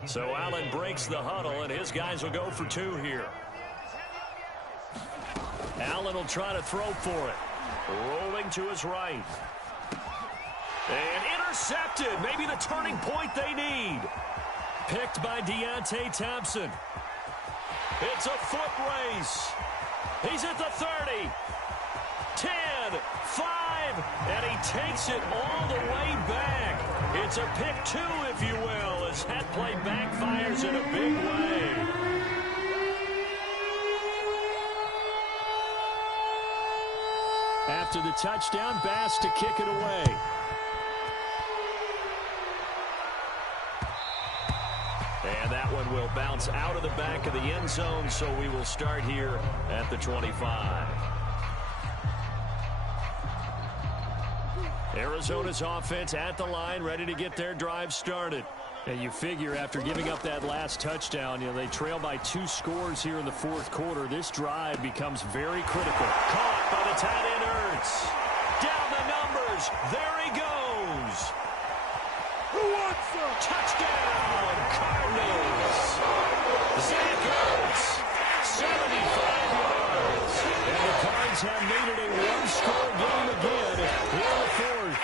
So Allen breaks the huddle, and his guys will go for 2 here. Allen will try to throw for it. Rolling to his right. And intercepted. Maybe the turning point they need. Picked by Deontay Thompson. It's a foot race. He's at the 30. 10, 5, and he takes it all the way back. It's a pick 2, if you will, as that play backfires in a big way. After the touchdown, Bass to kick it away. And that one will bounce out of the back of the end zone, so we will start here at the 25. Arizona's offense at the line, ready to get their drive started. And you figure after giving up that last touchdown, they trail by 2 scores here in the fourth quarter. This drive becomes very critical. Caught by the tight end Ertz. Down the numbers. There he goes. Who wants some? Touchdown, Cardinals. Zach Ertz, 75 yards. And the Cards have made it a one-score game again here in the fourth.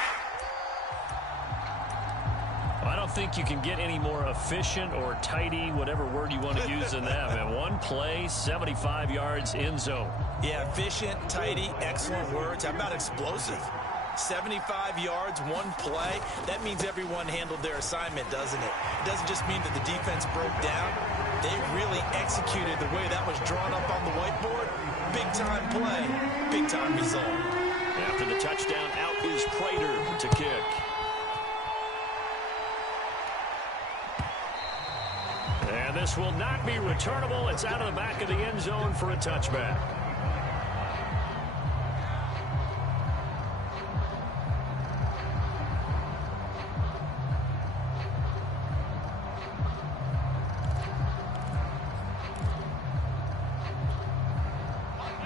I don't think you can get any more efficient or tidy, whatever word you want to use in that. And one play, 75 yards in zone. Yeah, efficient, tidy, excellent words. How about explosive? 75 yards, one play. That means everyone handled their assignment, doesn't it? It doesn't just mean that the defense broke down. They really executed the way that was drawn up on the whiteboard. Big-time play, big-time result. After the touchdown, out is Prater to kick. And this will not be returnable. It's out of the back of the end zone for a touchback.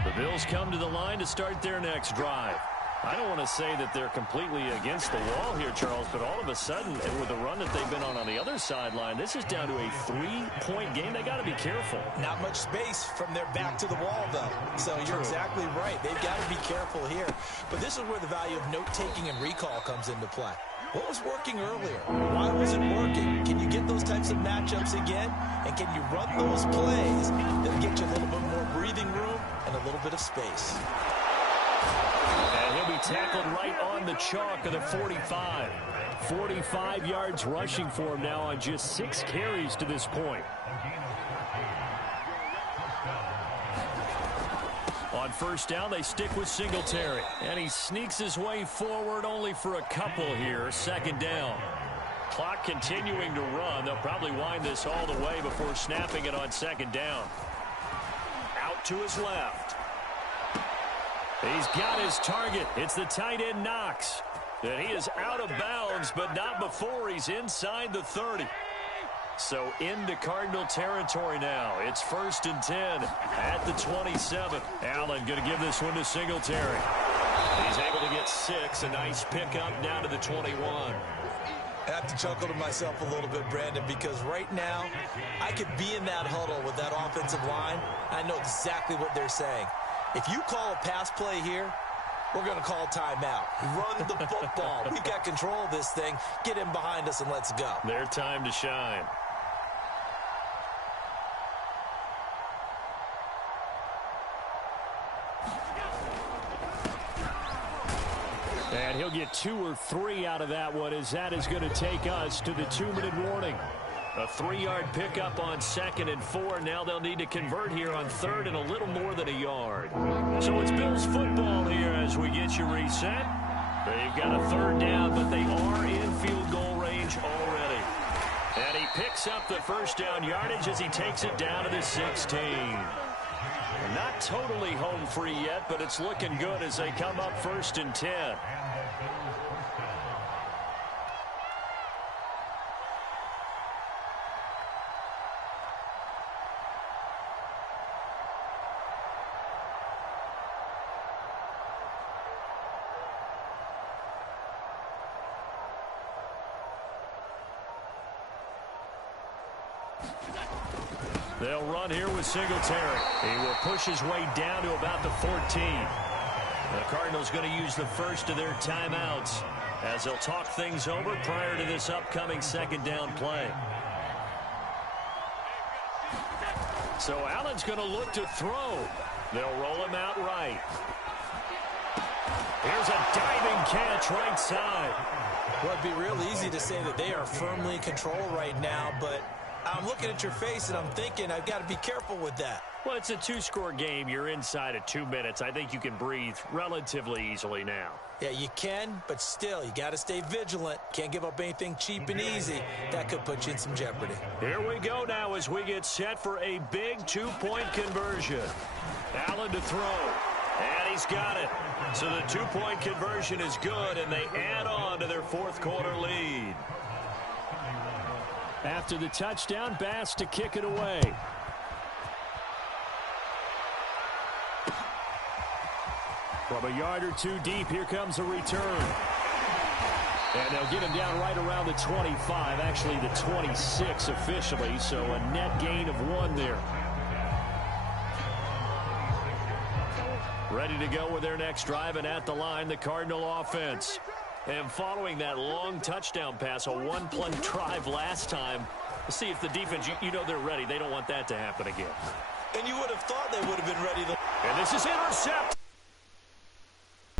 The Bills come to the line to start their next drive. I don't want to say that they're completely against the wall here, Charles, but all of a sudden, with the run that they've been on the other sideline, this is down to a 3-point game. They got to be careful. Not much space from their back to the wall, though. So you're exactly right. They've got to be careful here. But this is where the value of note-taking and recall comes into play. What was working earlier? Why was it working? Can you get those types of matchups again? And can you run those plays that get you a little bit more breathing room and a little bit of space? And he'll be tackled right on the chalk of the 45. 45 yards rushing for him now on just 6 carries to this point. On first down, they stick with Singletary. And he sneaks his way forward only for a couple here. Second down. Clock continuing to run. They'll probably wind this all the way before snapping it on second down. Out to his left. He's got his target. It's the tight end Knox. And he is out of bounds, but not before he's inside the 30. So into Cardinal territory now. It's 1st and 10 at the 27. Allen going to give this one to Singletary. He's able to get 6. A nice pickup down to the 21. I have to chuckle to myself a little bit, Brandon, because right now I could be in that huddle with that offensive line. I know exactly what they're saying. If you call a pass play here, we're going to call timeout. Run the football. We've got control of this thing. Get in behind us and let's go. Their time to shine. And he'll get 2 or 3 out of that one, as that is going to take us to the 2-minute warning. A 3-yard pickup on 2nd and 4. Now they'll need to convert here on 3rd and a little more than a yard. So it's Bills football here as we get you reset. They've got a 3rd down, but they are in field goal range already. And he picks up the first down yardage as he takes it down to the 16. Not totally home free yet, but it's looking good as they come up 1st and 10. They'll run here with Singletary. He will push his way down to about the 14. The Cardinals going to use the first of their timeouts as they'll talk things over prior to this upcoming 2nd down play. So Allen's going to look to throw. They'll roll him out right. Here's a diving catch right side. Well, it'd be real easy to say that they are firmly in control right now, but I'm looking at your face, and I'm thinking I've got to be careful with that. Well, it's a two-score game. You're inside of 2 minutes. I think you can breathe relatively easily now. Yeah, you can, but still, you got to stay vigilant. Can't give up anything cheap and easy. That could put you in some jeopardy. Here we go now as we get set for a big 2-point conversion. Allen to throw, and he's got it. So the 2-point conversion is good, and they add on to their fourth-quarter lead. After the touchdown, Bass to kick it away. From a yard or two deep, here comes a return. And they'll get him down right around the 25, actually the 26 officially, so a net gain of 1 there. Ready to go with their next drive, and at the line, the Cardinal offense. And following that long touchdown pass, a 1-play drive last time, let's see if the defense, you know they're ready. They don't want that to happen again. And you would have thought they would have been ready. And this is intercepted.